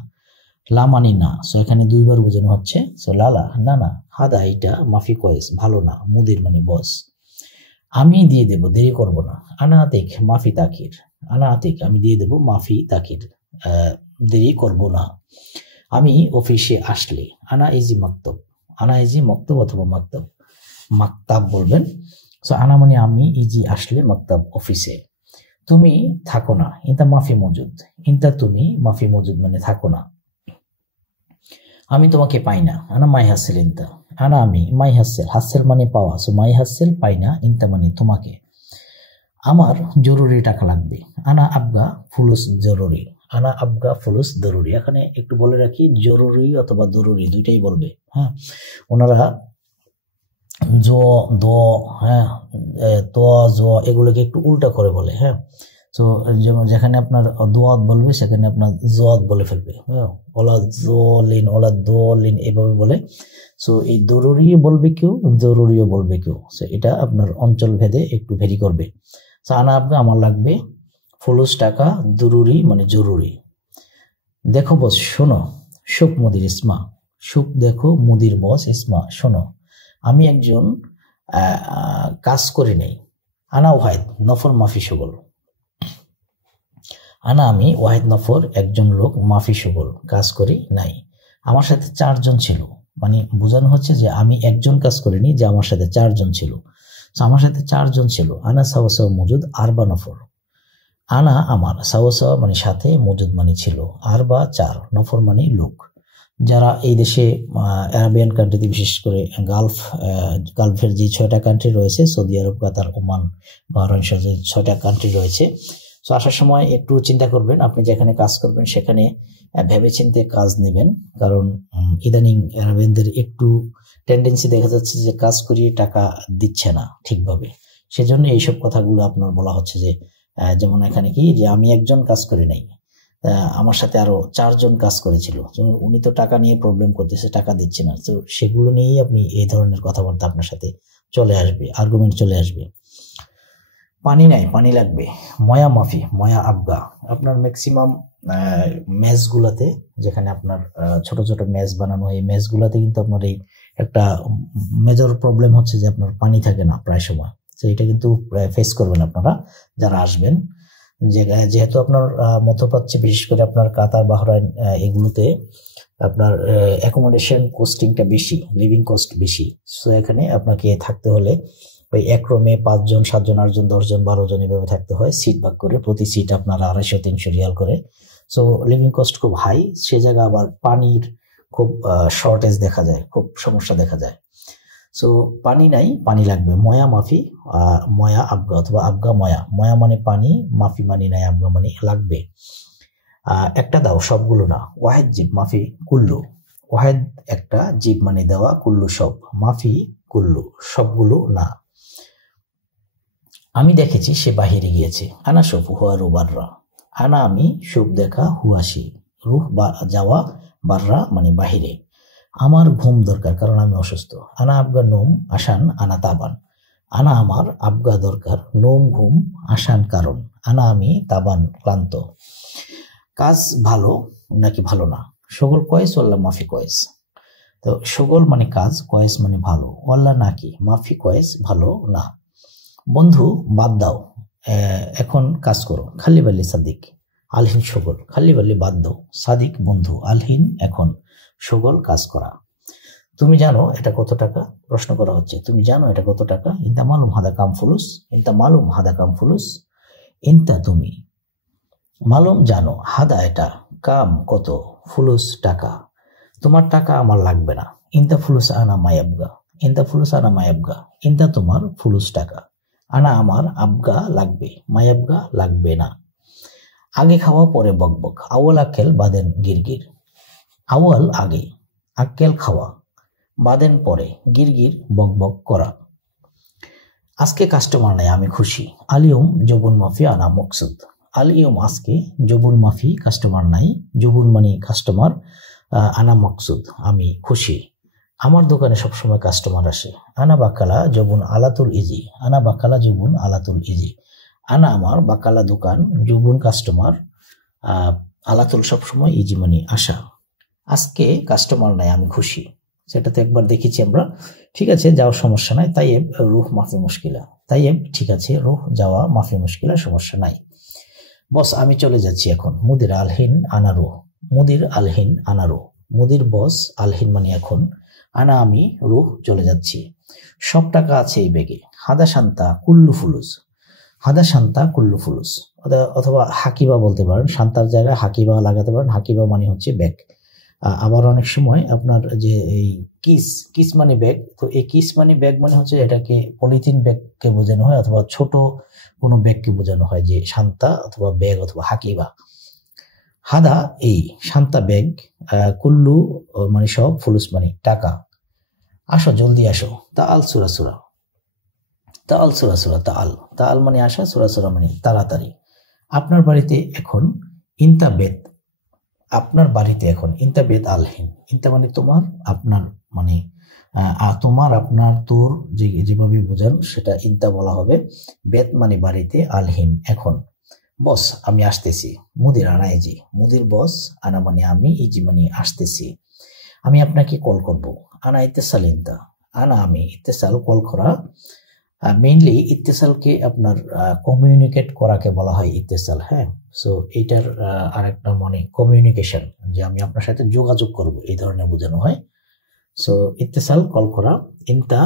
লা মানি না, সো এখানে দুইবার বোঝানো হচ্ছে। সো লালা না না, হাদা এটা, মাফি কয়েস ভালো না, মুদির মানে বস। আমি দিয়ে দেব, দেরি করব না। আনা আতিক মাফি তাকির, আনা আতিক আমি দিয়ে দেব, মাফি তাকির দেরি করব না। আমি অফিসে আসলে, আনা ইজি মাকতব, আনা ইজি মক্তব অথবা মাকতব, মাকতাব বলবেন। সো আনা মানে আমি, ইজি আসলে, মাকতাব অফিসে। তুমি থাকো না, ইনতা মাফি মজুদ, ইনতা তুমি, মাফি মজুদ মানে থাকো না। আমি তোমাকে পাই না, আনা মাই হাসেল ইনতা, আনা আমি, মাই হাসেল, হাসেল মানে পাওয়া, সো মাই হাসেল পাই না, ইনতা মানে তোমাকে। আমার জরুরি টাকা লাগবে, আনা আবগা ফুলুস জরুরি, আনা আবগা ফুলুস জরুরি। এখানে একটু বলে রাখি, জরুরি অথবা জরুরি দুইটাই বলবে। হ্যাঁ, ওনারা জ দ, হ্যাঁ, ত জ এগুলোকে একটু উল্টা করে বলে। হ্যাঁ, তো যেমন যেখানে আপনার দোয়াত বলবে সেখানে আপনার জোয়াত বলে ফেলবে। হ্যাঁ, ওলা জলিন, ওলা দলিন এভাবে বলে। সো এই জরুরি বলবে কেউ, জরুরিও বলবে কেউ। সো এটা আপনার অঞ্চল ভেদে একটু ভেরি করবে। সো আনা আবগা আমার লাগবে, ফুলুস টাকা, জরুরি মানে জরুরি। দেখো বস শোনো, সুখ মুদির ইসমা, সুখ দেখো মুদির বস ইসমা শোনো, আমি একজন কাজ করে নেই। আনা ওয়াহিদ নফর মাফি শুগল, আনা আমি ওয়াহিদ নফর একজন লোক, মাফি শুগল কাজ করি নাই। আমার সাথে 4 জন ছিল, মানে বোঝানো হচ্ছে যে আমি একজন কাজ করিনি, যে আমার সাথে 4 জন ছিল। আমার সাথে 4 জন ছিল। আনা সাওয়া সাওয়া মজুদ আরবা নফর, আনা আমার, সাওয়া সাওয়া মানে সাথে, মজুদ মানে ছিল, আরবা 4, নফর মানে লোক। যারা এই দেশে আরবিয়ান কান্ট্রিতে, বিশেষ করে গালফের যে 6টা কান্ট্রি রয়েছে, সৌদি আরব, কাতার, ওমান, বাহরাইন সহ যে 6টা কান্ট্রি রয়েছে। তো আসার সময় একটু চিন্তা করবেন, আপনি যেখানে কাজ করবেন সেখানে ভেবেচিন্তে কাজ নেবেন। কারণ ইদানিং আরবিয়ানদের একটু টেন্ডেন্সি দেখা যাচ্ছে যে কাজ করিয়ে টাকা দিচ্ছে না ঠিকভাবে। সেজন্য এইসব কথাগুলো আপনার বলা হচ্ছে যে, যেমন এখানে কি, যে আমি একজন কাজ করে নাই, আমার সাথে আরো 4 জন কাজ করেছিল, উনি তো টাকা নিয়ে প্রবলেম করতেছে, টাকা দিচ্ছে না। তো সেগুলো নিয়েই আপনি এই ধরনের কথাবার্তা আপনার সাথে চলে আসবে, আর্গুমেন্ট চলে আসবে। পানি নাই, পানি লাগবে, ময়া মাফি, ময়া আবগা। আপনার ম্যাক্সিমাম মেস গুলাতে, যেখানে আপনার ছোট ছোট মেস বানানো হয়, এই মেস গুলাতে কিন্তু আপনার এই একটা মেজর প্রবলেম হচ্ছে যে আপনার পানি থাকে না প্রায় সময়। তো এটা কিন্তু ফেস করবেন আপনারা যারা আসবেন। যেহেতু আপনার মধ্যপ্রাচ্যে, বিশেষ করে আপনার কাতার, বাহরাইন এগুলোতে আপনার অ্যাকোমোডেশন কস্টিংটা বেশি, লিভিং কস্ট বেশি। সো এখানে আপনাকে থাকতে হলে ওই এক রুমে 5 জন, 7 জন, 8 জন, 10 জন, 12 জন এভাবে থাকতে হয়, সিট ভাগ করে, প্রতি সিট আপনার 250-300 রিয়াল করে। সো লিভিং কস্ট খুব হাই। সে জায়গা আবার পানির খুব শর্টেজ দেখা যায়, খুব সমস্যা দেখা যায়। সো পানি নাই, পানি লাগবে, ময়া মাফি, ময়া আবগা অথবা আবগা ময়া। ময়া মানে পানি, মাফি মানে নাই, আবগা মানে লাগবে। একটা দাও, সবগুলো না। ওয়াহেদ জিব মাফি কুল্লু, ওয়াহেদ একটা, জিব মানে দেওয়া, কুল্লু সব, মাফি কুল্লু সবগুলো না। আমি দেখেছি সে বাহিরে গিয়েছে, আনা সব হুয়া রু বাররা, আনা আমি, সুখ দেখা, হুয়াশি, রুহ যাওয়া, বাররা মানে বাহিরে। আমার ঘুম দরকার কারণ আমি অসুস্থ, আনা আবগা নোম আসান আনা তাবান, আনা আমার, আবগা দরকার, নোম ঘুম, আসান কারণ, আনা আমি, তাবান ক্লান্ত। কাজ ভালো নাকি ভালো না, শগল কয়েস ওয়াল্লা মাফি কয়েস। তো শগল মানে কাজ, কয়েস মানে ভালো, ওয়াল্লা নাকি, মাফি কয়েস ভালো না। বন্ধু বাদ দাও, এখন কাজ করো, খালি বালি সাদিক, আলহিন শগল, খালি বালি বাদ দাও, সাদিক বন্ধু, আলহিন এখন, শগল কাজ করা। তুমি জানো এটা কত টাকা, প্রশ্ন করা হচ্ছে, তুমি জানো এটা কত টাকা। ইনতা মালুম হাদা কাম ফুলুস, ইনতা মালুম হাদা কাম ফুলুস, ইনতা তুমি, মালুম জানো, হাদা এটা, কাম কত, ফুলুস টাকা, তোমার টাকা আমার লাগবে না। ইনতা ফুলুস আনা মায়াবগা, ইনতা ফুলুস আনা মায়াবগা, ইনতা তোমার, ফুলুস টাকা, আনা আমার, আবগা লাগবে, মায়াবগা লাগবে না। আগে খাওয়া পরে বকবক, আউয়াল আকেল বাদেন গিরগির, আউয়াল আগে, আক্কেল খাওয়া, বাদেন পরে, গিরগির বকবক করা। আজকে কাস্টমার নাই আমি খুশি, আলিয়ম জবুন মাফি আনা মকসুদ, আলিয়ম আজকে, জবুন মাফি কাস্টমার নাই, জবুন মানে কাস্টমার, আনা মকসুদ আমি খুশি। আমার দোকানে সবসময় কাস্টমার আসে, আনা বাকালা জবুন আলাতুল ইজি, আনা বাকালা জবুন আলাতুল ইজি, আনা আমার, বাকালা দোকান, জবুন কাস্টমার, আলাতুল সবসময়, ইজি মানে আশা। আজকে কাস্টমার নাই আমি খুশি, সেটা তো একবার দেখেছি আমরা। ঠিক আছে, যাওয়ার সমস্যা নাই, তাইয়েব রুহ মাফি মুশকিলা, তাইয়েব ঠিক আছে, রুহ যাওয়া মাফি মুশকিলা, সমস্যা নাই। বস আমি চলে যাচ্ছি এখন, মুদির আলহিন আনা রুহ, মুদির আলহিন আনা রুহ, মুদির বস, আলহিন মানে এখন, আনা আমি, রুহ চলে যাচ্ছি। সব টাকা আছে এই ব্যাগে, হাদা শান্তা কুল্লু ফুলুস, হাদা শান্তা কুল্লু ফুলুস, অথবা হাকিবা বলতে পারেন, শান্তার জায়গায় হাকিবা লাগাতে পারেন। হাকিবা মানে হচ্ছে ব্যাগ, আবার অনেক সময় আপনার যে এই কিস মানি ব্যাগ, তো এই কিস মানি ব্যাগ মানে হচ্ছে এটাকে পলিথিন ব্যাগকে বোঝানো হয় অথবা ছোট কোনো ব্যাগকে বোঝানো হয়, যে শান্তা অথবা ব্যাগ অথবা হাকিবা। হাদা এই শান্তা ব্যাগ, কুল্লু মানে সব, ফুলুস মানে টাকা। আসো জলদি আসো, তাল সুরা সুরা, তাল সুরা সুরা, তাল তাল মানে আসা, সুরা সুরা মানে তাড়াতাড়ি। আপনার বাড়িতে এখন ইনতা বেত, আপনার বাড়িতে এখন ইনতা বেত আলহিন, ইনতা মানে তোমার, আপনার মানে তোমার, আপনার, তোর যেভাবে বোঝান সেটা ইনতা বলা হবে। বেত মানে বাড়িতে, আলহিন এখন। বস আমি আসতেছি, মুদির আনা ইজি, মুদির বস, আনা মানে আমি, ইজি মানে আসতেছি। আমি আপনাকে কল করব, আনা ইত্তেসাল ইনতা, আনা আমি, ইত্তেসাল কল করা। মেইনলি ইত্তেসালকে আপনার কমিউনিকেট করাকে বলা হয় ইত্তেসাল। হ্যাঁ, সো এইটার আরেকটা মানে কমিউনিকেশন, যে আমি আপনার সাথে যোগাযোগ করব, এই ধরনের বোঝানো হয়। সো ইত্তেসাল কল করা, ইনতা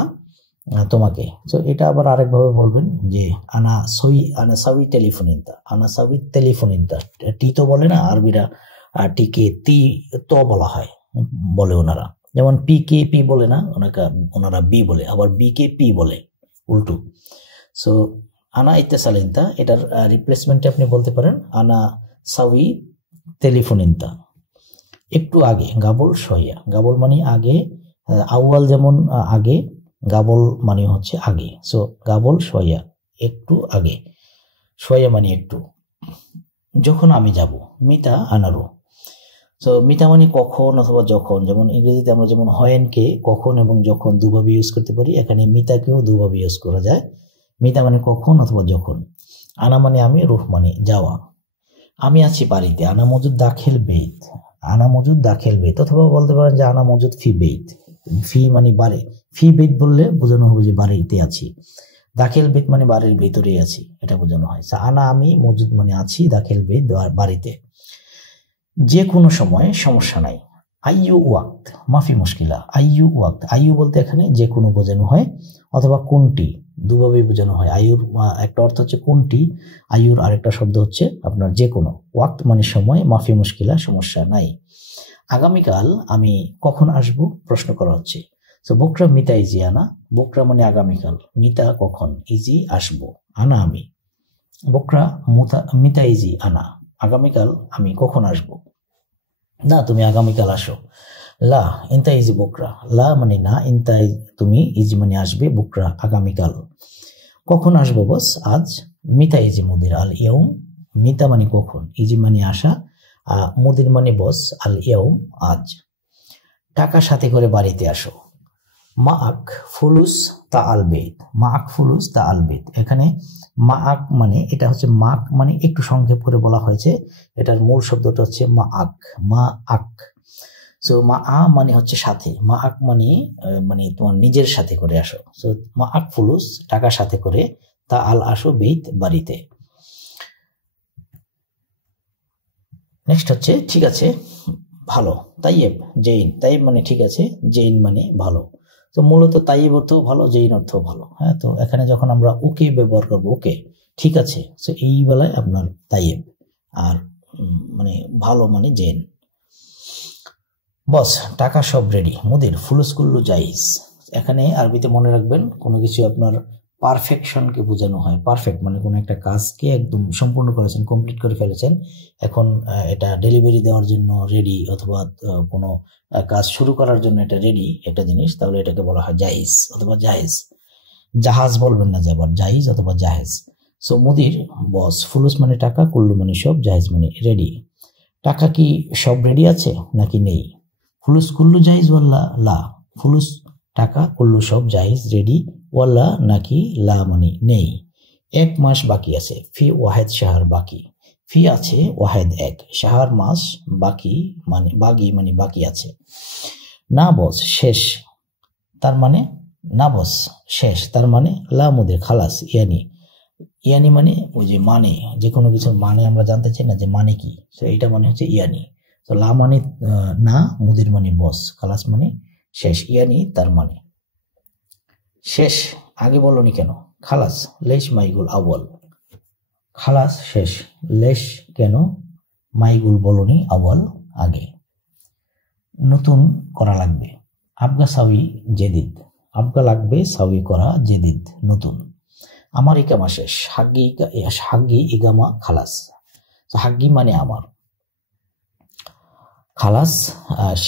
তোমাকে। সো এটা আবার আরেকভাবে বলবেন যে আনা সাউই টেলিফোন ইনতা, আনা সাউই টেলিফোন ইনতা। টি তো বলে না আরবিরা, টিকে তি তো বলা হয়, বলে ওনারা। যেমন পি কে পি বলে না, ওনারা বি বলে, আবার বি কে পি বলে, উল্টো। সো আনা ইত্তেসাল ইনতা, এটার রিপ্লেসমেন্টে আপনি বলতে পারেন আনা সাউই টেলিফোন ইনতা। একটু আগে, গাবল সইয়া, গাবল মানে আগে, আউয়াল যেমন আগে, গাবল মানে হচ্ছে আগে। সো গাবল সইয়া, একটু আগে, সইয়া মানে একটু। যখন আমি যাব, মিতা আনারো। সো মিতা মানে কখন অথবা যখন, যেমন ইংরেজিতে আমরা যেমন হয়েনকে কখন এবং যখন দুভাবে ইউজ করতে পারি, এখানে মিতাকেও দুভাবে ইউজ করা যায়। মিতা মানে কখন অথবা যখন। আনা মানে আমি, রুহ মানে যাওয়া। আমি আছি বাড়িতে, আনা মজুদ দাখিল বেত, আনা মজুদ দাখিল বেত, অথবা বলতে পারেন যে আনা মজুদ ফি বেত। ফি মানে বাড়ি, ফি বেত বললে বোঝানো হবে যে বাড়িতে আছি। দাখিল বেত মানে বাড়ির ভেতরেই আছি, এটা বোঝানো হয়। আনা আমি, মজুদ মানে আছি, দাখিল বেত বাড়িতে। যে কোনো সময়, সমস্যা নাই। আইয়ু ওয়াক্ত মাফি মুশকিলা, আইয়ু ওয়াক্ত, আইয়ু বলতে এখানে যে কোনো বোঝানো হয়, অথবা কোনটি, দুভাবেই বোঝানো হয়। আইয়ুর একটা অর্থ হচ্ছে কোনটি, আইয়ুর আরেকটা শব্দ হচ্ছে আপনার যে কোনো। ওয়াক্ত মানে সময়, মাফি মুশকিলা সমস্যা নাই। আগামীকাল আমি কখন আসব প্রশ্ন করা হচ্ছে। তো বুকরা মিতা ইজি আনা, বুকরা মানে আগামীকাল, মিতা কখন, ইজি আসবো, আনা আমি। বুকরা মিতা ইজি আনা, আগামীকাল আমি কখন আসবো। না তুমি আগামীকাল আসো। লা ইনতা ইজি বুকরা, লা মানে না, ইনতা তুমি, ইজি মানে আসবে, বুকরা আগামীকাল। কখন আসবো বস, আজ। মিতা ইজি মুদির আল ইয়ৌম, মিতা মানে কখন, ইজি মানে আসা, মুদির মানে বস, আল ইয়ৌম আজ। টাকা সাথে করে বাড়িতে আসো। মাআক ফুলুস তা আল বেত, মাআক ফুলুস তা আল বেত। এখানে মাআক মানে এটা হচ্ছে মাক মানে একটু সংক্ষেপ করে বলা হয়েছে, এটার মূল শব্দটা হচ্ছে মাআক, মাআক। সো মা মানে হচ্ছে সাথে, মাআক মানে মানে তোমার নিজের সাথে করে আসো। সো মাআক ফুলুস টাকা সাথে করে, তা আল আসো বেত বাড়িতে। নেক্সট হচ্ছে ঠিক আছে ভালো, তাইয়েব জেইন, তাইয়েব মানে ঠিক আছে, জেইন মানে ভালো। তো মূলত তাইয়েব অর্থ ভালো, জেইন অর্থ ভালো। হ্যাঁ, তো এখানে যখন আমরা ওকে ব্যবহার করবো, ওকে ঠিক আছে, তো এই বেলায় আপনার তাইয়েব, আর মানে ভালো মানে জেইন। বস টাকা সব রেডি, মুদির ফুলুস কুল্লু জাইজ। এখানে আরবিতে মনে রাখবেন, কোনো কিছু আপনার পারফেকশনকে বোঝানো হয়। পারফেক্ট মানে কোনো একটা কাজকে একদম সম্পূর্ণ করেছেন, কমপ্লিট করে ফেলেছেন, এখন এটা ডেলিভারি দেওয়ার জন্য রেডি, অথবা কোনো কাজ শুরু করার জন্য এটা রেডি একটা জিনিস, তাহলে এটাকে বলা হয় জাইজ অথবা জাহেজ। জাহাজ বলবেন না, যে আবার জাইজ অথবা জাহেজ। সো মুদির বস, ফুলুস মানে টাকা, কুল্লু মানে সব, জাহেজ মানে রেডি। টাকা কি সব রেডি আছে নাকি নেই। ফুলুস কুল্লু জাহিজ ওয়াল্লা লা, ফুলুস টাকা, কুল্লু সব, জাহিজ রেডি, ওয়াল্লা নাকি, লা মানে নেই। এক মাস বাকি আছে, ফি ওয়াহেদ শাহর বাকি, ফি আছে ওয়াহেদ এক, শাহর মাস, বাকি মানে বাগি মানে বাকি আছে। না বস শেষ, তার মানে না বস শেষ, তার মানে লা মুদির খালাস, ইয়ানি, ইয়ানি মানে ওই যে মানে, যে কোনো কিছুর মানে আমরা জানতে চাই না যে মানে কি, তো এইটা মানে হচ্ছে ইয়ানি। তো লা মানে না, মুদির মানে বস, খালাস মানে শেষ, ইয়ানি তার মানে শেষ। আগে বলনি কেন, খালাস লেশ মাইগুল আউয়াল, খালাস শেষ, লেশ কেন, মাইগুল বলনি আউয়াল আগে। নতুন করা লাগবে। আবগা সাউই জেদিদ, আবগা লাগবে সাউই করা, জেদিদ নতুন। আমার ইকামা শেষ, হাগ্গি ইগামা খালাস। হাগ্গি মানে আমার, খালাস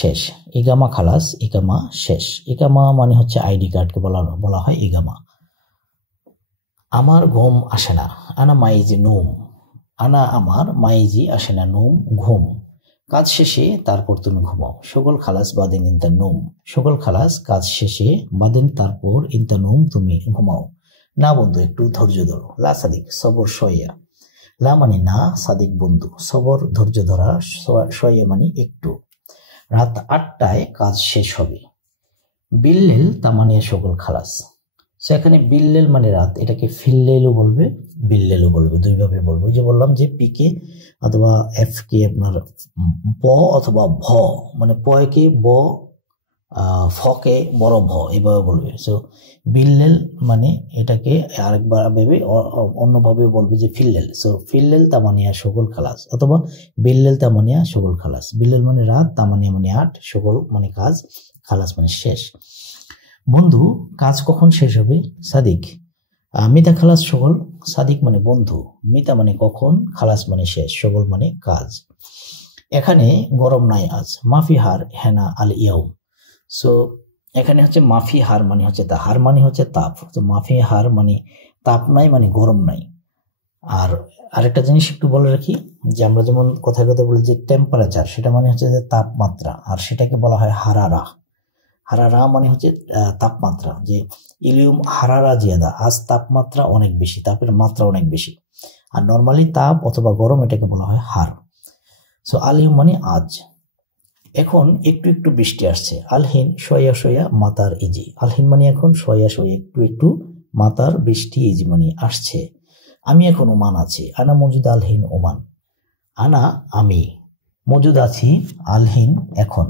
শেষ, ইগামা খালাস, ইকামা শেষ। ইকামা মানে হচ্ছে আইডি কার্ডকে বলা হয় ইগামা। আমার ঘুম আসে না, আনা মাইজি নুম, আনা আমার, মাইজি আসে না, নুম ঘুম। কাজ শেষে তারপর তুমি ঘুমাও, সকল খালাস বাদেন ইন্তা নুম, সকল খালাস কাজ শেষে বাদেন তারপর ইন্তা নুম তুমি ঘুমাও। না বন্ধু একটু ধৈর্য ধরো, লা সাদিক সবর সইয়া, লা মানে না, সাদিক বন্ধু, সবর ধৈর্য ধরা, সইয়া মানে একটু। রাত 8টায় কাজ শেষ হবে। বিল্লেল তা মানে সকল খালাস। সেখানে বিল্লেল মানে রাত, এটাকে ফিল্লেলও বলবে, বিল্লেলও বলবে, দুইভাবে বলবে। যে বললাম যে পিকে অথবা এফ কে আপনার প অথবা ভ, মানে পয়কে ব, ফকে বড় ভ, এভাবে বলবে। সো বিল্লেল মানে এটাকে আরেকবার ভেবে অন্যভাবে বলবে যে ফিল্লেল। সো ফিল্লেল তামানিয়া সকল খালাস, অথবা বিল্লেল তামানিয়া সকল খালাস। বিল্লেল মানে রাত, তামানিয়া মানে 8, সকল মানে কাজ, খালাস মানে শেষ। বন্ধু কাজ কখন শেষ হবে? সাদিক মিতা খালাস সকল, সাদিক মানে বন্ধু, মিতা মানে কখন, খালাস মানে শেষ, সকল মানে কাজ। এখানে গরম নাই আজ, মাফি হার হেনা আল ইয়াউম। সো এখানে হচ্ছে মাফি হার মানে হচ্ছে হার মানে হচ্ছে তাপ, তো মাফি হার মানে তাপ নাই মানে গরম নাই। আর আরেকটা জিনিস একটু বলে রাখি, যে আমরা যেমন কথায় কথা বলি যে টেম্পারেচার, সেটা মানে হচ্ছে যে তাপমাত্রা, আর সেটাকে বলা হয় হারারা। হারারা মানে হচ্ছে তাপমাত্রা, যে ইলিউম হারারা জিয়াদা, আজ তাপমাত্রা অনেক বেশি, তাপের মাত্রা অনেক বেশি। আর নর্মালি তাপ অথবা গরম এটাকে বলা হয় হার। সো আলিউম মানে আজ। এখন একটু একটু বৃষ্টি আসছে, আলহিন সয়া সয়া মাতার ইজি, আলহিন মানে এখন, সয়া সয়া একটু একটু, মাতার বৃষ্টি, ইজি মানে আসছে। আমি এখন ওমান আছি, আনা মজুদ আলহিন ওমান, আনা আমি, মজুদ আছি, আলহিন এখন,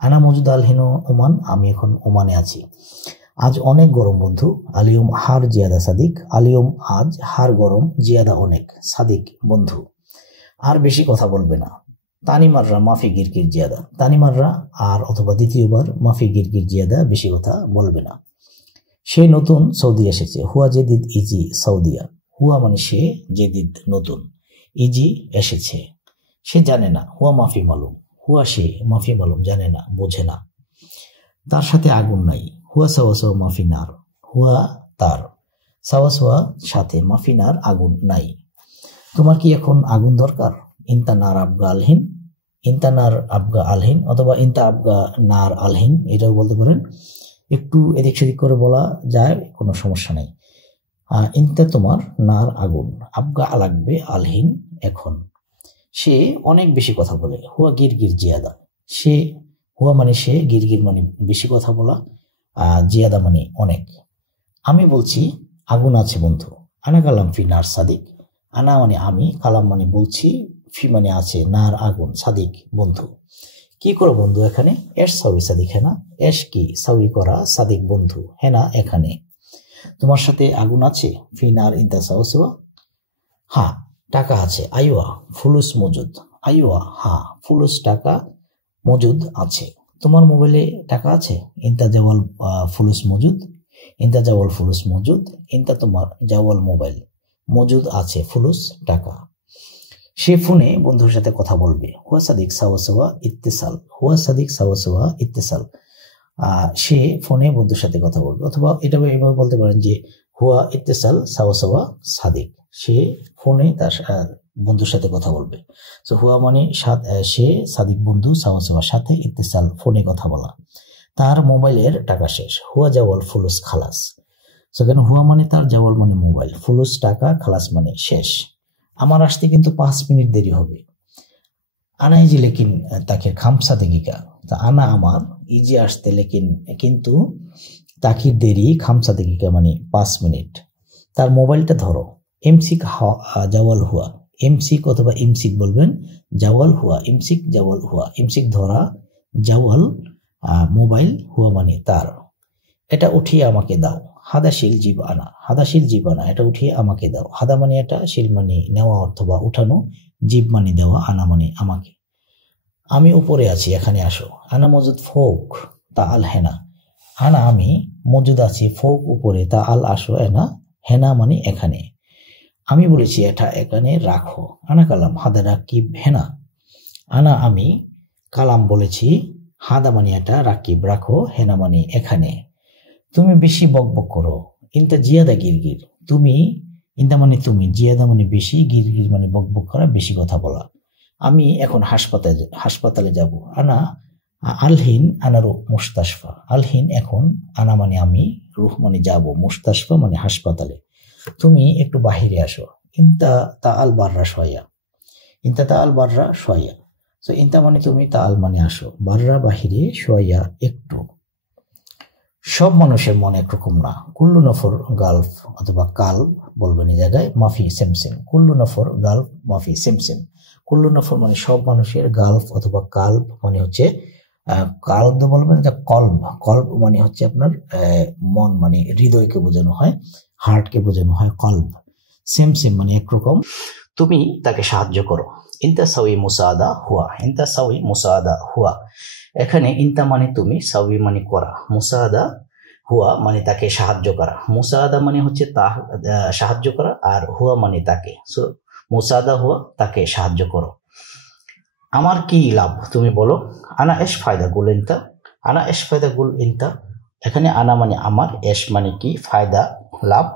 আনা মজুদ আলহিন ওমান, আমি এখন ওমানে আছি। আজ অনেক গরম বন্ধু, আলিয়ম হার জিয়াদা সাদিক, আলিয়ম আজ হার গরম, জিয়াদা অনেক, সাদিক বন্ধু। আর বেশি কথা বলবে না, তানিমাররা মাফি গিরগির জিয়াদা, তানিমাররা আর অথবা দ্বিতীয়বার, মাফি গিরগির জিয়াদা বেশি কথা বলবে না। সে নতুন সৌদি এসেছে, হুয়া জেদিদ ইজি সৌদিয়া, হুয়া মানে সে, জেদিদ নতুন, ইজি এসেছে। সে জানে না, হুয়া মাফি মালুম, হুয়া সে, মাফি মালুম জানে না, বোঝে না। তার সাথে আগুন নাই, হুয়া সাওয়া সাওয়া মাফি নার, হুয়া তার, সাওয়া সাওয়া সাথে, মাফি নার আগুন নাই। তোমার কি এখন আগুন দরকার? ইন্তা নার আবগা আলহিন, ইন্তা নার আবগা আলহিন, অথবা ইন্তা আবগা নার আলহিন, এটাও বলতে পারেন। একটু এদিক সেদিক করে বলা যায়, কোনো সমস্যা নেই। ইন্তা তোমার, নার আগুন, আবগা লাগবে, আলহিন এখন। সে অনেক বেশি কথা বলে, হুয়া গিরগির জিয়াদা, সে, হুয়া মানে সে, গিরগির মানে বেশি কথা বলা, জিয়াদা মানে অনেক। আমি বলছি আগুন আছে বন্ধু, আনা কালাম ফি নার সাদিক, আনা মানে আমি, কালাম মানে বলছি, ফি মানে আছে, নার আগুন, সাদিক বন্ধু। কি করো বন্ধু এখানে? এস সাউই সাদিক হেনা, এস কি সাউই করা, সাদিক বন্ধু, হেনা এখানে। তোমার সাথে আগুন আছে, ফি নার ইন্তা সাউসওয়া, হ্যাঁ টাকা আছে, আইওয়া ফুলুস মজুদ, আইওয়া হ্যাঁ ফুলুস টাকা, মজুদ আছে। তোমার মোবাইলে টাকা আছে, ইন্তা জাওয়াল ফুলুস মজুদ, ইন্তা জাওয়াল ফুলুস মজুদ, ইন্তা তোমার জাওয়াল মোবাইল, মজুদ আছে ফুলুস টাকা। সে ফোনে বন্ধুর সাথে কথা বলবে, হুয়া সাদিক সাওয়া সাওয়া ইত্তেসাল, হুয়া সাদিক সাওয়া সাওয়া ইত্তেসাল, সে ফোনে বন্ধুর সাথে কথা বলবে। অথবা এটা এভাবে বলতে পারেন যে হুয়া ইত্তেসাল সাওয়া সাওয়া সাদিক, সে ফোনে তার বন্ধুর সাথে কথা বলবে। তো হুয়া মানে সে, সাদিক বন্ধু, সাওয়া সাওয়া সাথে, ইত্তেসাল ফোনে কথা বলা। তার মোবাইলের টাকা শেষ, হুয়া জাওয়াল ফুলুস খালাস। সেখানে হুয়া মানে তার, জাওয়াল মানে মোবাইল, ফুলুস টাকা, খালাস মানে শেষ। আমার আসতে কিন্তু 5 মিনিট দেরি হবে। আনা ইজি লেকিন তাকে খামসা দেগিকা, তা আনা আমার, ইজি আসতে, লেকিন কিন্তু, তাকির দেরি, খামসা দেগিকা মানে 5 মিনিট। তার মোবাইলটা ধরো, এমসিক জাওয়াল হুয়া, এমসিক অথবা ইমসিক বলবেন, জাওয়াল হুয়া, ইমসিক জাওয়াল হুয়া, ইমসিক ধরা, জাওয়াল মোবাইল, হুয়া মানে তার। এটা উঠিয়ে আমাকে দাও, হাদাশিল জীব আনা, হাদাশিল জীব আনা, এটা উঠিয়ে আমাকে দাও। হাদা মানে এটা, শিল মানে নেওয়া অথবা উঠানো, জীব মানে দেওয়া, আনা মানে আমাকে। আমি উপরে আছি, এখানে আসো। আনা মজুদ ফোক তা আল হেনা। আনা আমি মজুদ আছি ফোক উপরে তা আল আসো এনা। হেনা মানে এখানে। আমি বলেছি এটা এখানে রাখো। আনা কালাম হাদা রাকিব হেনা। আনা আমি কালাম বলেছি, হাদা মানে এটা, রাকিব রাখো, হেনা মানে এখানে। তুমি বেশি বকবক করো, ইনতা জিয়াদা গিরগির। তুমি ইনতা মানে তুমি, জিয়াদা মানে বেশি, গিরগির মানে বকবক করা, বেশি কথা বলা। আমি এখন হাসপাতালে যাব। আনা আলহিন আনারু মুস্তাশফা। আলহিন এখন, আনা মানে আমি, রুহ মানে যাব, মুস্তাশফা মানে হাসপাতালে। তুমি একটু বাহিরে আসো। ইনতা তা আল বাররা শয়া। ইনতা তা আল বাররা শয়া। তো ইনতা মানে তুমি, তা আল মানে আসো, বাররা বাহিরে, শয়া একটু। সব মানুষের মন একরকম না। কুল্লু নফর গালফ অথবা কাল্ব বলবেন এই জায়গায়, মাফি সেমসেম। কুল্লু নফর গালফ মাফি সেমসেম। কুল্লু নফর মানে সব মানুষের, গালফ অথবা কাল্ব মানে হচ্ছে কাল্ব বলবেন, এটা কল্ব। কল্ব মানে হচ্ছে আপনার মন, মানে হৃদয়কে বোঝানো হয়, হার্টকে বোঝানো হয় কল্ব। সেমসেম মানে একরকম। তুমি তাকে সাহায্য করো। ইনতা সাউই মুসাদা হুয়া। ইনতা সাউই মুসাদা হুয়া। এখানে ইনতা মানে তুমি, সাউই মানে করা, মুসাদা হুয়া মানে তাকে সাহায্য করা। মুসাদা মানে হচ্ছে তা সাহায্য করা, আর হুয়া মানে তাকে। সো মুসাদা হুয়া, তাকে সাহায্য করো। আমার কি লাভ তুমি বলো। আনা এস ফায়দা গুল ইনতা। আনা এস ফায়দা গুল ইনতা। এখানে আনা মানে আমার, এস মানে কি, ফায়দা লাভ,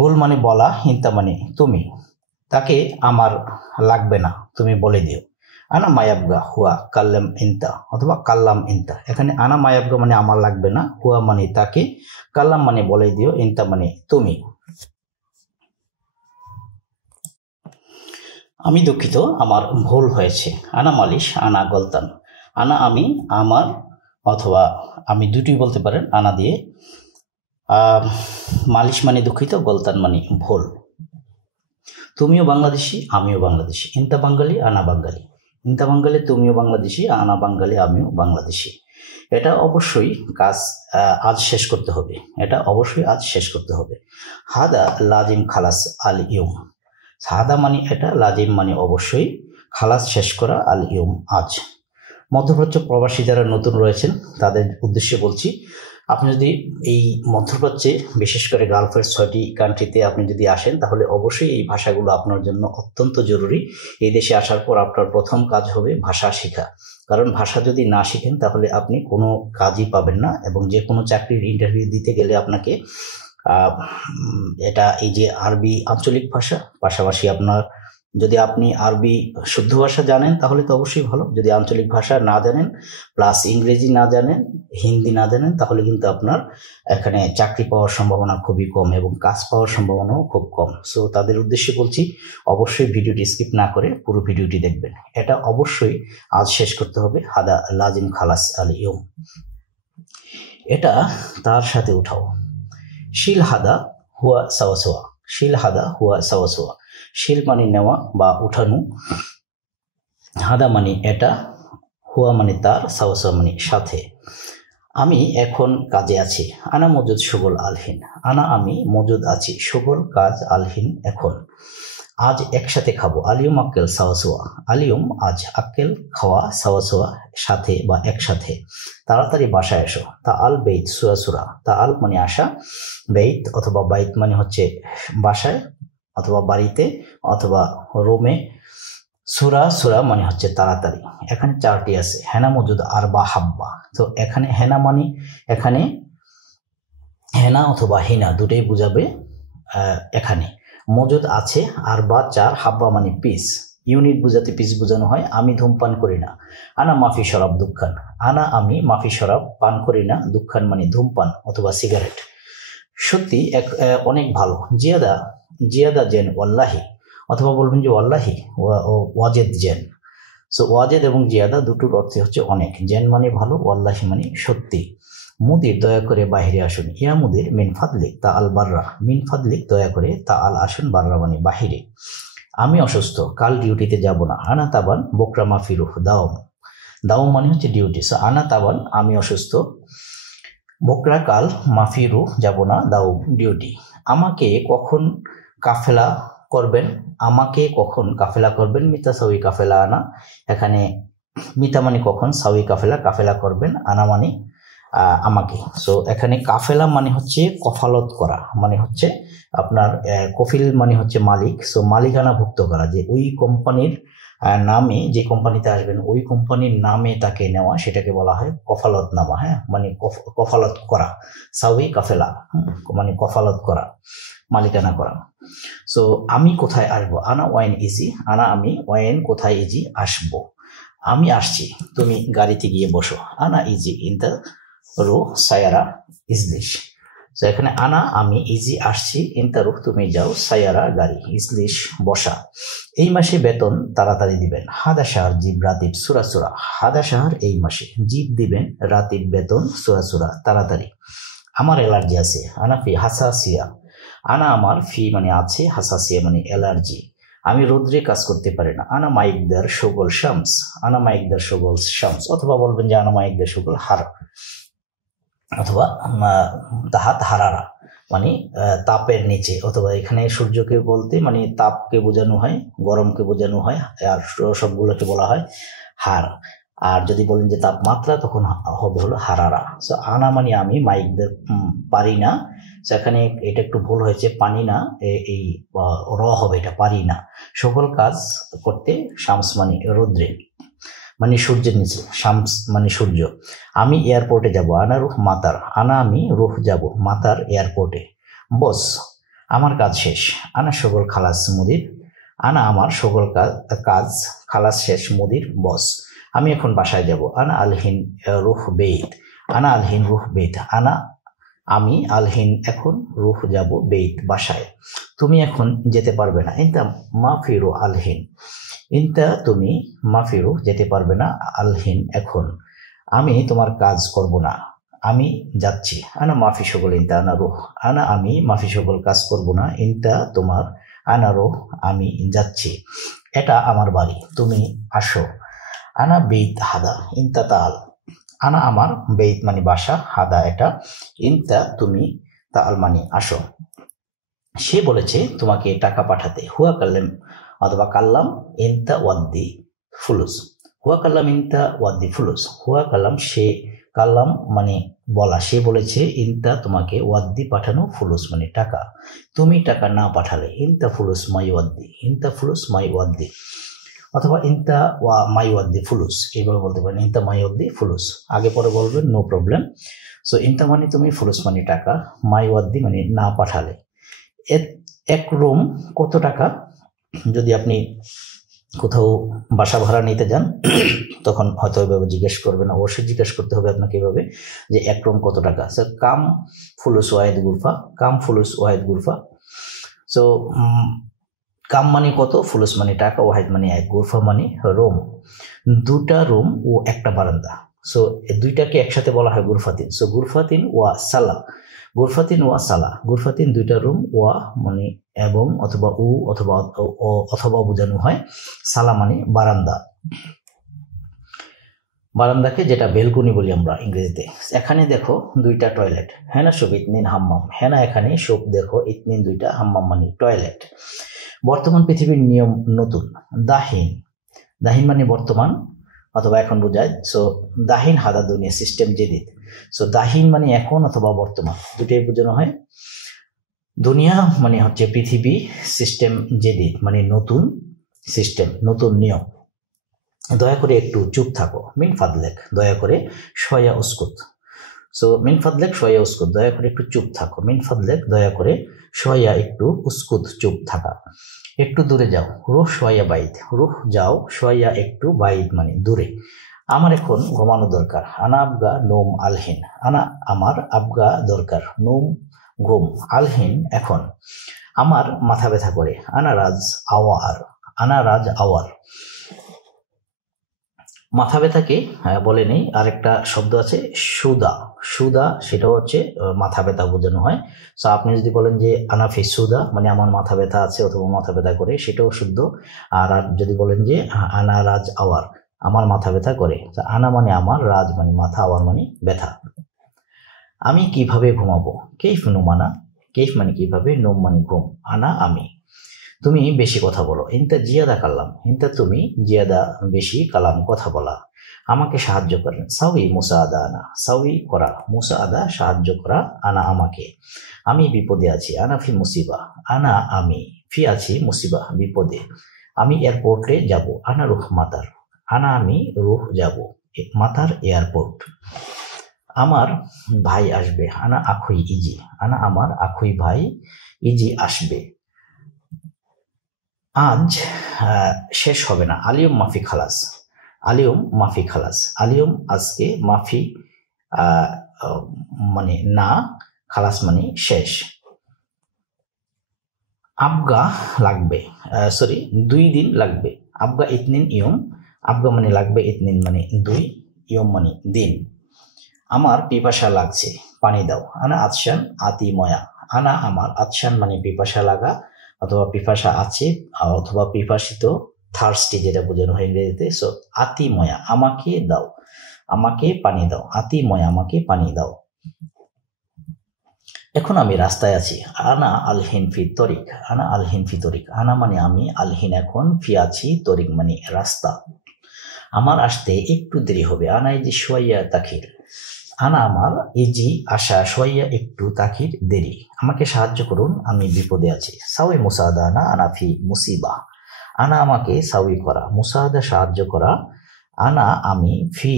গুল মানে বলা, ইনতা মানে তুমি। তাকে আমার লাগবে না, তুমি বলে দিও। আনা মায়াবগা হুয়া কাল্লাম ইনতা অথবা কাল্লাম ইনতা। এখানে আনা মায়াবগা মানে আমার লাগবে না, হুয়া মানে তাকে, কাল্লাম মানে বলে দিও, ইনতা মানে তুমি। আমি দুঃখিত, আমার ভুল হয়েছে। আনা মালিশ আনা গলতান। আনা আমি, আমার অথবা আমি দুটি বলতে পারেন আনা দিয়ে। মালিশ মানে দুঃখিত, গলতান মানে ভুল। তুমিও বাংলাদেশি, আমিও বাংলাদেশি। ইনতা বাঙালি আনা বাঙালি। ইনতা বাঙালি তুমিও বাংলাদেশি, আনা বাঙালি আমিও বাংলাদেশি। এটা অবশ্যই কাজ আজ শেষ করতে হবে। এটা অবশ্যই আজ শেষ করতে হবে। হাদা লাজিম খালাস আল ইয়ুম। হাদা মানে এটা, লাজিম মানে অবশ্যই, খালাস শেষ করা, আল ইয়ুম আজ। মধ্যপ্রাচ্য প্রবাসী যারা নতুন রয়েছেন তাদের উদ্দেশ্যে বলছি, আপনি যদি এই মধ্যপ্রাচ্যে বিশেষ করে গালফের 6টি কান্ট্রিতে আপনি যদি আসেন, তাহলে অবশ্যই এই ভাষাগুলো আপনার জন্য অত্যন্ত জরুরি। এই দেশে আসার পর আপনার প্রথম কাজ হবে ভাষা শেখা, কারণ ভাষা যদি না শিখেন তাহলে আপনি কোনো কাজই পাবেন না, এবং যে কোনো চাকরির ইন্টারভিউ দিতে গেলে আপনাকে এটা এই যে আরবি আঞ্চলিক ভাষা, পাশাপাশি আপনার যদি আপনি আরবি শুদ্ধ ভাষা জানেন তাহলে তো অবশ্যই ভালো, যদি আঞ্চলিক ভাষা না জানেন প্লাস ইংরেজি না জানেন, হিন্দি না জানেন, তাহলে কিন্তু আপনার এখানে চাকরি পাওয়ার সম্ভাবনা খুবই কম এবং কাজ পাওয়ার সম্ভাবনাও খুব কম। সো তাদের উদ্দেশ্যে বলছি, অবশ্যই ভিডিওটি স্কিপ না করে পুরো ভিডিওটি দেখবেন। এটা অবশ্যই আজ শেষ করতে হবে। হাদা লাজিম খালাস আল ইয়ুম, এটা তার সাথে উঠাও। শিল হাদা হুয়া সাওয়াসোয়া। শিল হাদা হুয়া সাওয়াসোয়া। শিল মানে নেওয়া বা উঠানো, হাদা মানে এটা, হুয়া মানে তার, সাওয়াসোয়া মানে সাথে। আমি এখন কাজে আছি। আনা মজুদ সুগল আলহিন। আনা আমি, মজুদ আছি, সুগল কাজ, আলহিন এখন। আজ একসাথে খাবো। আলিয়ম আক্কেল সাওয়াসোয়া। আলিয়ম আজ, আক্কেল খাওয়া, সাওয়াসোয়া সাথে বা একসাথে। তাড়াতাড়ি বাসায় এসো। তা আল বেইত সুরা সুরা। তা আল মানে আসা, বেইত অথবা বাইত মানে হচ্ছে বাসায় অথবা বাড়িতে অথবা রুমে, সুরা সুরা মানে হচ্ছে তাড়াতাড়ি। এখানে 4টি আছে। হেনা মজুদ আর বা হাব্বা। তো এখানে হেনা মানে, এখানে হেনা অথবা হিনা দুটোই বুঝাবে। এখানে মজুদ আছে, আর বা 4, হাব্বা মানে পিস, ইউনিট বুঝাতে পিস বোঝানো হয়। আমি ধূমপান করি না। আনা মাফি শরাব দুঃখান। আনা আমি, মাফি শরাব পান করি না, দুঃখান মানে ধূমপান অথবা সিগারেট। সত্যি অনেক ভালো। জিয়াদা, জিয়াদা জেন ওয়াল্লাহি, অথবা বলবেন যে ওয়াল্লাহি, ওয়াজেদ জেন। সো ওয়াজেদ এবং জিয়াদা দুটোর অর্থ হচ্ছে অনেক। জেন মানে ভালো, ওয়াল্লাহি মানে সত্যি। মুদির দয়া করে বাহিরে আসুন। ইয়া মুদির মিন ফাদলিক তা আল বাররা। মিন ফাদলিক দয়া করে, তা আল আসুন, বাররা মানে বাহিরে। আমি অসুস্থ, কাল ডিউটিতে যাব না। আনা তাবান বোকরা মাফিরুহ দাওম। দাওম মানে হচ্ছে ডিউটি। সো আনা তাবান আমি অসুস্থ, বোকরা কাল, মাফিরু যাব না, দাওম ডিউটি। আমাকে কখন কাফেলা করবেন। আমাকে কখন কাফেলা করবেন, মিতাসাউই কাফেলা আনা। এখানে মিতা মানে কখন, সাউই কাফেলা, কাফেলা করবেন, আনা মানে আমাকে। সো এখানে কাফেলা মানে হচ্ছে কফালত করা, মানে হচ্ছে আপনার কফিল মানে হচ্ছে মালিক, সো মালিকানা ভুক্ত করা, যে ওই কোম্পানির নামে, যে কোম্পানিতে আসবেন ওই কোম্পানির নামে তাকে নেওয়া, সেটাকে বলা হয় কফালতনামা। হ্যাঁ, মানে কফালত করা, সাউই কাফেলা মানে কফালত করা, মালিকানা করা। সো আমি কোথায় আসবো, আনা ওয়াইন ইজি, আনা আমি, ওয়াইন কোথায়, ইজি আসবো, আমি আসছি, তুমি গাড়িতে গিয়ে বসো, Anna is in the row Saira ইজলিশ। তো এখানে আনা আমি, ইজি আসছি, ইন দ্য রো তুমি যাও, সায়ারা গাড়ি, ইজলিশ বসা। এই মাসে বেতন তাড়াতাড়ি দিবেন, হাদা শাহর জিব রাতিব সুরা সুরা, হাদা শাহর এই মাসে, জিব দিবেন, রাতিব বেতন, সুরা সুরা তাড়াতাড়ি। আমার অ্যালার্জি আছে, আনা ফি হাসাসিয়া, আনা আমার, ফি মানে আছে, হাসাসিয়া মানে অ্যালার্জি। আমি রোদ্রে কাজ করতে পারি না, আনা মাইকদার শগল শামস, আনা মাইকদার শগল শামস, অথবা বলবেন যে আনা মাইকদার শগল হার, অথবা তাহাত হারারা মানে তাপের নিচে, অথবা এখানে সূর্যকে বলতে মানে তাপকে বোঝানো হয়, গরমকে বোঝানো হয়, আর সবগুলোকে বলা হয় হার। আর যদি বলেন যে তাপমাত্রা, তখন হবে হলো হারারা। সো আনা মানে আমি, মাইকদের পারি না, সেখানে এটা একটু ভুল হয়েছে, পানি না, এই র হবে, এটা পারি না। সকল কাজ করতে, শামস মানে রৌদ্রে মানে সূর্যের নিচে, শামস মানে সূর্য। আমি এয়ারপোর্টে যাব, আনা রুহ মাতার, আনা আমি, রুহ যাব, মাতার এয়ারপোর্টে। বস আমার কাজ শেষ, আনা সকল খালাস মুদির, আনা আমার সকল কাজ খালাস শেষ, মুদির বস। আমি এখন বাসায় যাব, আনা আলহিন রুহ বেইত, আনা আলহিন রুহ বেইত, আনা আমি, আলহিন এখন, রুহ যাব, বেইত বাসায়। তুমি এখন যেতে পারবে না, ইনতা মাফিরু আলহিন, ইনতা তুমি, মাফিরু যেতে পারবে না, আলহিন এখন, আমি তোমার কাজ করব না, আমি যাচ্ছি। আনা মাফি সকল, ইনতা আনা রুহ, আনা আমি, মাফি সকল কাজ করব না, ইনতা তোমার, আনা রুহ আমি যাচ্ছি। এটা আমার বাড়ি, তুমি আসো। আনা বেইত হাদা, ইনতা তাল, আনা আমার, বেইত মানে বাসা, হাদা এটা, ইনতা তুমি, তাল মানে আসো। সে বলেছে তোমাকে টাকা পাঠাতে, হুয়া কাল্লাম অথবা কাল্লাম ইনতা ওয়াদ্দি ফুলুস, হুয়া কাল্লাম ইনতা ওয়াদ্দি ফুলুস, হুয়া কাল্লাম সে, কাল্লাম মানে বলা, সে বলেছে, ইনতা তোমাকে, ওয়াদ্দি পাঠানো, ফুলুস মানে টাকা, তুমি টাকা না পাঠালে, ইনতা ফুলুস মাই ওয়াদ্দি, ইনতা ফুলুস মাই ওয়াদ্দি, অথবা ইনতা ওয়া মাই ওয়াদ্দি ফুলুস, এইভাবে বলতে পারেন, ইনতা মাই ওয়াদ্দি ফুলুস, আগে পরে বলবেন, নো প্রবলেম। সো ইনতা মানে তুমি, ফুলুস মানে টাকা, মাই ওয়াদ্দি মানে না পাঠালে। এক রুম কত টাকা, যদি আপনি কোথাও বাসা ভাড়া নিতে যান তখন হয়তো এভাবে জিজ্ঞেস করবেন, অবশ্যই জিজ্ঞেস করতে হবে আপনাকে এভাবে যে এক রুম কত টাকা। সো কাম ফুলুস ওয়াহিদ গুরফা, কাম ফুলুস ওয়াহিদ গুরফা। সো কাম মানে কত, ফুলুস মানে টাকা, ওয়াহিদ মানে এক, গুরফা মানে রুম। দুটা রুম ও একটা বারান্দা, সো দুইটাকে একসাথে বলা হয় গুরফাতিন। সো গুরফাতিন ওয়া সালা, গুরফাতিন ওয়া সালা, গুরফাতিন দুইটা রুম, ওয়া মানে এবং, অথবা উ অথবা অথবা বোঝানো হয়, সালা মানে বারান্দা, বারান্দাকে যেটা বেলকনি বলি আমরা ইংরেজিতে। এখানে দেখো দুইটা টয়লেট, হেনা শুভ ইতনিন হাম্মাম, হেনা এখানে, শুভ দেখো, ইতনিন দুইটা, হাম্মাম মানে টয়লেট। বর্তমান পৃথিবীর নিয়ম নতুন, দাহিন, দাহিন মানে বর্তমান অথবা এখন বোঝায়। সো দাহিন হাদা দুনিয়া সিস্টেম জেদিদ, সো দাহিন মানে এখন অথবা বর্তমান, দুটোই বোঝানো হয়। দুনিয়া মানে হচ্ছে পৃথিবী, সিস্টেম জেদিদ মানে নতুন সিস্টেম, নতুন নিয়ম। দয়া করে একটু চুপ থাকো, মিন ফাদলেক, দয়া করে, শয়া উস্কুত। সো মিন ফাদলেক শয়া উস্কুত, দয়া করে একটু চুপ থাকো, মিন ফাদলেক দয়া করে, শয়া একটু, উস্কুত চুপ থাকা। একটু দূরে যাও, রুহ শয়া বাইদ, রুহ যাও, শয়া একটু, বাইদ মানে দূরে। আমার এখন ঘুমানো দরকার, আনা আবগা নোম আলহিন, আনা আমার, আবগা দরকার, নোম ঘুম, আলহিন এখন। আমার মাথা ব্যথা করে, আনা রাজ আওয়ার, আনা রাজ আওয়ার। মাথা ব্যথাকে বলে নেই, আরেকটা শব্দ আছে সুদা, সুদা সেটাও হচ্ছে মাথা ব্যথা বোঝানো হয়। সো আপনি যদি বলেন যে আনাফি সুদা মানে আমার মাথা ব্যথা আছে অথবা মাথা ব্যথা করে, সেটাও শুদ্ধ। আর যদি বলেন যে আনা রাজ আওয়ার, আমার মাথা ব্যথা করে, আনা মানে আমার, রাজ মানে মাথা, আওয়ার মানে ব্যথা। আমি কিভাবে ঘুমাবো, কেইফ নুমানা, কেইফ মানে কিভাবে, নোম মানে ঘুম, আনা আমি। তুমি বেশি কথা বলো। ইনতা জিয়াদা কালাম, ইনতা তুমি জিয়াদা বেশি কালাম কথা বলা। আমাকে সাহায্য করেন, সাউই মুসাআদা আনা, সাউই করা, মুসাআদা সাহায্য করা, আনা আমাকে। আমি বিপদে আছি, আনা ফি মুসিবা, আনা আমি, ফি আছি, মুসিবা বিপদে। আমি এয়ারপোর্টে যাব, আনা রুহ মাতার, আনা আমি, রুহ যাব, মাতার এয়ারপোর্ট। আমার ভাই আসবে, আনা আখুই ইজি, আনা আমার আখুই ভাই ইজি আসবে। আজ শেষ হবে না, আলিয়ম মাফি খালাস, আলিয়ম মাফি খালাস, আলিয়ম আজকে, মাফি মানে না, খালাস মানে শেষ। আবগা লাগবে, সরি 2 দিন লাগবে, আবগা ইতনিন ইয়ম, আবগা মানে লাগবে, ইতনিন মানে 2, ইয়ম মানে দিন। আমার পিপাসা লাগছে, পানি দাও, আনা আতশান আতি ময়া, আনা আমার, আতশান মানে পিপাসা লাগা অথবা পিপাসা আছে অথবা পিপাসিত, থার্স্টি যেটা বোঝানো হয় ইংরেজিতে। সো আতি ময়া আমাকে দাও, আমাকে পানি দাও, আতি ময়া আমাকে পানি দাও। এখন আমি রাস্তায় আছি, আনা আলহিন ফি তরিক, আনা আলহিন ফি তরিক, আনা মানে আমি, আলহিন এখন, ফি আছি, তরিক মানে রাস্তা। আমার আসতে একটু দেরি হবে, আনা ইজি সোয়াইয়া তাখির, আনা আমার, ইজি আসা, সোয়াইয়া একটু, তাখির দেরি। আমাকে সাহায্য করুন, আমি বিপদে আছি, সাউই মুসাআদা আনা, আনা ফি মুসিবা, আনা আমাকে, সাউই করা, মুসাআদা সাহায্য করা, আনা আমি, ফি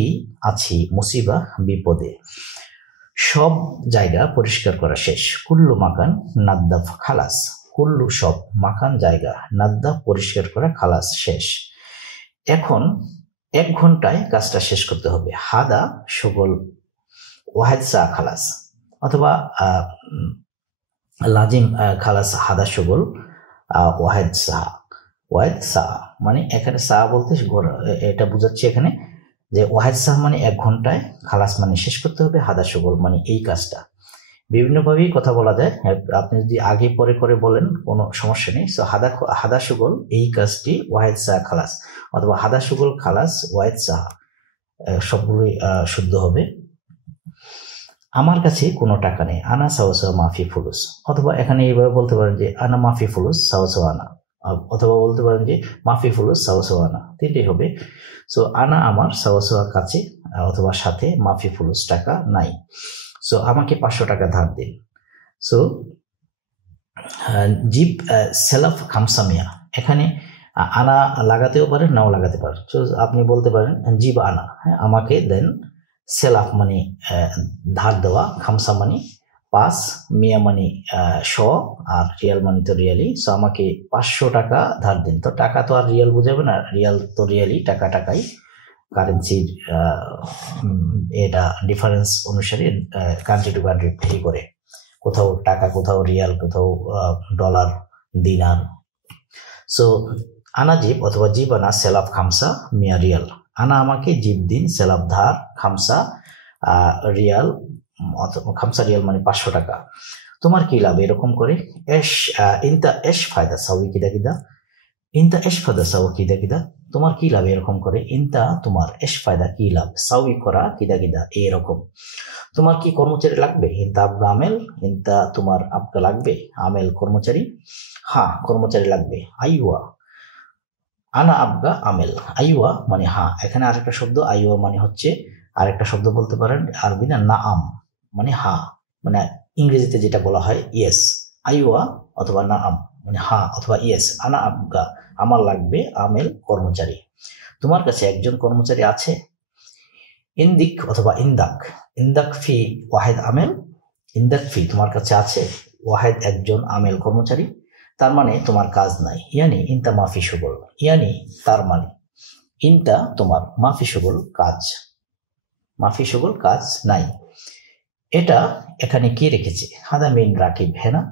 আছি, মুসিবা বিপদে। সব জায়গা পরিষ্কার করা শেষ, কুল্লু মাকান নাদ্দাফ খালাস, কুল্লু সব, মাকান জায়গা, নাদ্দাফ পরিষ্কার করা, খালাস শেষ। এখন 1 ঘন্টায় কাজটা শেষ করতে হবে, হাদা সুগল ওয়াহেদ সা খালাস, অথবা লাজিম খালাস হাদা সুগল ওয়াহেদ সাহা, ওয়াহেদ সাহা মানে এখানে সাহা বলতে এটা বোঝাচ্ছে এখানে যে ওয়াহেদ সাহা মানে 1 ঘন্টায়, খালাস মানে শেষ করতে হবে, হাদা সুগল মানে এই কাজটা। বিভিন্নভাবেই কথা বলা যায়, আপনি যদি আগে পরে করে বলেন কোনো সমস্যা নেই। সো হাদা সুগল এই কাজটি, ওয়াহেদ সাহা খালাস, অথবা হাদা সুগল খালাস ওয়াহেদ সাহা, সবগুলোই শুদ্ধ হবে। আমার কাছে কোনো টাকা নেই, আনা সাওয়া মাফি ফুলুস, অথবা এখানে এইভাবে বলতে পারেন যে আনা মাফি ফুলুস সাওয়া আনা, অথবা বলতে পারেন যে মাফি ফুলুস সাওয়া আনা, তিনটেই হবে। সো আনা আমার, সাওয়া কাছে অথবা সাথে, মাফি ফুলুস টাকা নাই। সো আমাকে 500 টাকা ধার দিন। সো জিপ সেলাফ খামসামিয়া, এখানে আনা লাগাতেও পারেন, নাও লাগাতে পারেন। সো আপনি বলতে পারেন জিব আনা, হ্যাঁ আমাকে দেন, সেলাফ মানে ধার দেওয়া, খামসা মানে 5, মিয়া মানে 100, আর রিয়াল মানে তো রিয়ালি। সো আমাকে 500 টাকা ধার দিন। তো টাকা তো আর রিয়াল বোঝাবে না, রিয়াল তো রিয়ালি, টাকা টাকাই, কারেন্সির এটা ডিফারেন্স অনুসারে কান্ট্রি টু কান্ট্রি ভেরি করে, কোথাও টাকা, কোথাও রিয়াল, কোথাও ডলার, দিনার। সো আনা জিব অথবা জিব আনা সেলাফ খামসা মিয়া রিয়াল, আনা আমাকে, জিব দিন, সেলাফ ধার, খামসা রিয়াল, অথবা খামসা রিয়াল মানে 500 টাকা। তোমার কি লাভ এরকম করে, এশ ইনতা এশ ফায়দা সাউই কিদা কিদা, ইনতা এশ ফায়দা সাউ কিদা কিদা, তোমার কি লাভ এরকম করে, ইনতা তোমার, এশ ফায়দা কি লাভ, সাউই করা, কিদা কিদা এরকম। তোমার কি কর্মচারী লাগবে, ইনতা আবগা আমেল, ইনতা তোমার, আবগা লাগবে, আমেল কর্মচারী, হ্যাঁ কর্মচারী লাগবে, আইওয়া, আনা আবগা আমেল, আইওয়া মানে হ্যাঁ। এখানে আরেকটা শব্দ, আইওয়া মানে হচ্ছে, আরেকটা শব্দ বলতে পারেন আরবি না, নাআম মানে হ্যাঁ, মানে ইংরেজিতে যেটা বলা হয় ইয়েস, আইওয়া অথবা নাআম মানে হ্যাঁ অথবা ইয়েস। আনা আবগা আমার লাগবে, আমেল কর্মচারী। তোমার কাছে একজন কর্মচারী আছে, ইন্দিক অথবা ইন্দাক, ইন্দাক ফি ওয়াহেদ আমেল, ইন্দাক ফি তোমার কাছে আছে, ওয়াহেদ একজন, আমেল কর্মচারী, তার মানে তোমার কাজ নাই। ইয়ানি ইনতা মাফি সুগল, ইয়ানি তার মানে, ইনতা তোমার, মাফি সুগল কাজ, মাফি সুগল কাজ নাই। এটা এখানে কি রেখেছে, হাদা মিন রাকিব হেনা,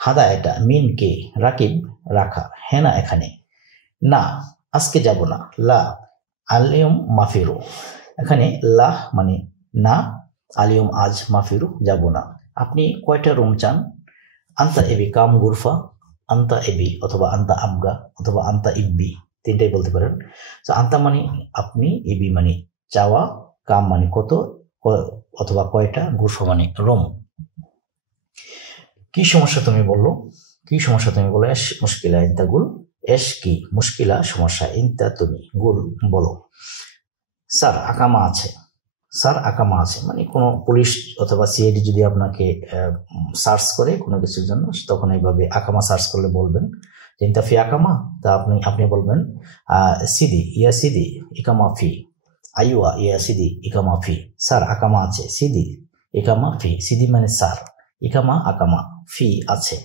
হাদা এটা, মিন কে, রাকিব রাখা, হেনা এখানে, না আজকে যাব না, লা আলিয়ম মাফিরু, এখানে লা মানে না, আলিয়ম আজ, মাফিরু যাব না। আপনি কয়টা রুম চান, আন্তা এবি কাম গুরফা, আন্তা এবি অথবা আন্তা আবগা অথবা আন্তা ইব্বি, তিনটাই বলতে পারেন। তো আন্তা মানে আপনি, ইবি মানে চাওয়া, কাম মানে কত অথবা কয়টা, গুরফা মানে রুম। কি সমস্যা তুমি বললো, কি সমস্যা তুমি বলো, এস মুশকিলা ইনতা গুল, এস কি মুশকিলা সমস্যা, ইনতা তুমি, গুল বলো। স্যার আকামা আছে, স্যার আকামা আছে মানে কোনো পুলিশ অথবা সিআইডি যদি আপনাকে সার্চ করে কোনো কিছুর জন্য, তখন এইভাবে আকামা সার্চ করলে বলবেন ইনতা ফি আকামা, তা আপনি বলবেন সিদি ইয়া সিদি ইকামা ফি, আইওয়া ইয়া সিদি ইকামা ফি। স্যার আকামা আছে, সিদি ইকামা ফি, সিদি মানে স্যার, ইকামা আকামা, ফি আছে,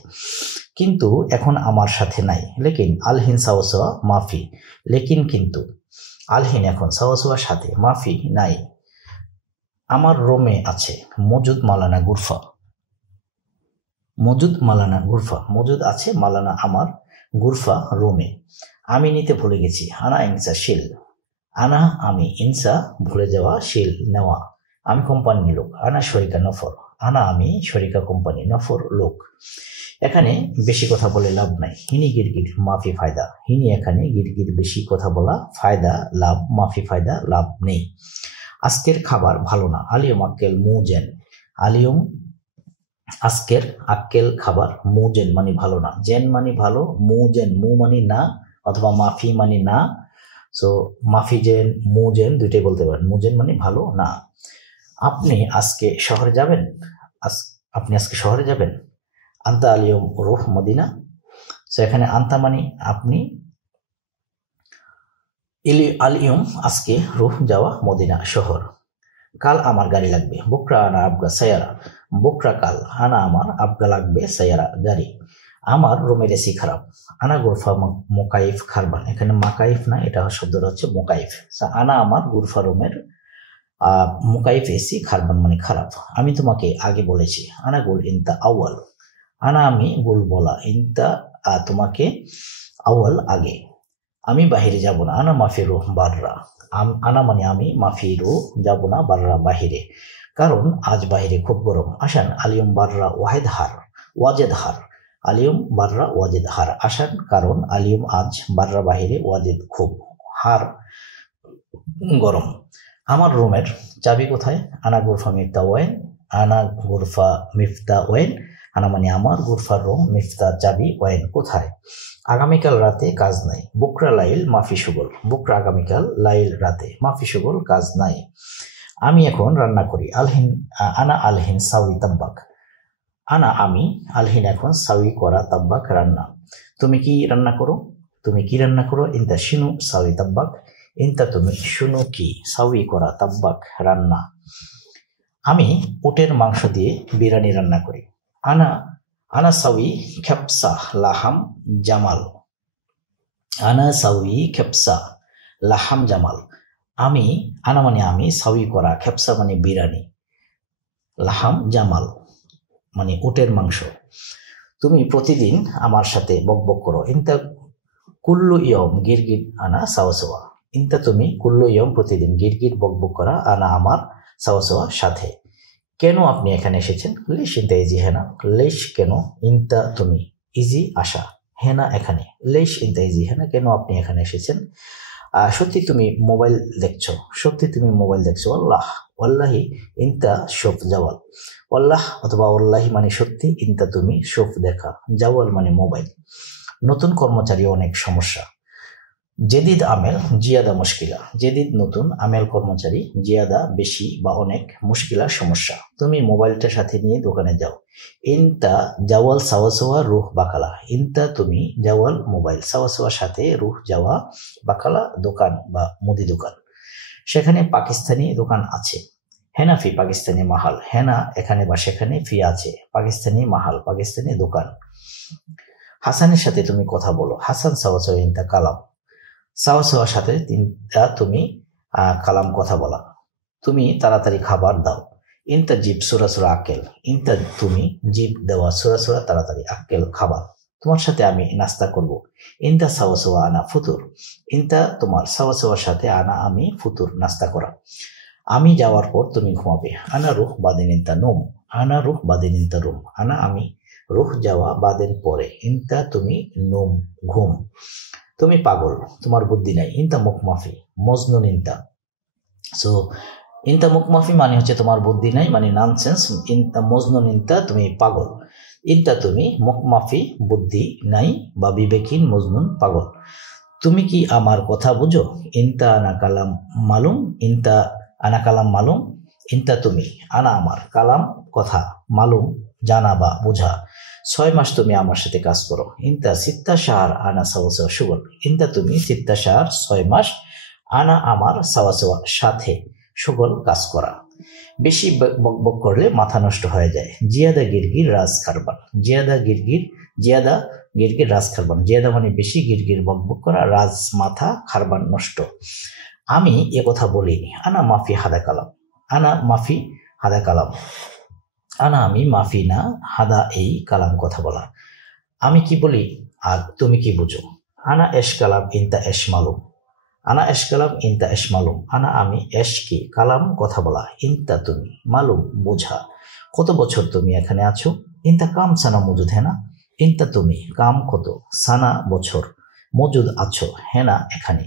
কিন্তু এখন আমার সাথে নাই। লেকিন আলহিন সাওয়াসোয়া মাফি, লেকিন কিন্তু আলহিন এখন সাওয়াসোয়া সাথে, মাফি নাই। আমার রোমে আছে, মজুদ মালানা গুরফা, মজুদ মালানা গুরফা, মজুদ আছে মালানা আমার, গুরফা রোমে। আমি নিতে ভুলে গেছি, আনা ইনসা শিল, আনা আমি, ইনসা ভুলে যাওয়া, শিল নেওয়া। আমি কোম্পানির লোক, আনা শরিকা নফর, আনা আমি শরিকা কোম্পানি, নফর লোক। এখানে বেশি কথা বলে লাভ নাই, হিনি গিরগির মাফি ফায়দা, হিনি এখানে গিরগির বেশি কথা বলা, ফায়দা লাভ, মাফি ফায়দা লাভ নেই। আজকের খাবার ভালো না, আলিয়ম আক্কেল মুজেন, আলিয়ম আজকের আক্কেল খাবার, মুজেন মানে ভালো না, জেন মানে ভালো, মুজেন মু মানে না অথবা মাফি মানে না, সো মাফি জেন মুজেন দুইটাই বলতে পারেন, মুজেন মানে ভালো না। আপনি আজকে শহরে যাবেন, আপনি আজকে শহরে যাবেন, আন্তা আলিয়ম রুহ মদিনা, সো এখানে আন্তা মানে আপনি, আলিয়ম আজকে, রুহ যাওয়া, মদিনা শহর। কাল আমার গাড়ি লাগবে, বুকরা আনা আবগা সায়ারা, বুকরা কাল, আনা আমার, আবগা লাগবে সায়ারা গাড়ি। আমার রুমের এসি খারাপ, আনা গুরফা মোকাইফ খারবান, এখানে মাকাইফ না, এটা শব্দটা হচ্ছে মোকাইফ। আনা আমার, গুরফা রুমের, মোকাইফ এসি খারবান মানে খারাপ। আমি তোমাকে আগে বলেছি, আনা গুল ইনতা আউয়াল, আনা আমি, গুল বলা, ইনতা তোমাকে, আউয়াল আগে। আমি বাহিরে যাব না, আনা মাফিরু বাররা, আনা মানে আমি, মাফিরু যাব না, বাররা বাহিরে, কারণ আজ বাহিরে খুব গরম। আসান আলিয়ম বাররা ওয়াহেদ হার, ওয়াজেদ হার, আলিয়ম বাররা ওয়াজেদ হার, আসান কারণ, আলিয়ম আজ, বাররা বাহিরে, ওয়াজেদ খুব, হার গরম। আমার রুমের চাবি কোথায়, আনা গুরফা মিফতা ওয়েন, আনা গুরফা মিফতা ওয়েন, আনা মানে আমার, গুরফার রুম, মিফতা চাবি, ওয়েন কোথায়। আগামীকাল রাতে কাজ নাই, বুকরা লাইল মাফি সুগল, বুকরা আগামীকাল, লাইল রাতে, মাফি সুগল কাজ নাই। আমি এখন রান্না করি, আলহিন আনা আলহিন সাউই তাব্বাক, আনা আমি, আলহিন এখন, সাউই করা, তাব্বাক রান্না। তুমি কি রান্না করো, তুমি কি রান্না করো, ইনতা শিনু সাউই তাব্বাক, ইনতা তুমি, শুনু কি সাউই করা, তাব্বাক রান্না। আমি উটের মাংস দিয়ে বিরিয়ানি রান্না করি, আনা সাউই খেপসা লাহাম জামাল, আনা সাউই খেপসা লাহাম জামাল। আমি, আনা মানে আমি, সাউই করা, খেপসা মানে বিরিয়ানি, লাহাম জামাল মানে উটের মাংস। তুমি প্রতিদিন আমার সাথে বকবক করো, ইনতা কুল্লু ইয়ম গিরগির আনা সাওয়াসোয়া, ইনতা তুমি, কুল্লু ইয়ম প্রতিদিন, গিরগির বকবক করা, আনা আমার, সাওয়াসোয়া সাথে। কেন আপনি এখানে এসেছেন, লেশ ইনতা ইজি হেনা, লেশ কেন, ইনতা তুমি, ইজি আশা, হেনা এখানে, লেশ ইনতা ইজি হেনা কেন আপনি এখানে এসেছেন। সত্যি তুমি মোবাইল দেখছো, সত্যি তুমি মোবাইল দেখছো, আল্লাহ ওয়াল্লাহি ইনতা শোফ জাওয়াল, আল্লাহ অথবা আল্লাহি মানে সত্যি, ইনতা তুমি, শোফ দেখা, জাওয়াল মানে মোবাইল। নতুন কর্মচারী অনেক সমস্যা, জেদিদ আমেল জিয়াদা মুশকিলা, জেদিদ নতুন, আমেল কর্মচারী, জিয়াদা বেশি বা অনেক, মুশকিলা সমস্যা। তুমি মোবাইলটা সাথে নিয়ে দোকানে যাও, ইনতা জাওয়াল সাওয়াসোয়া রুহ বাকালা, ইনতা তুমি, জাওয়াল মোবাইল, সাওয়াসোয়া সাথে, রুহ যাওয়া, বাকালা দোকান বা মুদি দোকান। সেখানে পাকিস্তানি দোকান আছে, হেনা ফি পাকিস্তানি মাহাল, হেনা এখানে বা সেখানে, ফি আছে, পাকিস্তানি মাহাল পাকিস্তানি দোকান। হাসানের সাথে তুমি কথা বলো, হাসান সাওয়াসোয়া ইনতা কালাম, সাওয়াসোয়ার সাথে তুমি কালাম কথা বলা। তুমি তাড়াতাড়ি খাবার দাও, ইনতা জিব সুরাসুরা আক্কেল, ইনতা তুমি, জিব দেওয়া, সুরাসুরা তাড়াতাড়ি, আক্কেল খাবার। তোমার সাথে আমি নাস্তা করব, ইনতা সাওয়াসোয়া আনা ফুতুর, ইনতা তোমার, সাওয়াসোয়ার সাথে, আনা আমি, ফুতুর নাস্তা করা। আমি যাওয়ার পর তুমি ঘুমাবে, আনা রুহ বাদিন ইনতা নোম, আনা রুহ বাদিন ইনতা রুম, আনা আমি, রুহ যাওয়া, বাদেন পরে, ইনতা তুমি, নোম ঘুম। তুমি পাগল, তোমার বুদ্ধি নাই, ইনতা মুখমাফি, মজনুন ইনতা। সো ইনতা মুখমাফি মানে হচ্ছে তোমার বুদ্ধি নাই, মানে ননসেন্স, ইনতা মজনুন ইনতা তুমি পাগল। ইনতা তুমি মুখ মাফি বুদ্ধি নাই বা বিবেকহীন মজনুন পাগল। তুমি কি আমার কথা বুঝো? ইনতা আনা কালাম মালুম, ইনতা আনা কালাম মালুম। ইনতা তুমি, আনা আমার, কালাম কথা, মালুম জানা বা বোঝা। 6 মাস তুমি আমার সাথে কাজ করো। ইনতা সিত্তা শাহর আনা সাওয়া সাওয়া শুগল। ইনতা তুমি সিত্তা শাহর 6 মাস, আনা আমার সাওয়া সাওয়া সাথে, শুগল কাজ করা। বেশি বকবক করলে মাথা নষ্ট হয়ে যায়। জিয়াদা গিরগির রাজ খারবান। জিয়াদা গিরগির রাজ খারবান। জিয়াদা মানে বেশি, গিরগির বকবক করা, রাজ মাথা, খারবান নষ্ট। আমি এ কথা বলিনি। আনা মাফি হাদা কালাম। আনা মাফি হাদা কালাম। আনা আমি, মাফি না, হাদা এই, কালাম কথা বলা। আমি কি বলি আর তুমি কি বুঝো? আনা এশ কালাম ইনতা এশ মালুম। আনা এশ কালাম ইনতা এশ মালুম। আনা আমি, এশ কি, কালাম কথা বলা, ইনতা তুমি, মালুম বোঝা। কত বছর তুমি এখানে আছো? ইনতা কাম সানা মজুদ হেনা। ইনতা তুমি, কাম কত, সানা বছর, মজুদ আছো, হেনা এখানে।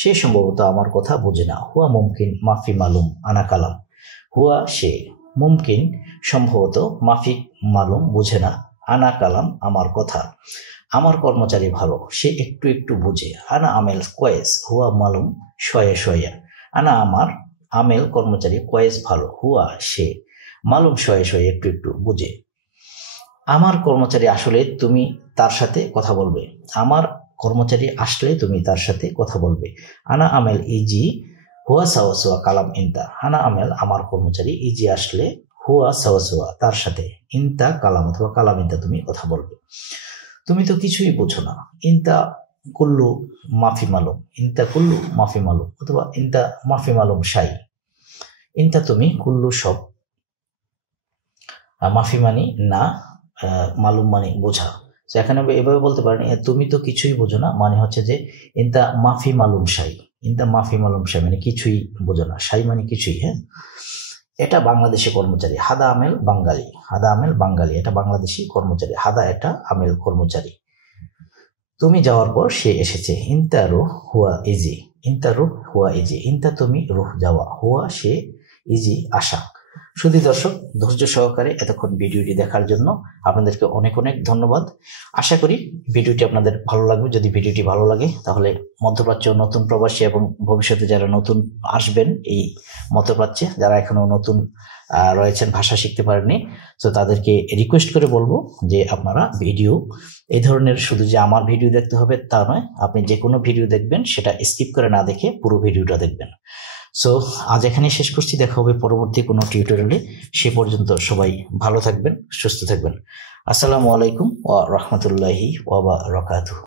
সে সম্ভবত আমার কথা বোঝে না। হুয়া মুমকিন মাফি মালুম আনা কালাম। হুয়া সে, মুমকিন সম্ভবত, মাফি মালুম বুঝে না, আনা কালাম আমার কথা। আমার কর্মচারী ভালো, সে একটু একটু বুঝে। আনা আমেল কোয়েস, হুয়া মালুম শয়ে শয়ে। আনা আমার, আমেল কর্মচারী, কোয়েস ভালো, হুয়া সে, মালুম শয়ে শয়ে একটু একটু বুঝে। আমার কর্মচারী আসলে তুমি তার সাথে কথা বলবে। আমার কর্মচারী আসলে তুমি তার সাথে কথা বলবে। আনা আমেল ইজি হুয়া সাওয়া সাওয়া কালাম ইনতা। আনা আমেল আমার কর্মচারী, ইজি আসলে, হুয়া সাওয়া সাওয়া তার সাথে, ইনতা কালাম অথবা কালাম ইনতা তুমি কথা বলবে। তুমি তো কিছুই বোঝো না। ইনতা কুল্লু মাফি মালুম। ইনতা কুল্লু মাফি মালুম অথবা ইনতা মাফি মালুম শাই। ইনতা তুমি, কুল্লু সব, মাফি মানি না, মালুম মানে বোঝা। তো এখানে এভাবে বলতে পারেন তুমি তো কিছুই বোঝো না, মানে হচ্ছে যে ইনতা মাফি মালুম শাই। ইনতা মাফি মালুম শাই মানে কিছুই বোঝো না, শাই মানে কিছুই। হ্যাঁ, এটা বাংলাদেশি কর্মচারী। হাদা আমেল বাঙালি। হাদা আমেল বাঙালি, এটা বাংলাদেশি কর্মচারী। হাদা এটা আমেল কর্মচারী। তুমি যাওয়ার পর সে এসেছে। ইনতা রুহ হুয়া ইজি। ইনতা রুহ হুয়া ইজি। ইনতা তুমি, রুহ যাওয়া, হুয়া সে, ইজি আসা। শুধু দর্শক, ধৈর্য সহকারে এতক্ষণ ভিডিওটি দেখার জন্য আপনাদেরকে অনেক অনেক ধন্যবাদ। আশা করি ভিডিওটি আপনাদের ভালো লাগবে। যদি ভিডিওটি ভালো লাগে তাহলে মধ্যপ্রাচ্য নতুন প্রবাসী এবং ভবিষ্যতে যারা নতুন আসবেন এই মধ্যপ্রাচ্যে, যারা এখনো নতুন রয়েছেন, ভাষা শিখতে পারেননি, তো তাদেরকে রিকোয়েস্ট করে বলবো যে আপনারা ভিডিও এই ধরনের, শুধু যে আমার ভিডিও দেখতে হবে তা নয়, আপনি যে কোনো ভিডিও দেখবেন সেটা স্কিপ করে না দেখে পুরো ভিডিওটা দেখবেন। সো আজ এখানে শেষ করছি, দেখা হবে পরবর্তী কোনো টিউটোরিয়ালে। সে পর্যন্ত সবাই ভালো থাকবেন, সুস্থ থাকবেন। আসসালামু আলাইকুম ওয়া রাহমাতুল্লাহি ওয়া বারাকাতুহু।